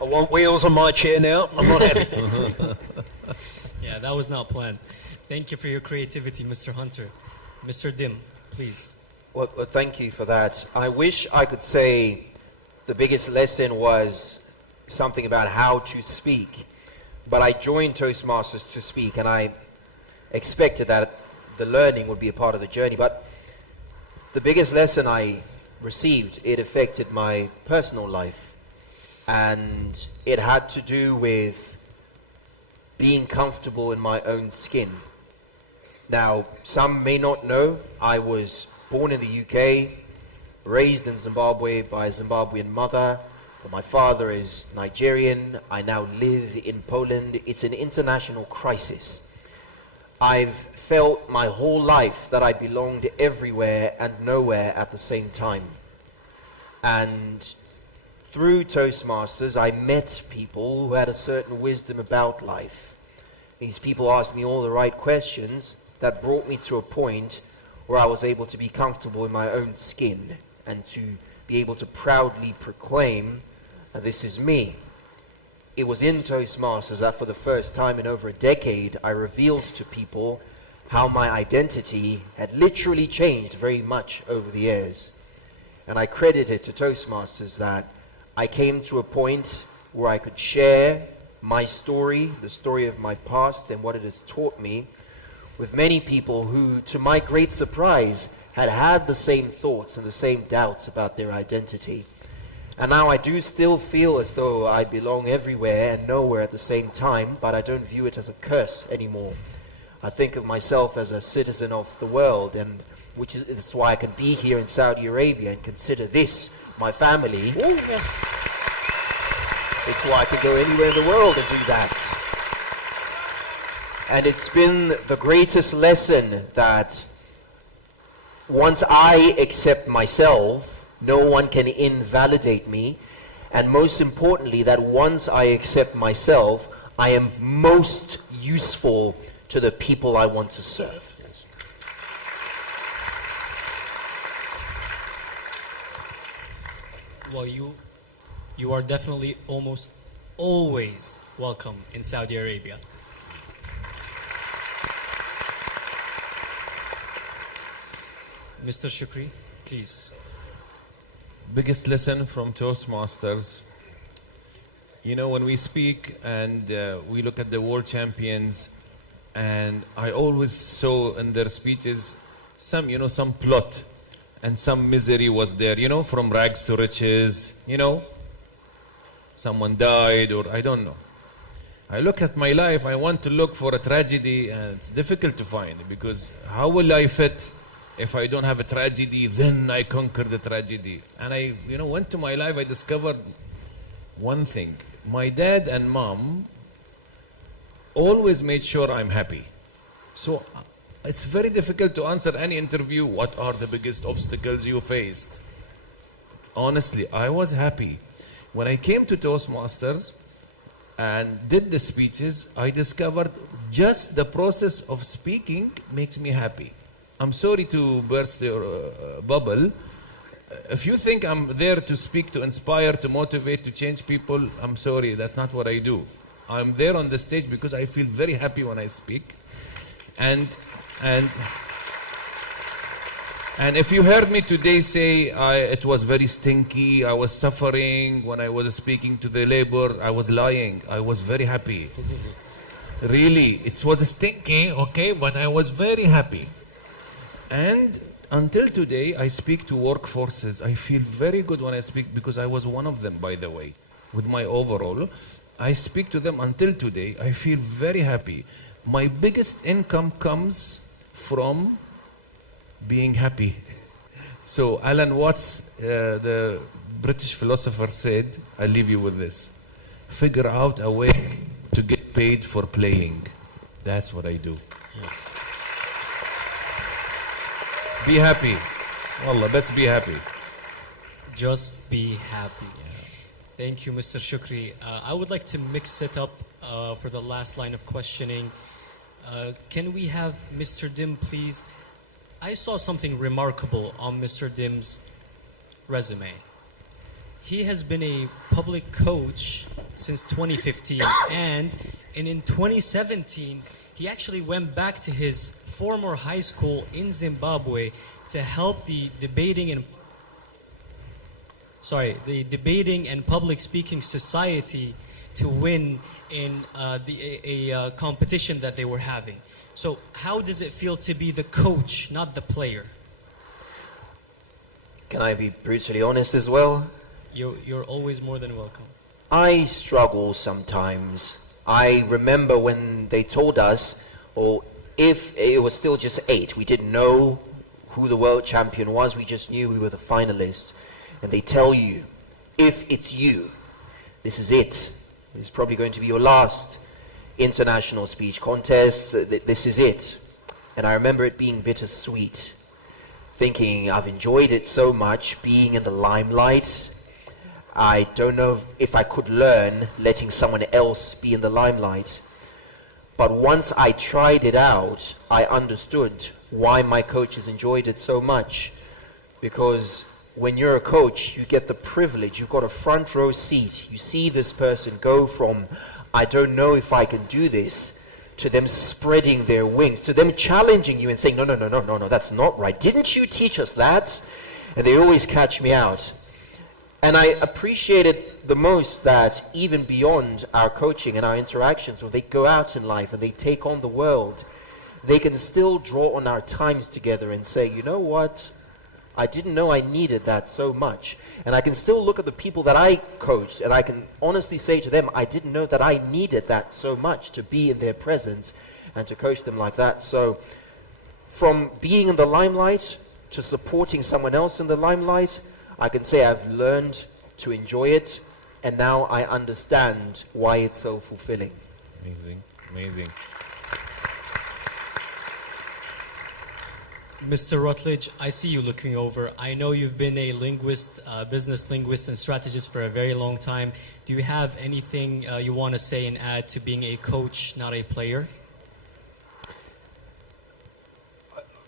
I want wheels on my chair now. I'm not happy. Yeah, that was not planned. Thank you for your creativity, Mr. Hunter. Mr. Dem, please. Well, thank you for that. I wish I could say the biggest lesson was something about how to speak. But I joined Toastmasters to speak, and I expected that the learning would be a part of the journey. But the biggest lesson I received, it affected my personal life. And it had to do with being comfortable in my own skin. Now, some may not know, I was born in the UK, raised in Zimbabwe by a Zimbabwean mother, but my father is Nigerian. I now live in Poland. It's an international crisis. I've felt my whole life that I belonged everywhere and nowhere at the same time. And through Toastmasters, I met people who had a certain wisdom about life. These people asked me all the right questions that brought me to a point where I was able to be comfortable in my own skin and to be able to proudly proclaim, this is me. It was in Toastmasters that for the first time in over a decade, I revealed to people how my identity had literally changed very much over the years. And I credit it to Toastmasters that I came to a point where I could share my story, the story of my past and what it has taught me, with many people who, to my great surprise, had had the same thoughts and the same doubts about their identity. And now I do still feel as though I belong everywhere and nowhere at the same time, but I don't view it as a curse anymore. I think of myself as a citizen of the world, and that's why I can be here in Saudi Arabia and consider this my family. Ooh, yes. It's why I can go anywhere in the world and do that. And it's been the greatest lesson that once I accept myself, no one can invalidate me. And most importantly, that once I accept myself, I am most useful to the people I want to serve. Well, you are definitely almost always welcome in Saudi Arabia. Mr. Shukri, please. Biggest lesson from Toastmasters. You know, when we speak and we look at the world champions, and I always saw in their speeches some, you know, some plot and some misery was there, you know, from rags to riches, you know, someone died or I don't know. I look at my life, I want to look for a tragedy, and it's difficult to find, because how will I fit if I don't have a tragedy? Then I conquer the tragedy. And I, you know, went to my life, I discovered one thing. My dad and mom always made sure I'm happy. So it's very difficult to answer any interview, what are the biggest obstacles you faced? Honestly, I was happy. When I came to Toastmasters and did the speeches, I discovered just the process of speaking makes me happy. I'm sorry to burst your bubble. If you think I'm there to speak, to inspire, to motivate, to change people, I'm sorry, that's not what I do. I'm there on the stage because I feel very happy when I speak. And if you heard me today say it was very stinky, I was suffering when I was speaking to the laborers, I was lying. I was very happy. Really, it was stinky, okay, but I was very happy. And until today, I speak to workforces. I feel very good when I speak, because I was one of them, by the way, with my overall. I speak to them until today. I feel very happy. My biggest income comes from being happy. So Alan Watts, the British philosopher, said, I'll leave you with this. Figure out a way to get paid for playing. That's what I do. Be happy. Wallah, best be happy. Just be happy. Thank you, Mr. Shukri. I would like to mix it up for the last line of questioning. Can we have Mr. Dem, please? I saw something remarkable on Mr. Dem's resume. He has been a public coach since 2015, and in 2017, he actually went back to his former high school in Zimbabwe to help the debating and public speaking society to win in a competition that they were having. So how does it feel to be the coach, not the player? Can I be brutally honest as well? You're always more than welcome. I struggle sometimes. I remember when they told us, or if it was still just 8, we didn't know who the world champion was, we just knew we were the finalists. And they tell you, if it's you, this is it. This is probably going to be your last international speech contest. This is it. And I remember it being bittersweet, thinking I've enjoyed it so much, being in the limelight. I don't know if I could learn letting someone else be in the limelight. But once I tried it out, I understood why my coaches enjoyed it so much. Because when you're a coach, you get the privilege, you've got a front row seat. You see this person go from, I don't know if I can do this, to them spreading their wings, to them challenging you and saying, no, that's not right. Didn't you teach us that? And they always catch me out. And I appreciate it the most that even beyond our coaching and our interactions, when they go out in life and they take on the world, they can still draw on our times together and say, you know what? I didn't know I needed that so much. And I can still look at the people that I coached and I can honestly say to them, I didn't know that I needed that so much, to be in their presence and to coach them like that. So from being in the limelight to supporting someone else in the limelight, I can say I've learned to enjoy it, and now I understand why it's so fulfilling. Amazing, amazing. Mr. Rutledge, I see you looking over. I know you've been a linguist, business linguist and strategist for a very long time. Do you have anything you want to say and add to being a coach, not a player?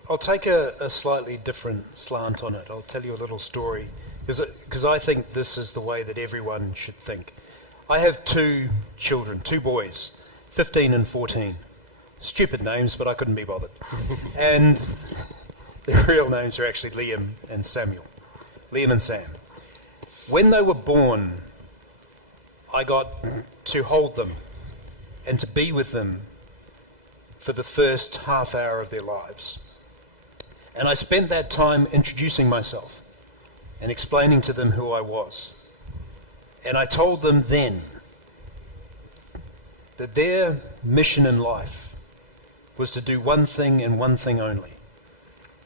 I'll take a slightly different slant on it. I'll tell you a little story. because I think this is the way that everyone should think. I have 2 children, 2 boys, 15 and 14. Stupid names, but I couldn't be bothered. And their real names are actually Liam and Samuel. Liam and Sam. When they were born, I got to hold them and to be with them for the first half hour of their lives. And I spent that time introducing myself and explaining to them who I was. And I told them then that their mission in life was to do one thing and one thing only,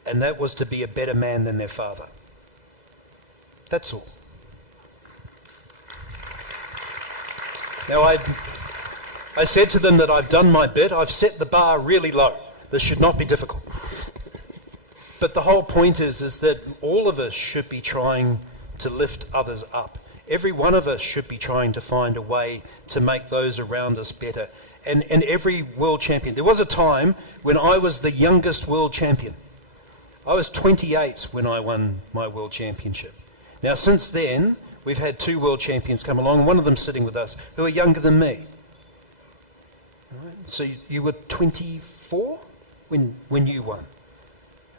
and that was to be a better man than their father. That's all. Now, I said to them that I've done my bit. I've set the bar really low. This should not be difficult. But the whole point is that all of us should be trying to lift others up. Every one of us should be trying to find a way to make those around us better. And every world champion. There was a time when I was the youngest world champion. I was 28 when I won my world championship. Now, since then, we've had 2 world champions come along, and one of them sitting with us, who are younger than me. Right? So you were 24 when you won,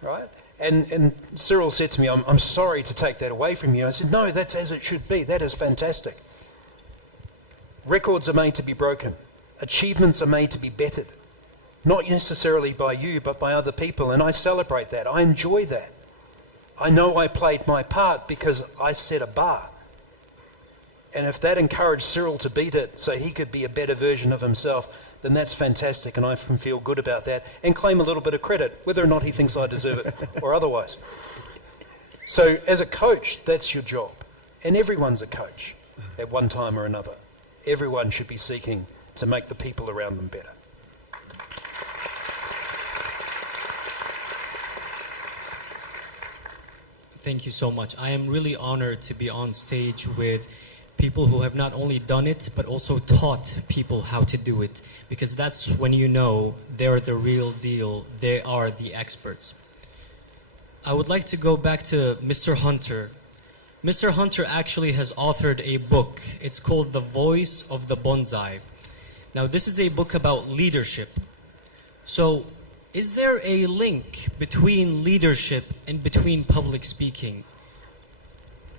right? And Cyril said to me, I'm sorry to take that away from you. I said, no, that's as it should be. That is fantastic. Records are made to be broken. Achievements are made to be bettered. Not necessarily by you, but by other people, and I celebrate that. I enjoy that. I know I played my part because I set a bar. And if that encouraged Cyril to beat it so he could be a better version of himself, then that's fantastic, and I can feel good about that and claim a little bit of credit, whether or not he thinks I deserve it or otherwise. So as a coach, that's your job. And everyone's a coach at one time or another. Everyone should be seeking to make the people around them better. Thank you so much. I am really honored to be on stage with people who have not only done it, but also taught people how to do it. Because that's when you know they're the real deal. They are the experts. I would like to go back to Mr. Hunter. Mr. Hunter actually has authored a book. It's called The Voice of the Bonsai. Now, this is a book about leadership. So, is there a link between leadership and between public speaking?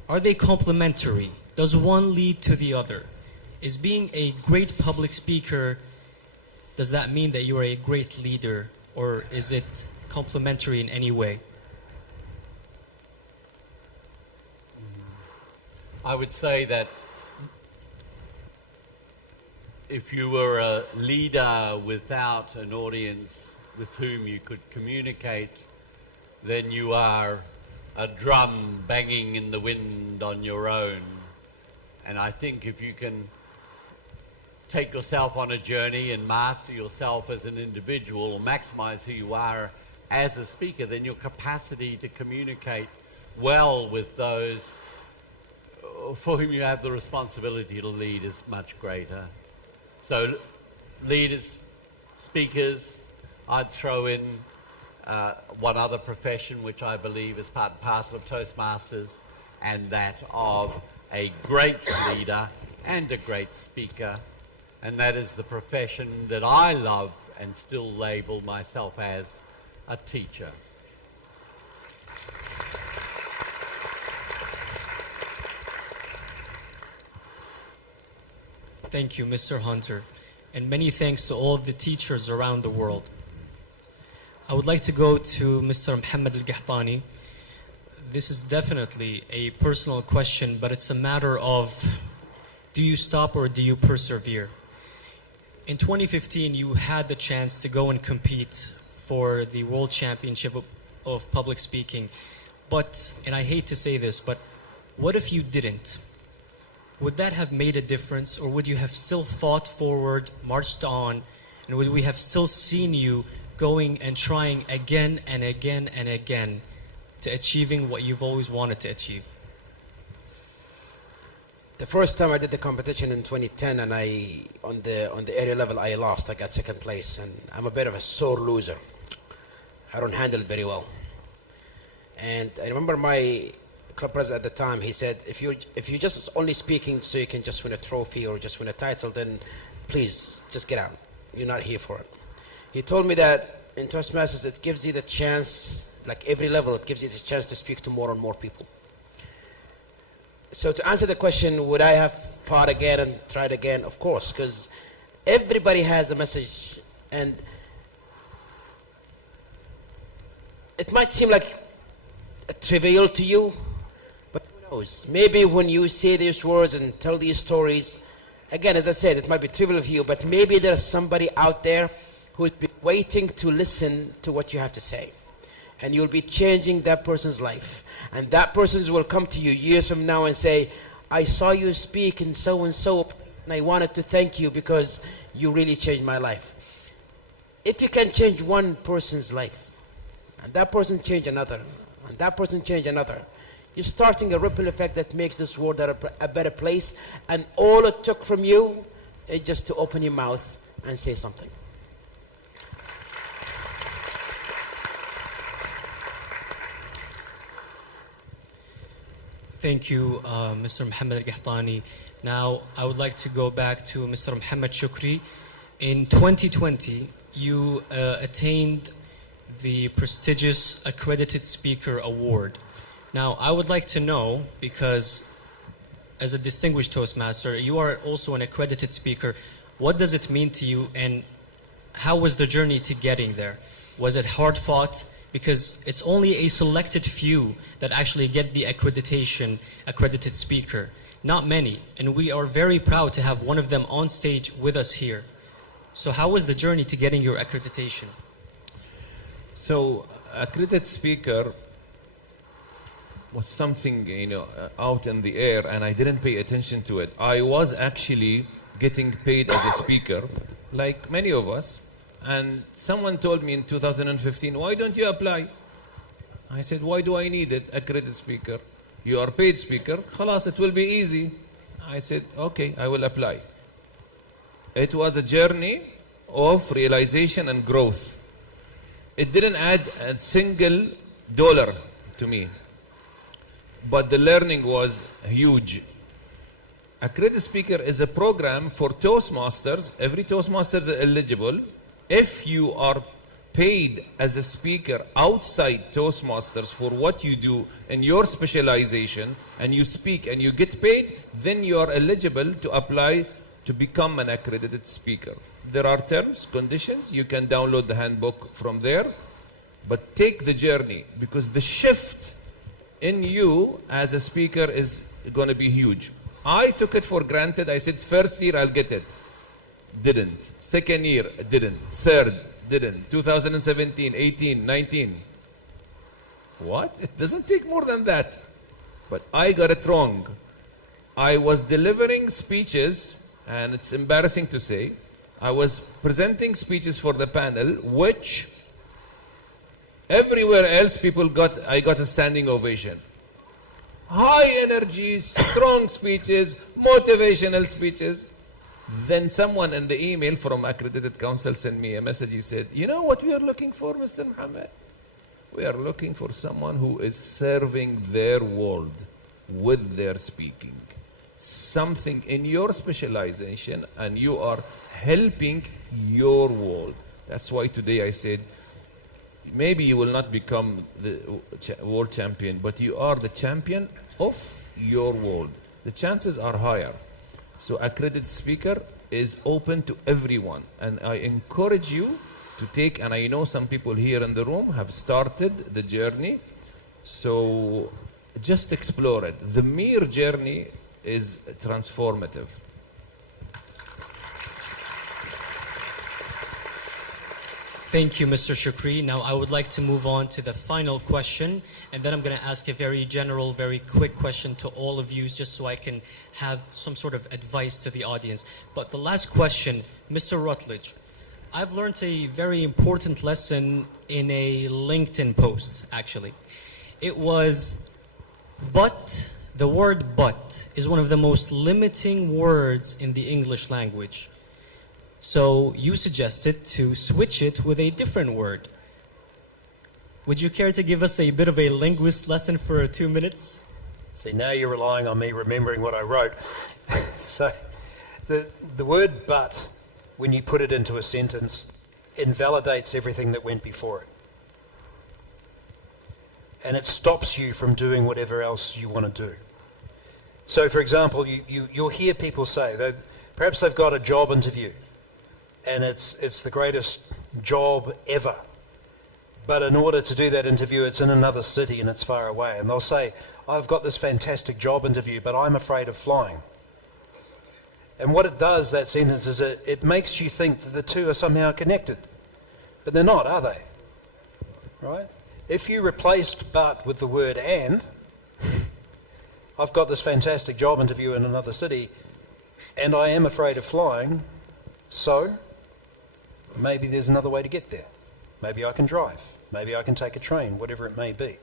Are they complementary? Does one lead to the other? Is being a great public speaker, does that mean that you are a great leader, or is it complementary in any way? I would say that if you were a leader without an audience with whom you could communicate, then you are a drum banging in the wind on your own. And I think if you can take yourself on a journey and master yourself as an individual, or maximize who you are as a speaker, then your capacity to communicate well with those for whom you have the responsibility to lead is much greater. So leaders, speakers, I'd throw in one other profession which I believe is part and parcel of Toastmasters, and that of a great leader and a great speaker, and that is the profession that I love and still label myself as a teacher. Thank you, Mr. Hunter, and many thanks to all of the teachers around the world. I would like to go to Mr. Mohammed Al-Qahtani. This is definitely a personal question, but it's a matter of, do you stop or do you persevere? In 2015, you had the chance to go and compete for the World Championship of Public Speaking, but, and I hate to say this, but what if you didn't? Would that have made a difference, or would you have still fought forward, marched on, and would we have still seen you going and trying again and again and again to achieving what you've always wanted to achieve? The first time I did the competition in 2010, and on the area level I lost. I got second place, and I'm a bit of a sore loser. I don't handle it very well. And I remember my club president at the time, he said, if you're just only speaking so you can just win a trophy or just win a title, then please, just get out. You're not here for it. He told me that in Toastmasters, it gives you the chance, like every level, it gives you the chance to speak to more and more people. So to answer the question, would I have fought again and tried again? Of course, because everybody has a message, and it might seem like trivial to you, but who knows? Maybe when you say these words and tell these stories, again, as I said, it might be trivial to you, but maybe there's somebody out there who's been waiting to listen to what you have to say. And you'll be changing that person's life. And that person will come to you years from now and say, I saw you speak in so-and-so, and I wanted to thank you because you really changed my life. If you can change one person's life, and that person change another, and that person change another, you're starting a ripple effect that makes this world a better place, and all it took from you is just to open your mouth and say something. Thank you, Mr. Mohammed Al-Qahtani. Now, I would like to go back to Mr. Mohammed Shukri. In 2020, you attained the prestigious Accredited Speaker Award. Now, I would like to know, because as a distinguished Toastmaster, you are also an accredited speaker, what does it mean to you, and how was the journey to getting there? Was it hard fought? Because it's only a selected few that actually get the accreditation, accredited speaker. Not many, and we are very proud to have one of them on stage with us here. So how was the journey to getting your accreditation? So, accredited speaker was something, out in the air, and I didn't pay attention to it. I was actually getting paid as a speaker, like many of us. And someone told me in 2015, why don't you apply? I said, why do I need it? Accredited speaker. You are paid speaker. Khalas, it will be easy. I said, okay, I will apply. It was a journey of realization and growth. It didn't add a single dollar to me. But the learning was huge. Accredited speaker is a program for Toastmasters. Every Toastmaster is eligible. If you are paid as a speaker outside Toastmasters for what you do in your specialization, and you speak and you get paid, then you are eligible to apply to become an accredited speaker. There are terms, conditions. You can download the handbook from there, but take the journey, because the shift in you as a speaker is going to be huge. I took it for granted. I said, first year I'll get it. Didn't. Second year, didn't. Third, didn't. 2017, 18, 19. What? It doesn't take more than that. But I got it wrong. I was delivering speeches, and it's embarrassing to say, I was presenting speeches for the panel, which everywhere else I got a standing ovation. High energy, strong speeches, motivational speeches. Then someone in the email from Accredited Council sent me a message. He said, you know what we are looking for, Mr. Mohammed? We are looking for someone who is serving their world with their speaking. Something in your specialization, and you are helping your world. That's why today I said, maybe you will not become the world champion, but you are the champion of your world. The chances are higher. So accredited speaker is open to everyone, and I encourage you to take, and I know some people here in the room have started the journey, so just explore it. The mere journey is transformative. Thank you, Mr. Shukri. Now I would like to move on to the final question, and then I'm going to ask a very general, very quick question to all of you, just so I can have some sort of advice to the audience. But the last question, Mr. Rutledge, I've learned a very important lesson in a LinkedIn post, actually. It was, but, the word but is one of the most limiting words in the English language. So you suggested to switch it with a different word. Would you care to give us a bit of a linguist lesson for 2 minutes? See, now you're relying on me remembering what I wrote. So, the word but, when you put it into a sentence, invalidates everything that went before it. And it stops you from doing whatever else you want to do. So, for example, you'll hear people say that perhaps they've got a job interview and it's the greatest job ever. But in order to do that interview, it's in another city and it's far away. And they'll say, I've got this fantastic job interview, but I'm afraid of flying. And what it does, that sentence, is it makes you think that the two are somehow connected. But they're not, are they? Right? If you replaced but with the word and, I've got this fantastic job interview in another city, and I am afraid of flying, so maybe there's another way to get there. Maybe I can drive. Maybe I can take a train, whatever it may be.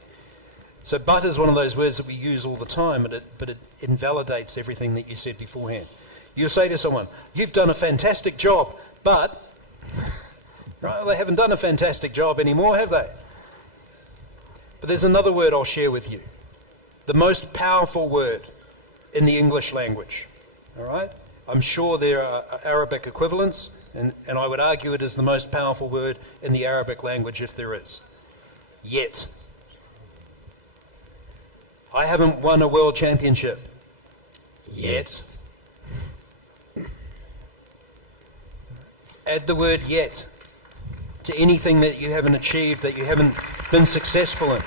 So but is one of those words that we use all the time, but it invalidates everything that you said beforehand. You'll say to someone, you've done a fantastic job, but, right, they haven't done a fantastic job anymore, have they? But there's another word I'll share with you. The most powerful word in the English language, all right? I'm sure there are Arabic equivalents, and I would argue it is the most powerful word in the Arabic language if there is. Yet. I haven't won a world championship. Yet. Add the word yet to anything that you haven't achieved, that you haven't been successful in.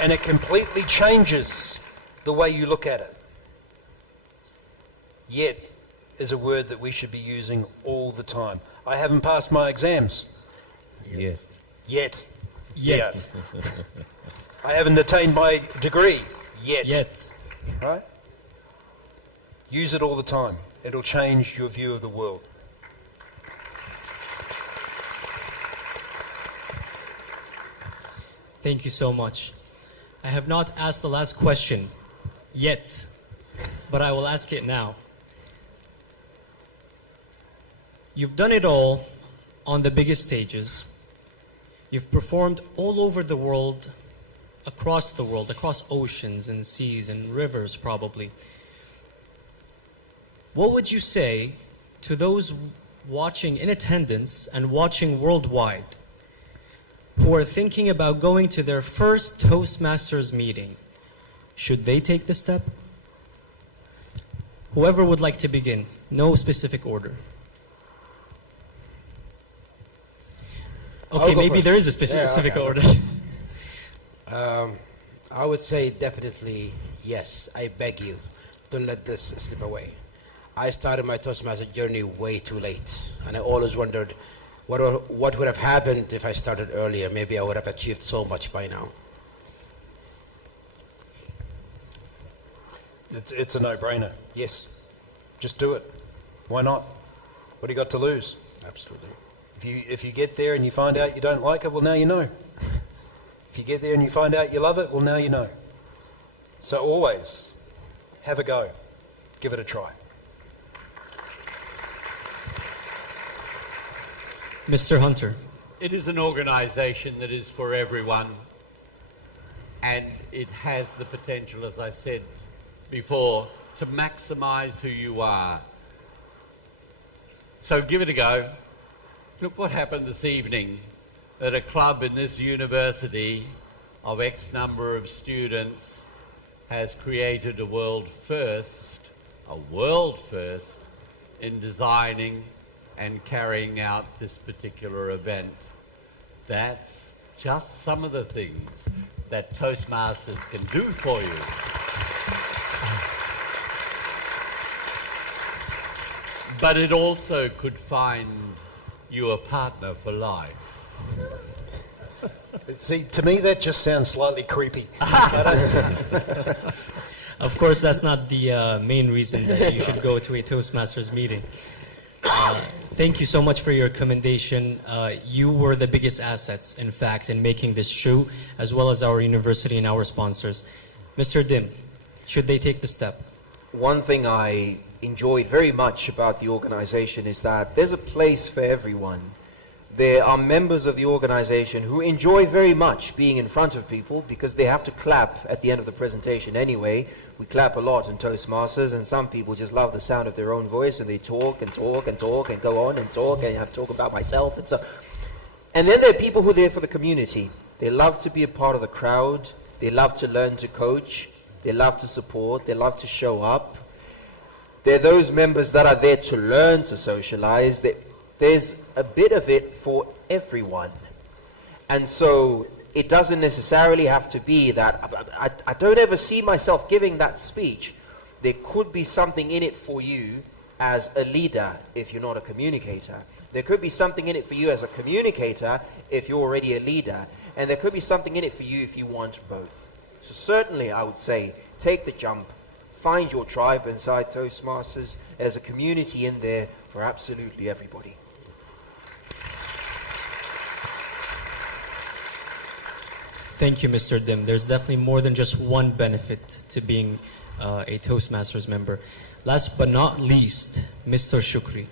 And it completely changes the way you look at it. Yet is a word that we should be using all the time. I haven't passed my exams. Yet. Yet. Yet. I haven't attained my degree. Yet. Yet. Right? Use it all the time. It'll change your view of the world. Thank you so much. I have not asked the last question yet, but I will ask it now. You've done it all on the biggest stages. You've performed all over the world, across oceans and seas and rivers probably. What would you say to those watching in attendance and watching worldwide who are thinking about going to their first Toastmasters meeting? Should they take the step? Whoever would like to begin, no specific order. Okay, maybe there is a specific order. I would say definitely yes. I beg you, don't let this slip away. I started my Toastmaster journey way too late, and I always wondered what would have happened if I started earlier. Maybe I would have achieved so much by now. It's a no-brainer. Yes. Just do it. Why not? What do you got to lose? Absolutely. If you get there and you find out you don't like it, well, now you know. If you get there and you find out you love it, well, now you know. So always have a go. Give it a try. Mr. Hunter. It is an organization that is for everyone, and it has the potential, as I said before, to maximize who you are. So give it a go. Look what happened this evening at a club in this university of X number of students has created a world first in designing and carrying out this particular event. That's just some of the things that Toastmasters can do for you. But it also could find you a partner for life. See, to me that just sounds slightly creepy. Of course, that's not the main reason that you should go to a Toastmasters meeting. Thank you so much for your commendation. You were the biggest assets, in fact, in making this show, as well as our university and our sponsors. Mr. Dem, should they take the step? One thing I enjoyed very much about the organization is that there's a place for everyone. There are members of the organization who enjoy very much being in front of people because they have to clap at the end of the presentation anyway. We clap a lot in Toastmasters, and some people just love the sound of their own voice, and they talk and talk and talk and go on and talk, and I talk about myself and so. And then there are people who are there for the community. They love to be a part of the crowd. They love to learn to coach. They love to support. They love to show up. There are those members that are there to learn, to socialize. There's a bit of it for everyone. And so it doesn't necessarily have to be that. I don't ever see myself giving that speech. There could be something in it for you as a leader if you're not a communicator. There could be something in it for you as a communicator if you're already a leader. And there could be something in it for you if you want both. So certainly I would say, take the jump. Find your tribe inside Toastmasters. There's a community in there for absolutely everybody. Thank you, Mr. Dem. There's definitely more than just one benefit to being a Toastmasters member. Last but not least, Mr. Shukri.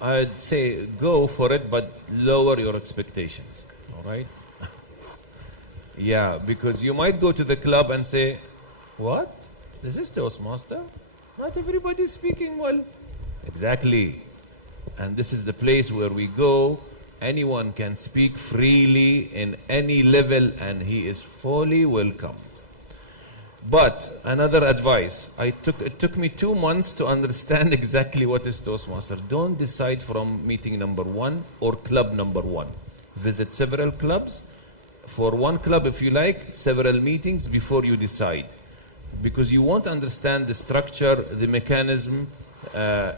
I'd say go for it, but lower your expectations, all right? Yeah, because you might go to the club and say, what? This is Toastmaster? Not everybody's speaking well. Exactly. And this is the place where we go. Anyone can speak freely in any level, and he is fully welcomed. But another advice, it took me 2 months to understand exactly what is Toastmaster. Don't decide from meeting number 1 or club number 1. Visit several clubs. For one club, if you like, several meetings before you decide. Because you won't understand the structure, the mechanism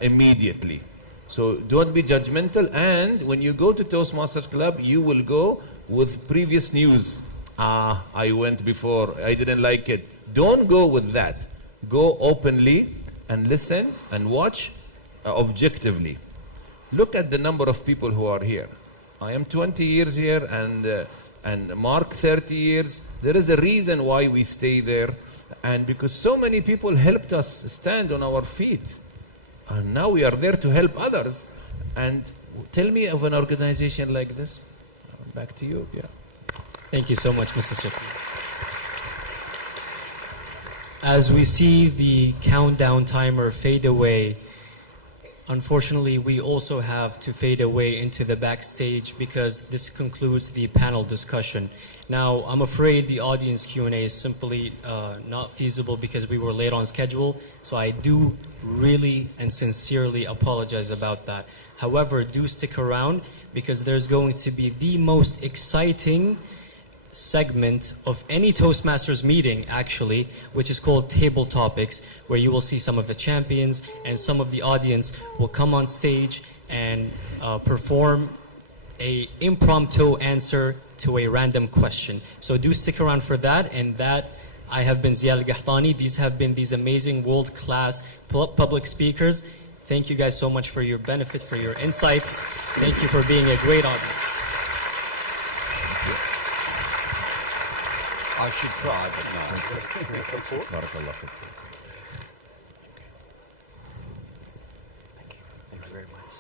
immediately. So don't be judgmental, and when you go to Toastmasters Club, you will go with previous news. I went before, I didn't like it. Don't go with that. Go openly and listen and watch objectively. Look at the number of people who are here. I am 20 years here and Mark 30 years. There is a reason why we stay there, and because so many people helped us stand on our feet. And now we are there to help others. And tell me of an organization like this. Back to you. Yeah. Thank you so much, Mr. Shukri. As we see the countdown timer fade away, unfortunately, we also have to fade away into the backstage because this concludes the panel discussion. Now, I'm afraid the audience Q&A is simply not feasible because we were late on schedule, so I do really and sincerely apologize about that. However, do stick around because there's going to be the most exciting segment of any Toastmasters meeting, actually, which is called Table Topics, where you will see some of the champions and some of the audience will come on stage and perform an impromptu answer to a random question. So do stick around for that. And that, I have been Ziad Al-Gahtani. These have been these amazing world-class public speakers. Thank you guys so much for your benefit, for your insights. Thank you for being a great audience. I should try, but no. Barakallah fik. Thank you very much.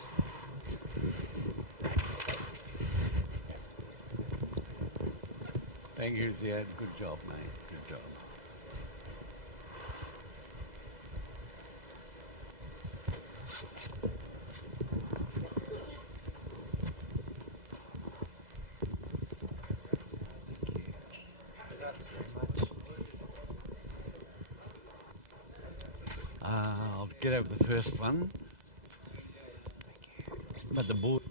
Thank you, Ziad. Good job, mate. Good job. I'll get over the first one. But the board.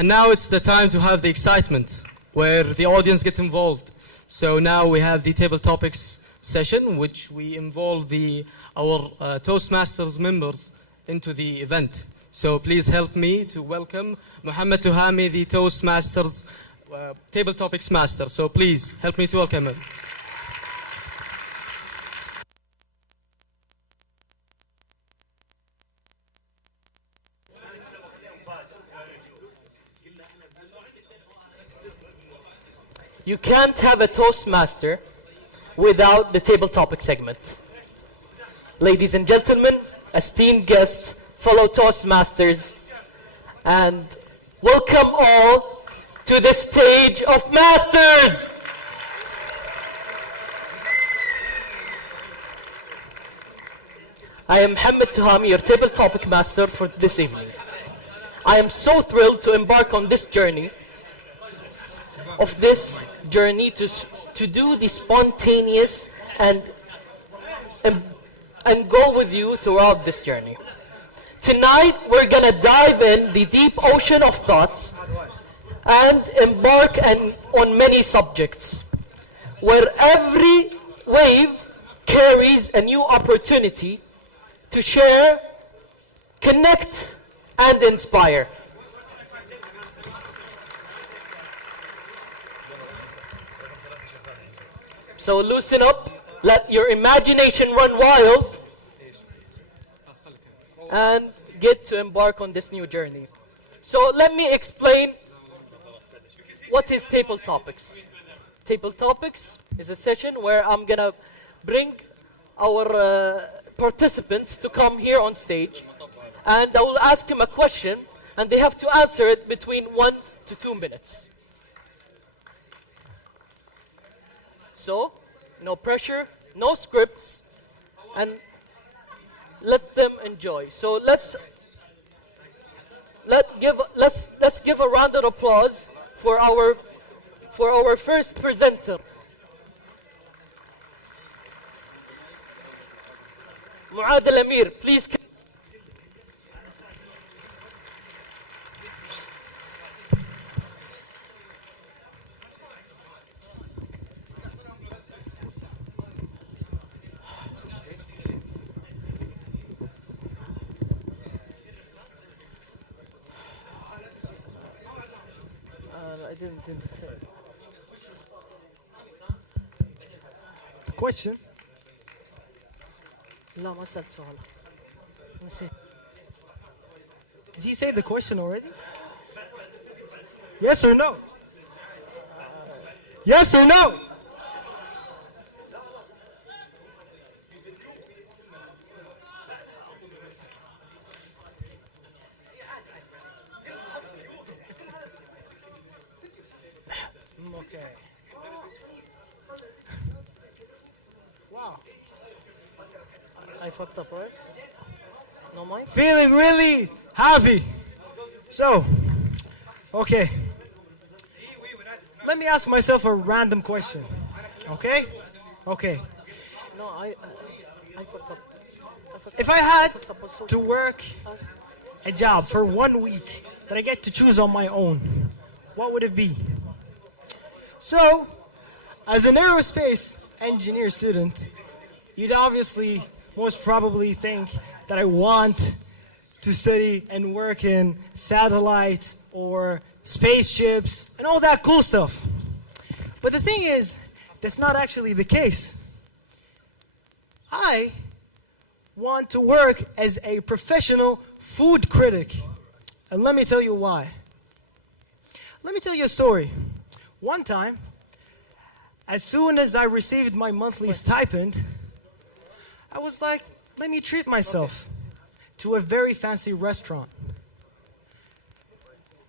And now it's the time to have the excitement, where the audience get involved. So now we have the table topics session, which we involve our Toastmasters members into the event. So please help me to welcome Muhammad Tuhami, the Toastmasters Table Topics Master. So please help me to welcome him. You can't have a Toastmaster without the table topic segment. Ladies and gentlemen, esteemed guests, fellow Toastmasters, and welcome all to the stage of Masters! I am Mohammed Tuhami, your table topic master for this evening. I am so thrilled to embark on this journey to do the spontaneous and go with you throughout this journey. Tonight we're gonna dive in the deep ocean of thoughts and embark on many subjects, where every wave carries a new opportunity to share, connect, and inspire. So loosen up, let your imagination run wild, and get to embark on this new journey. So let me explain what is Table Topics. Table Topics is a session where I'm gonna bring our participants to come here on stage, and I will ask them a question, and they have to answer it between 1 to 2 minutes. So, no pressure, no scripts, and let them enjoy. So let's give a round of applause for our first presenter. Muad Al-Amir, please. I didn't say it. The question? لا ما سألت سؤال. نسيت. Did he say the question already? Yes or no? Yes or no? Okay. Wow. I fucked up, right? No mic? Feeling really happy. So, okay. Let me ask myself a random question. Okay? Okay. No, I fucked up. If I had to work a job for 1 week that I get to choose on my own, what would it be? So, as an aerospace engineer student, you'd obviously most probably think that I want to study and work in satellites or spaceships and all that cool stuff. But the thing is, that's not actually the case. I want to work as a professional food critic. And let me tell you why. Let me tell you a story. One time, as soon as I received my monthly stipend, I was like, let me treat myself to a very fancy restaurant.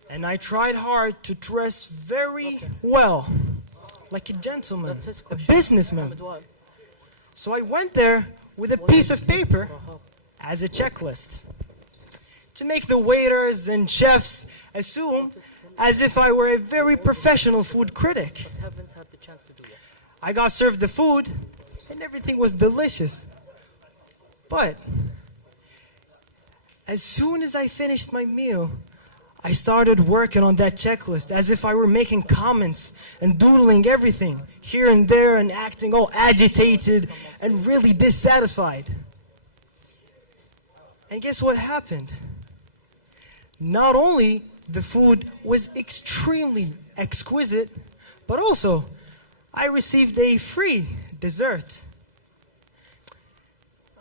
And I tried hard to dress very well, like a gentleman, a businessman. So I went there with a piece of paper as a checklist to make the waiters and chefs assume as if I were a very professional food critic. I got served the food and everything was delicious. But as soon as I finished my meal, I started working on that checklist as if I were making comments and doodling everything here and there and acting all agitated and really dissatisfied. And guess what happened? Not only the food was extremely exquisite, but also I received a free dessert.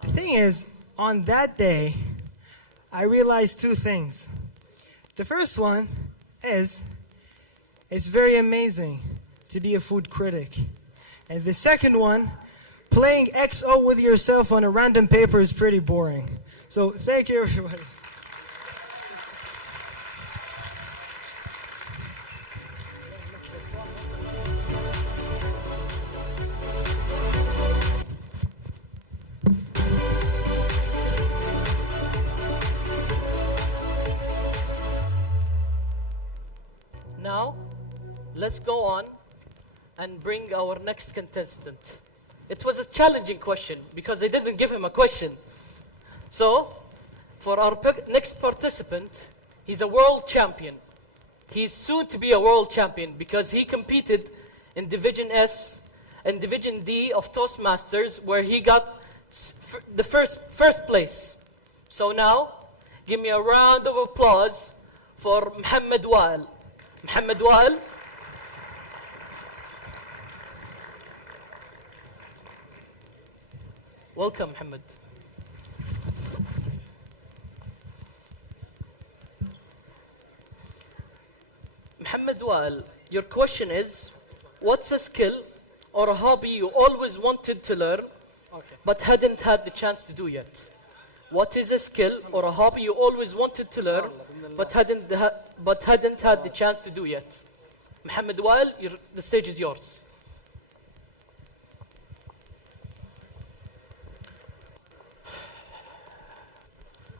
The thing is, on that day, I realized two things. The first one is, it's very amazing to be a food critic. And the second one, playing XO with yourself on a random paper is pretty boring. So thank you, everybody. Now, let's go on and bring our next contestant. It was a challenging question because they didn't give him a question. So, for our next participant, he's a world champion. He's soon to be a world champion because he competed in Division S and Division D of Toastmasters, where he got the first place. So now, give me a round of applause for Muhammad Wael. Muhammad Wael. Welcome, Muhammad. Muhammad Wael, your question is, what's a skill or a hobby you always wanted to learn but hadn't had the chance to do yet? What is a skill or a hobby you always wanted to learn but hadn't had the chance to do yet? Muhammad Wael, the stage is yours.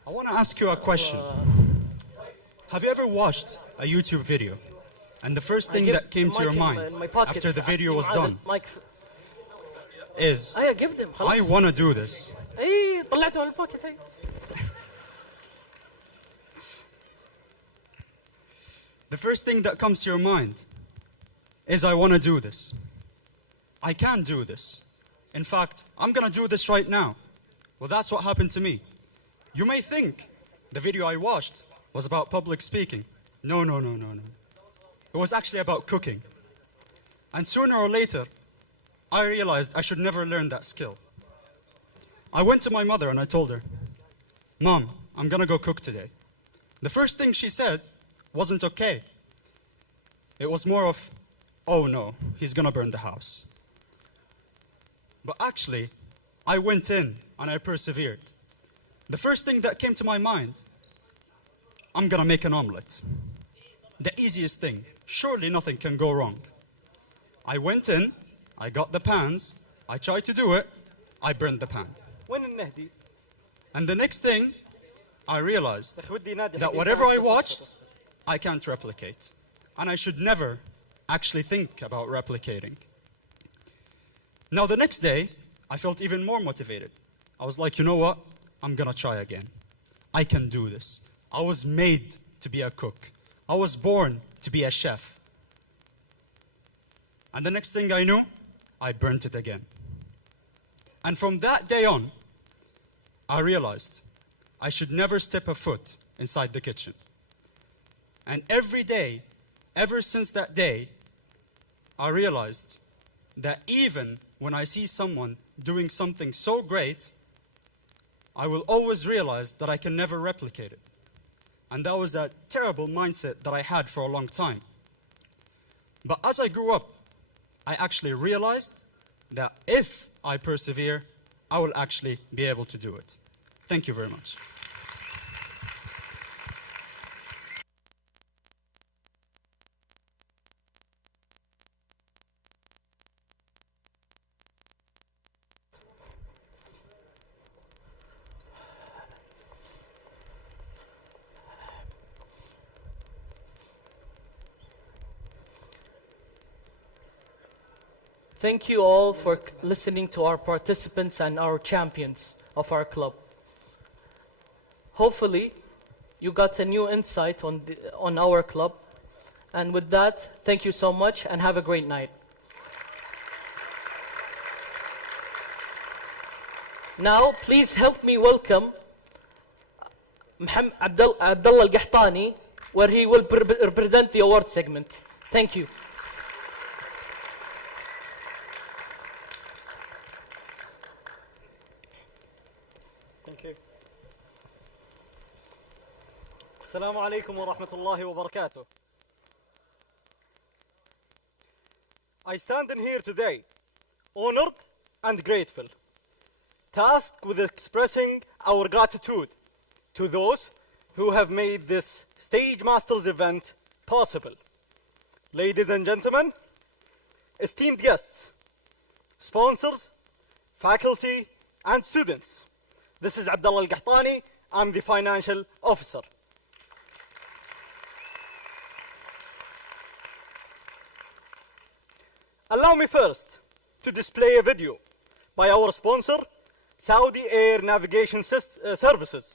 I want to ask you a question. Have you ever watched a YouTube video and the first thing that came to your mind after the video was done is, I want to do this? The first thing that comes to your mind is, I want to do this. I can do this. In fact, I'm going to do this right now. Well, that's what happened to me. You may think the video I watched was about public speaking. No. It was actually about cooking. And sooner or later, I realized I should never learn that skill. I went to my mother and I told her, Mom, I'm going to go cook today. The first thing she said wasn't okay. It was more of, oh no, he's going to burn the house. But actually, I went in and I persevered. The first thing that came to my mind, I'm going to make an omelette. The easiest thing. Surely nothing can go wrong. I went in, I got the pans, I tried to do it, I burned the pan. And the next thing, I realized that whatever I watched, I can't replicate. And I should never actually think about replicating. Now the next day, I felt even more motivated. I was like, you know what? I'm gonna try again. I can do this. I was made to be a cook. I was born to be a chef. And the next thing I knew, I burnt it again. And from that day on, I realized I should never step a foot inside the kitchen. And every day, ever since that day, I realized that even when I see someone doing something so great, I will always realize that I can never replicate it. And that was a terrible mindset that I had for a long time. But as I grew up, I actually realized that if I persevere, I will actually be able to do it. Thank you very much. Thank you all for listening to our participants and our champions of our club. Hopefully, You got a new insight on our club. And with that, thank you so much and have a great night. Now, please help me welcome Abdullah Al-Qahtani, where he will represent the award segment. Thank you. Thank you. Assalamu alaikum wa rahmatullahi wa barakatuh. I stand in here today, honored and grateful, tasked with expressing our gratitude to those who have made this Stage Masters event possible. Ladies and gentlemen, esteemed guests, sponsors, faculty, and students, this is Abdullah Al-Qahtani. I'm the financial officer. Allow me first to display a video by our sponsor, Saudi Air Navigation Services,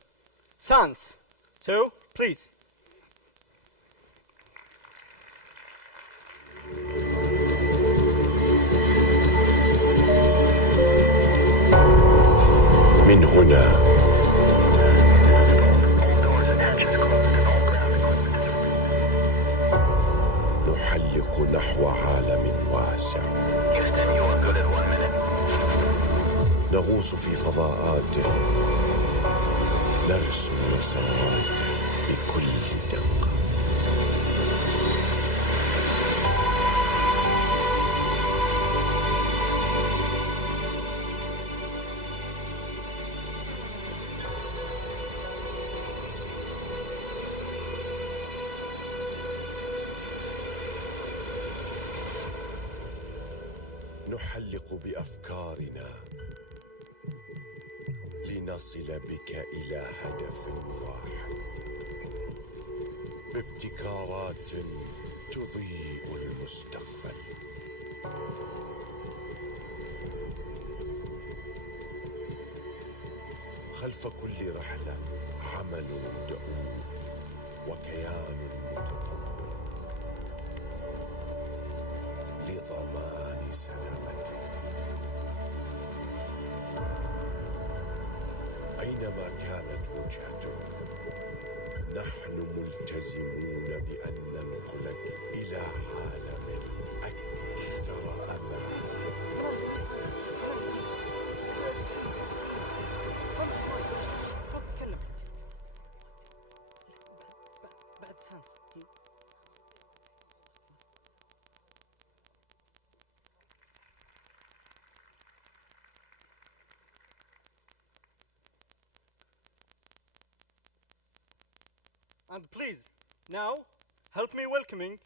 SANS. So, please. من هنا نحلق نحو عالم واسع نغوص في فضاءاته نرسم مساراته بكل دقة نحلق بأفكارنا لنصل بك إلى هدف واحد بابتكارات تضيء المستقبل خلف كل رحلة عمل دؤوب وكيان متطور لضمان سلامتك أينما كانت وجهتك نحن ملتزمون بأن ننقلك إلى عالم أكثر أمان And please, now, help me welcoming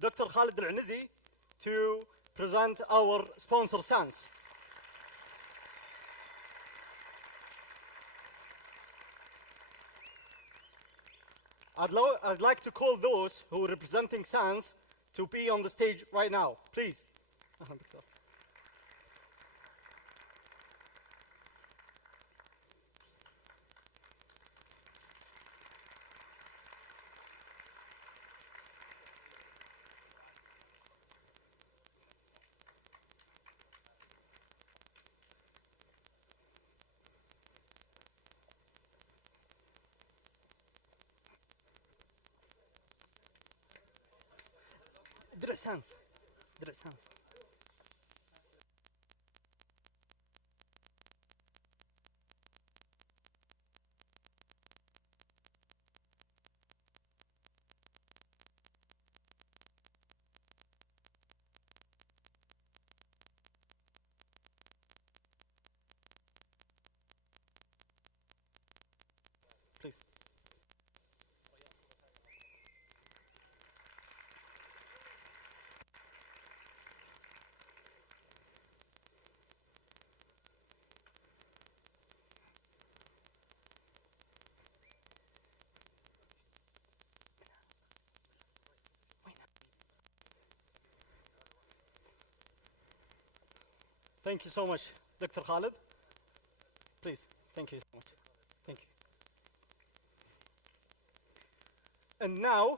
Dr. Khalid Al-Anizi to present our sponsor, SANS. I'd like to call those who are representing SANS to be on the stage right now, please. درع سانس درع سانس please. Thank you so much, Dr. Khalid. Please, thank you so much. Thank you. And now,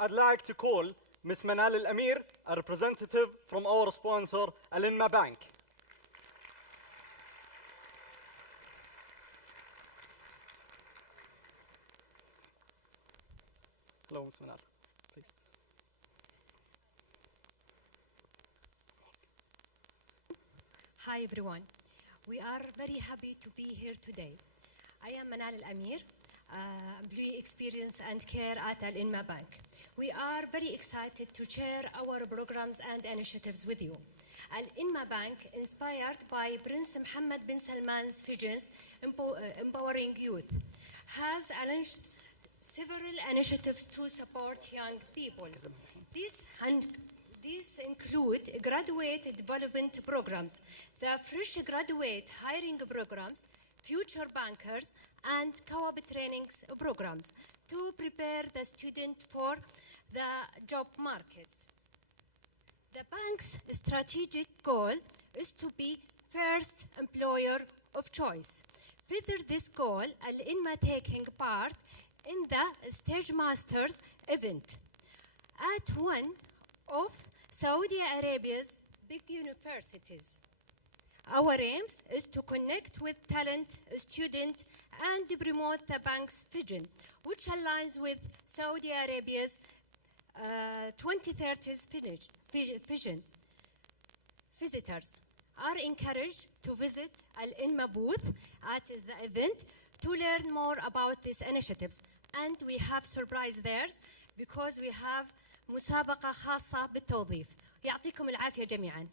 I'd like to call Ms. Manal Al-Amir, a representative from our sponsor, Al-Inma Bank. Hello, Ms. Manal, please. Hi, everyone. We are very happy to be here today. I am Manal Al-Amir, Employee Experience and Care at Al-Inma Bank. We are very excited to share our programs and initiatives with you. Al-Inma Bank, inspired by Prince Mohammed bin Salman's visions empowering youth, has launched several initiatives to support young people. These include graduate development programs, the fresh graduate hiring programs, future bankers, and co-op trainings programs to prepare the student for the job markets. The bank's strategic goal is to be first employer of choice. Further this goal, Al-Inma taking part in the Stage Masters event at one of Saudi Arabia's big universities. Our aim is to connect with talent, students, and promote the bank's vision, which aligns with Saudi Arabia's 2030's vision. Visitors are encouraged to visit Al-Inma booth at the event to learn more about these initiatives. And we have surprise there because we have مسابقة خاصة بالتوظيف. يعطيكم العافية جميعاً.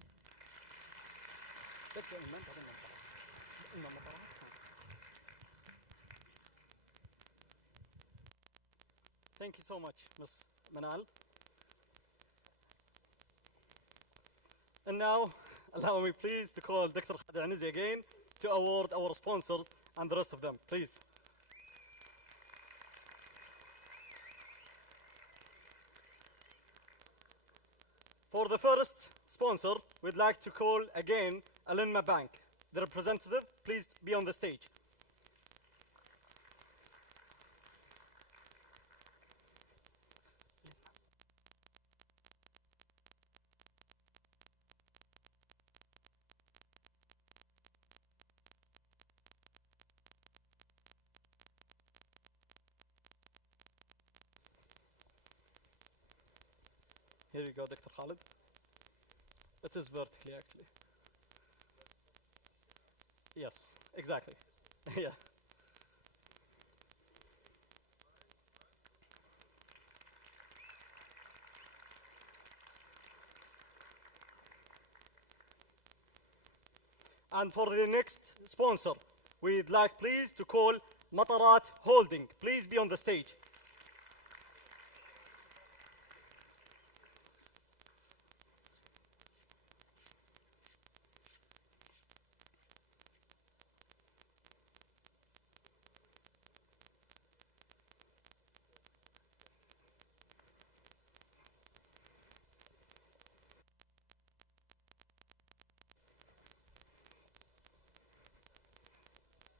Thank you so much, Ms. Manal. And now, allow me please to call Dr. Khadir Anizi again to award our sponsors and the rest of them, please. For the first sponsor, we'd like to call again Al-Inma Bank. The representative, please be on the stage. Here you go, Dr. Khalid. It is vertically, actually. Yes, exactly. Yeah. And for the next sponsor, we'd like please to call Matarat Holding. Please be on the stage.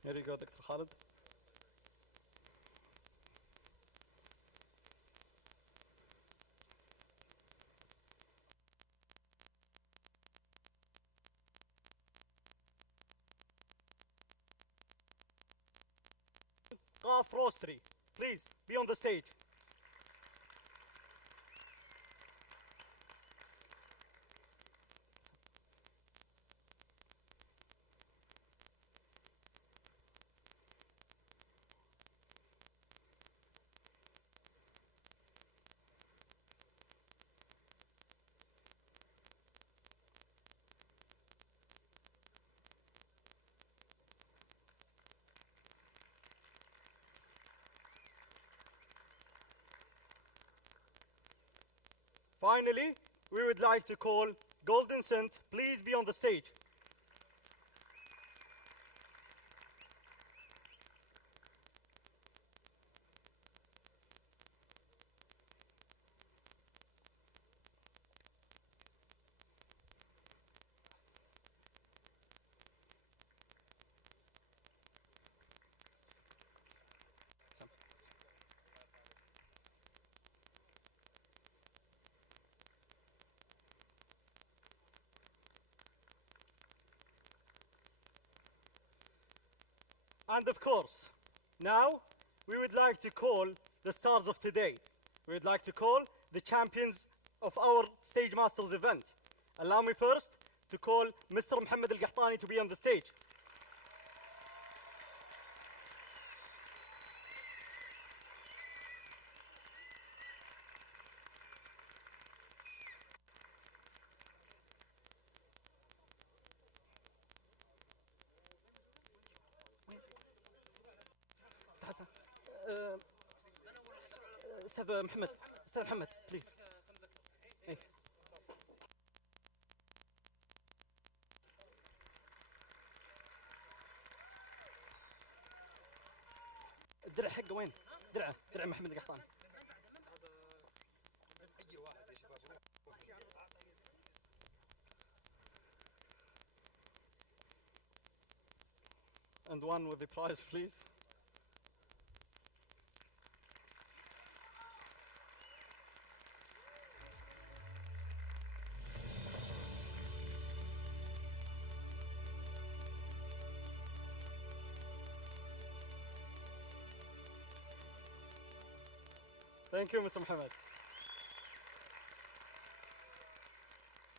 Here you go, Dr. Khalid. Qaf Roastery, please be on the stage. Finally, we would like to call Golden Cent. Please be on the stage. And of course, now we would like to call the stars of today. We would like to call the champions of our Stage Masters event. Allow me first to call Mr. Mohammed Al-Qahtani to be on the stage. أستاذ محمد، أستاذ محمد بليز. الدرع حقه وين؟ درع محمد القحطاني. And one with the prize, please. Thank you, Mr. Mohammed.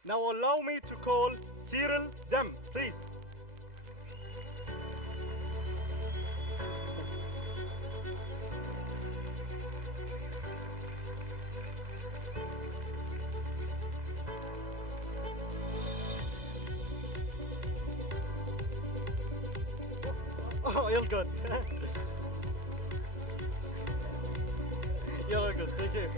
Now allow me to call Seral Dem, please. Oh, you're good. You're good, thank you.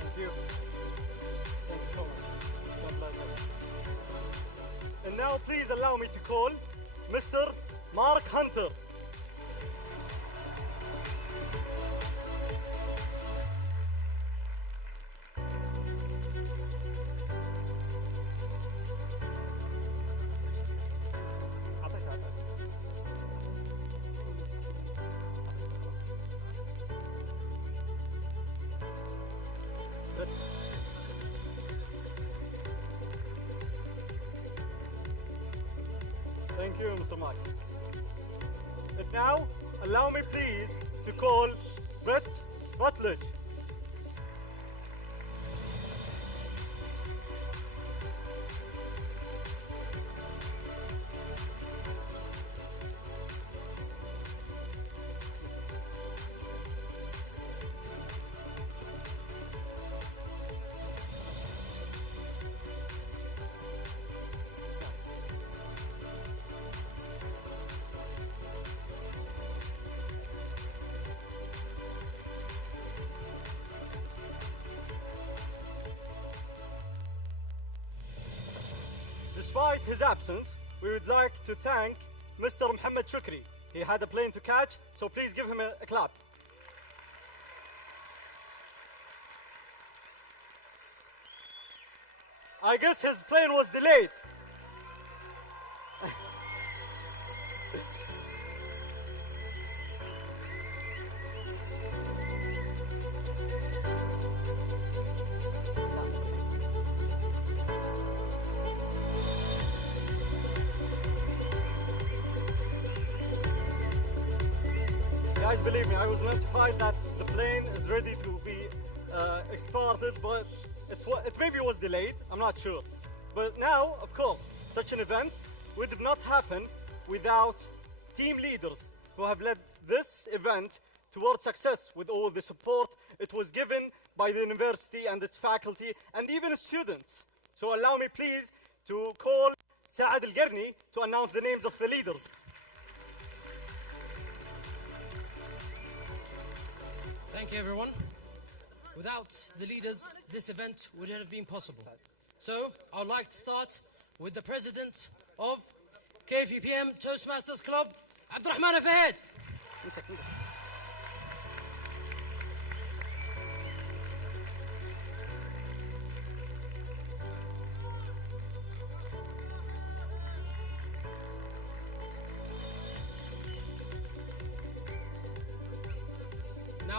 Thank you. Thank you so much. It's my pleasure. And now please allow me to call Mr. Mark Hunter. Thank you, Mr. Mark. And now, allow me please to call Brett Rutledge. Despite his absence, we would like to thank Mr. Mohammed Shukri. He had a plane to catch, so please give him a clap. I guess his plane was delayed. Guys, believe me, I was notified that the plane is ready to be exported, but it maybe was delayed, I'm not sure. But now, of course, such an event would not happen without team leaders who have led this event towards success with all the support it was given by the university and its faculty and even students. So allow me please to call Saad Al-Gani to announce the names of the leaders. Thank you, everyone. Without the leaders, this event wouldn't have been possible. So, I would like to start with the president of KFUPM Toastmasters Club, Abdurrahman Fahad.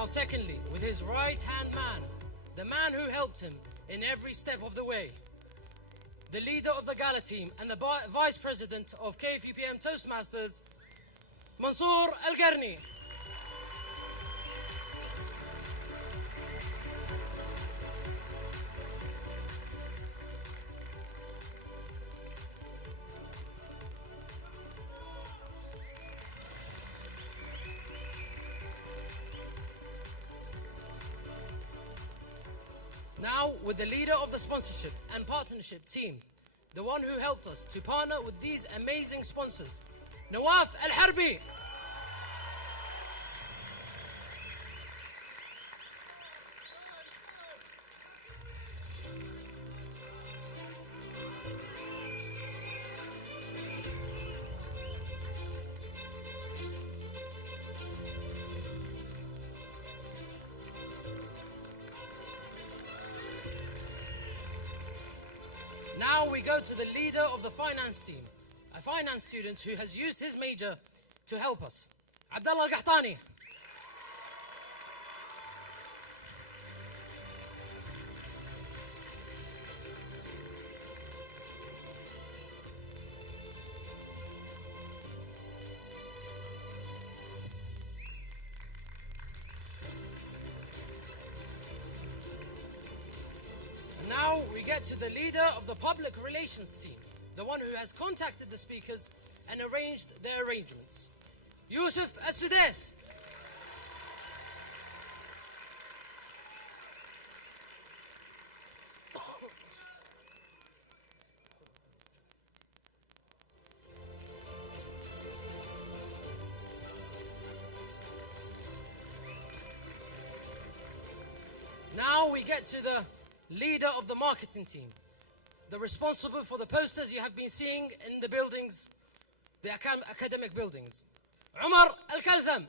Now secondly, with his right-hand man, the man who helped him in every step of the way, the leader of the gala team and the vice president of KFUPM Toastmasters, Mansour Al-Gani. Now, with the leader of the sponsorship and partnership team, the one who helped us to partner with these amazing sponsors, Nawaf Al-Harbi. Now we go to the leader of the finance team, a finance student who has used his major to help us, Abdullah Al-Qahtani. Now we get to the leader of the public relations team, the one who has contacted the speakers and arranged their arrangements, Yusuf As-Sudais. Now we get to the leader of the marketing team, the responsible for the posters you have been seeing in the buildings, the academic buildings, Umar Al-Kaltham.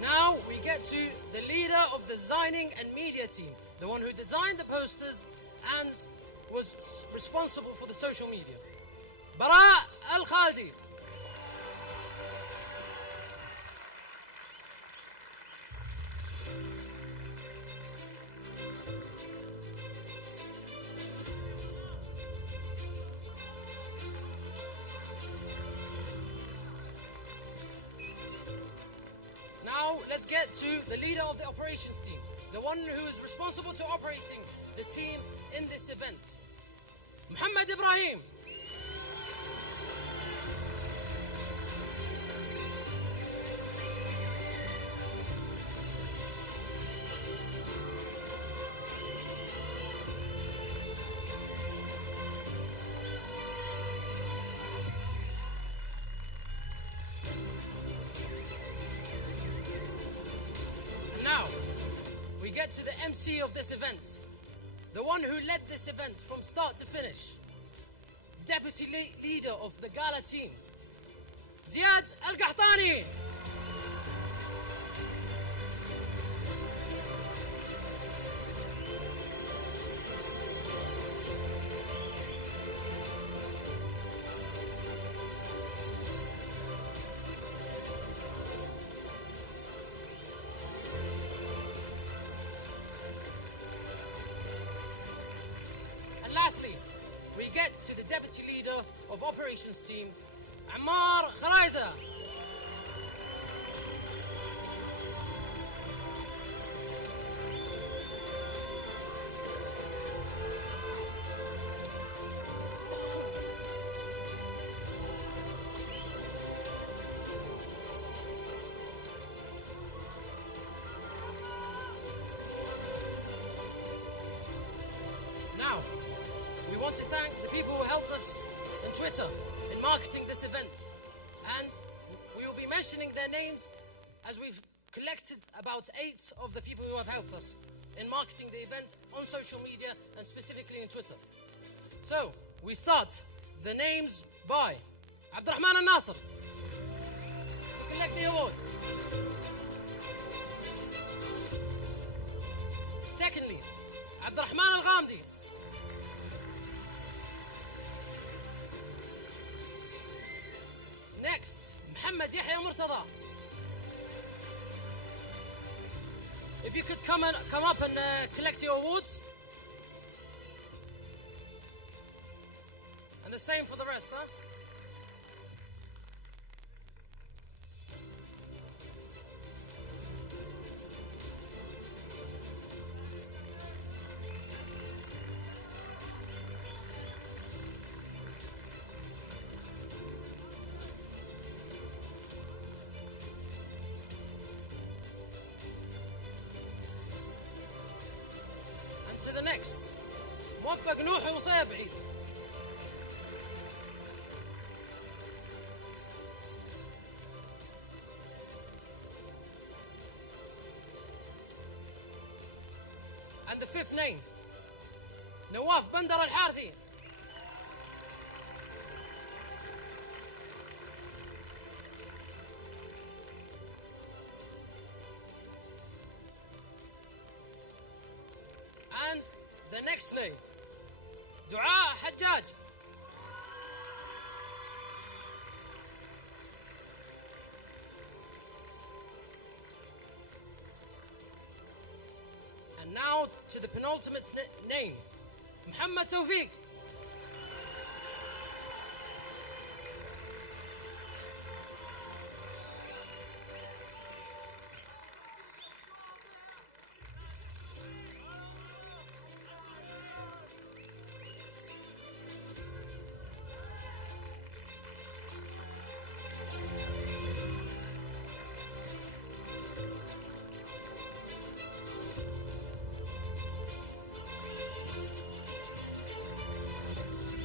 Now we get to the leader of the designing and media team, the one who designed the posters and was responsible for the social media, Bara Al-Khaldi. Now let's get to the leader of the operations team, the one who is responsible to operating the team in this event, Muhammad Ibrahim. Now, we get to the MC of this event, the one who led this event from start to finish, deputy leader of the gala team, Ziad Al-Qahtani. And lastly, we get to the deputy leader of operations team, Ammar Kharaiza. Now, we want to thank the people who helped us on Twitter in marketing this event. And we will be mentioning their names as we've collected about 8 of the people who have helped us in marketing the event on social media and specifically on Twitter. So, we start the names by Abdurrahman Al-Nasser, collect the award. Secondly, Abdurrahman Al-Ghamdi. Next, Muhammad Yahya Murtada. If you could come up and collect your awards. And the same for the rest, huh? To the next. موفق نوح وصيبعي. And the fifth name. نواف بندر الحارثي. And the next name, دعاء حجاج. And now to the penultimate name, Muhammad Tawfiq.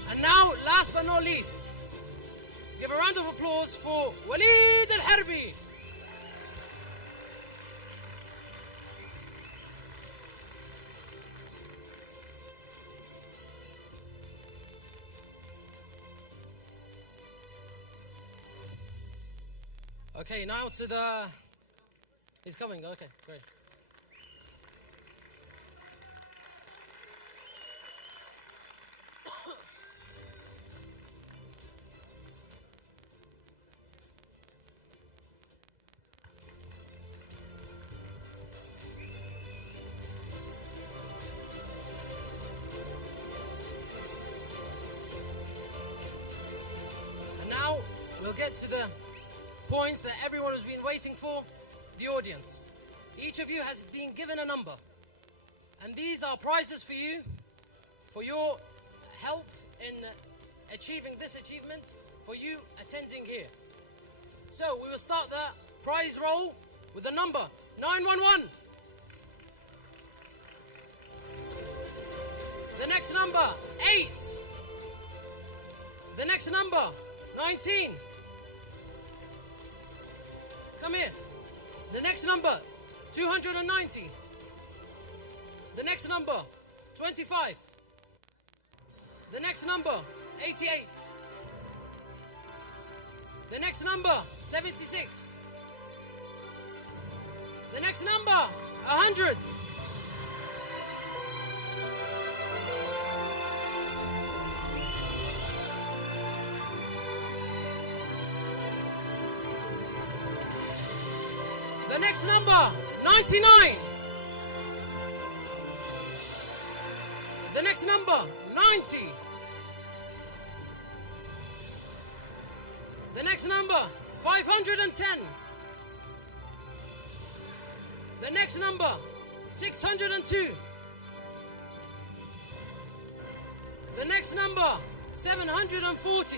And now, last but not least, give a round of applause for Walid Al-Harbi. Okay, now to the... He's coming, okay, great. And now we'll get to the point that everyone has been waiting for, the audience. Each of you has been given a number. And these are prizes for you, for your help in achieving this achievement, for you attending here. So we will start the prize roll with the number 911. The next number, 8. The next number, 19. Come here. The next number, 290. The next number, 25. The next number, 88. The next number, 76. The next number, 100. The next number, 99. The next number, 90. The next number, 510. The next number, 602. The next number, 740.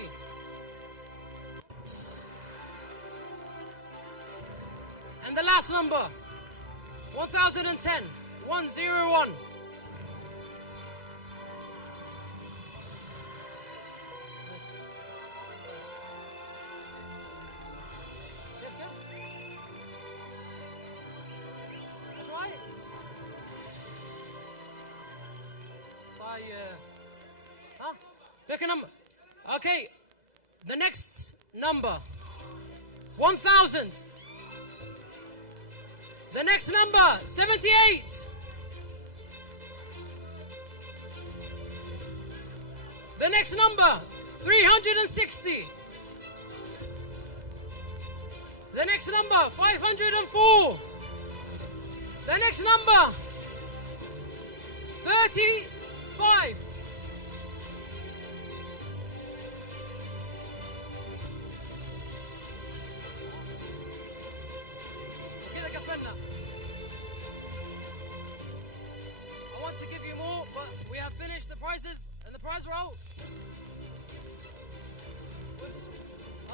And the last number, 1010, 101. Pick a number. Okay, the next number, 1000. The next number, 78. The next number, 360. The next number, 504. The next number, 35. كده كفلنا. I want to give you more, but we have finished the prizes and the prize roll.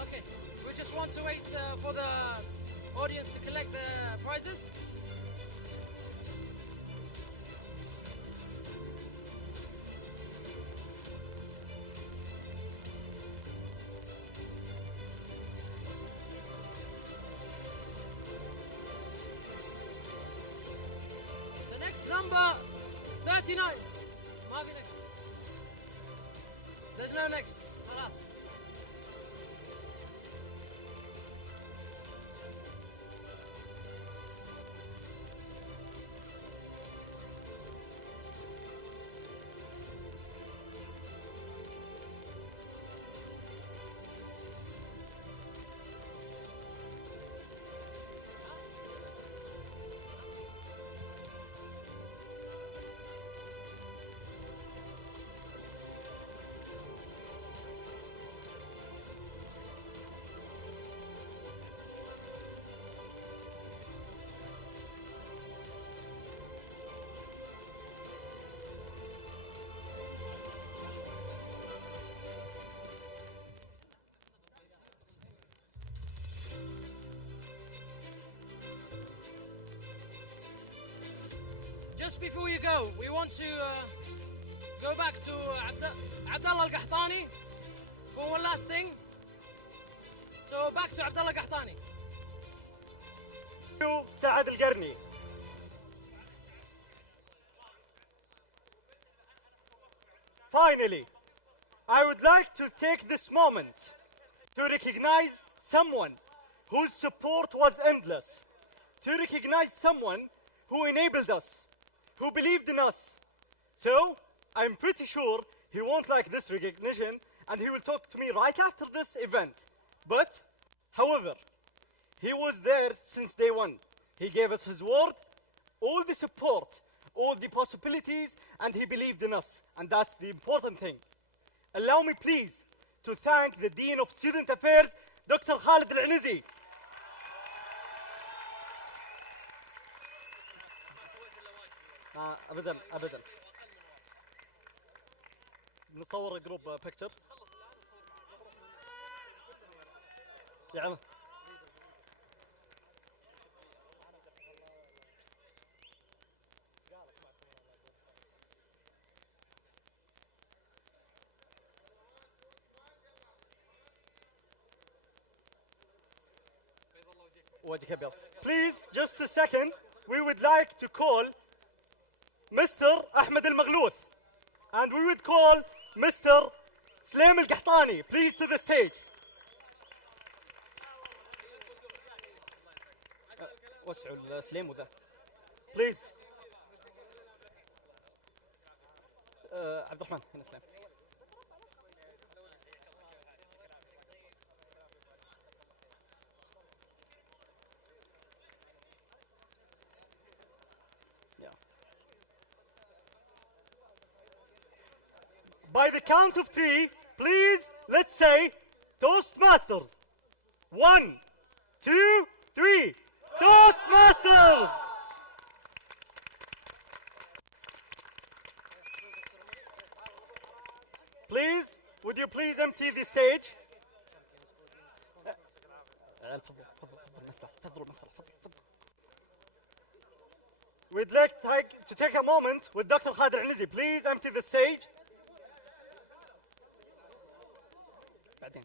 Okay, we just want to wait for the audience to collect the prizes. The next number, 39. Marvin next. There's no next. خلاص. Just before you go, we want to go back to Abdullah Al-Qahtani for one last thing. So back to Abdullah Al-Qahtani. سعد القرني. Finally, I would like to take this moment to recognize someone whose support was endless, to recognize someone who enabled us, who believed in us. So, I'm pretty sure he won't like this recognition and he will talk to me right after this event. But, however, he was there since day one. He gave us his word, all the support, all the possibilities, and he believed in us. And that's the important thing. Allow me please to thank the Dean of Student Affairs, Dr. Khalid Al-Anizi. ابدا ابدا نصور جروب بيكتشر يا عم وجهك ابيض. Please, just a second, we would like to call Mr. Ahmed Al-Maghlouth, and we would call Mr. Sulaim Al-Qahtani, please to the stage. وسعوا السليم وذا. Please. عبد الرحمن هنا سليم. By the count of three, please, let's say, Toastmasters. 1, 2, 3. Toastmasters! Please, would you please empty the stage? We'd like to take a moment with Dr. Khalid Al-Anizi. Please empty the stage. بعدين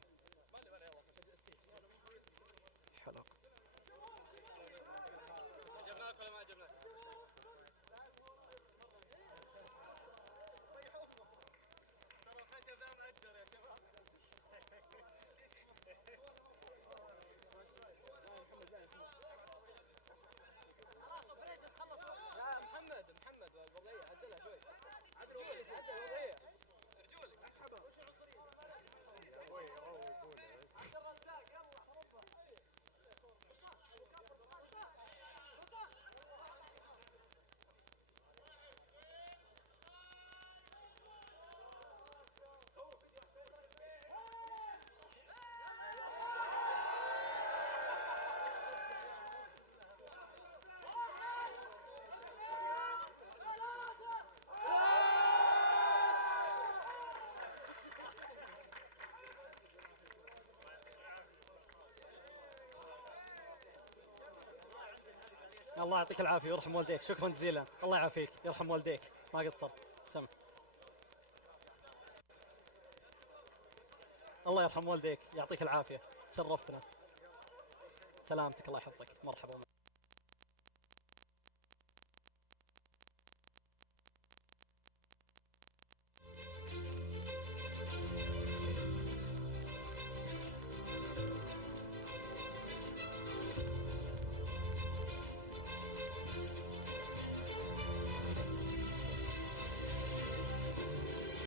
الله يعطيك العافيه ويرحم والديك. شكرا جزيلا. الله يعافيك يرحم والديك. ما قصرت. سم. الله يرحم والديك. يعطيك العافيه. شرفتنا. سلامتك. الله يحفظك. مرحبا.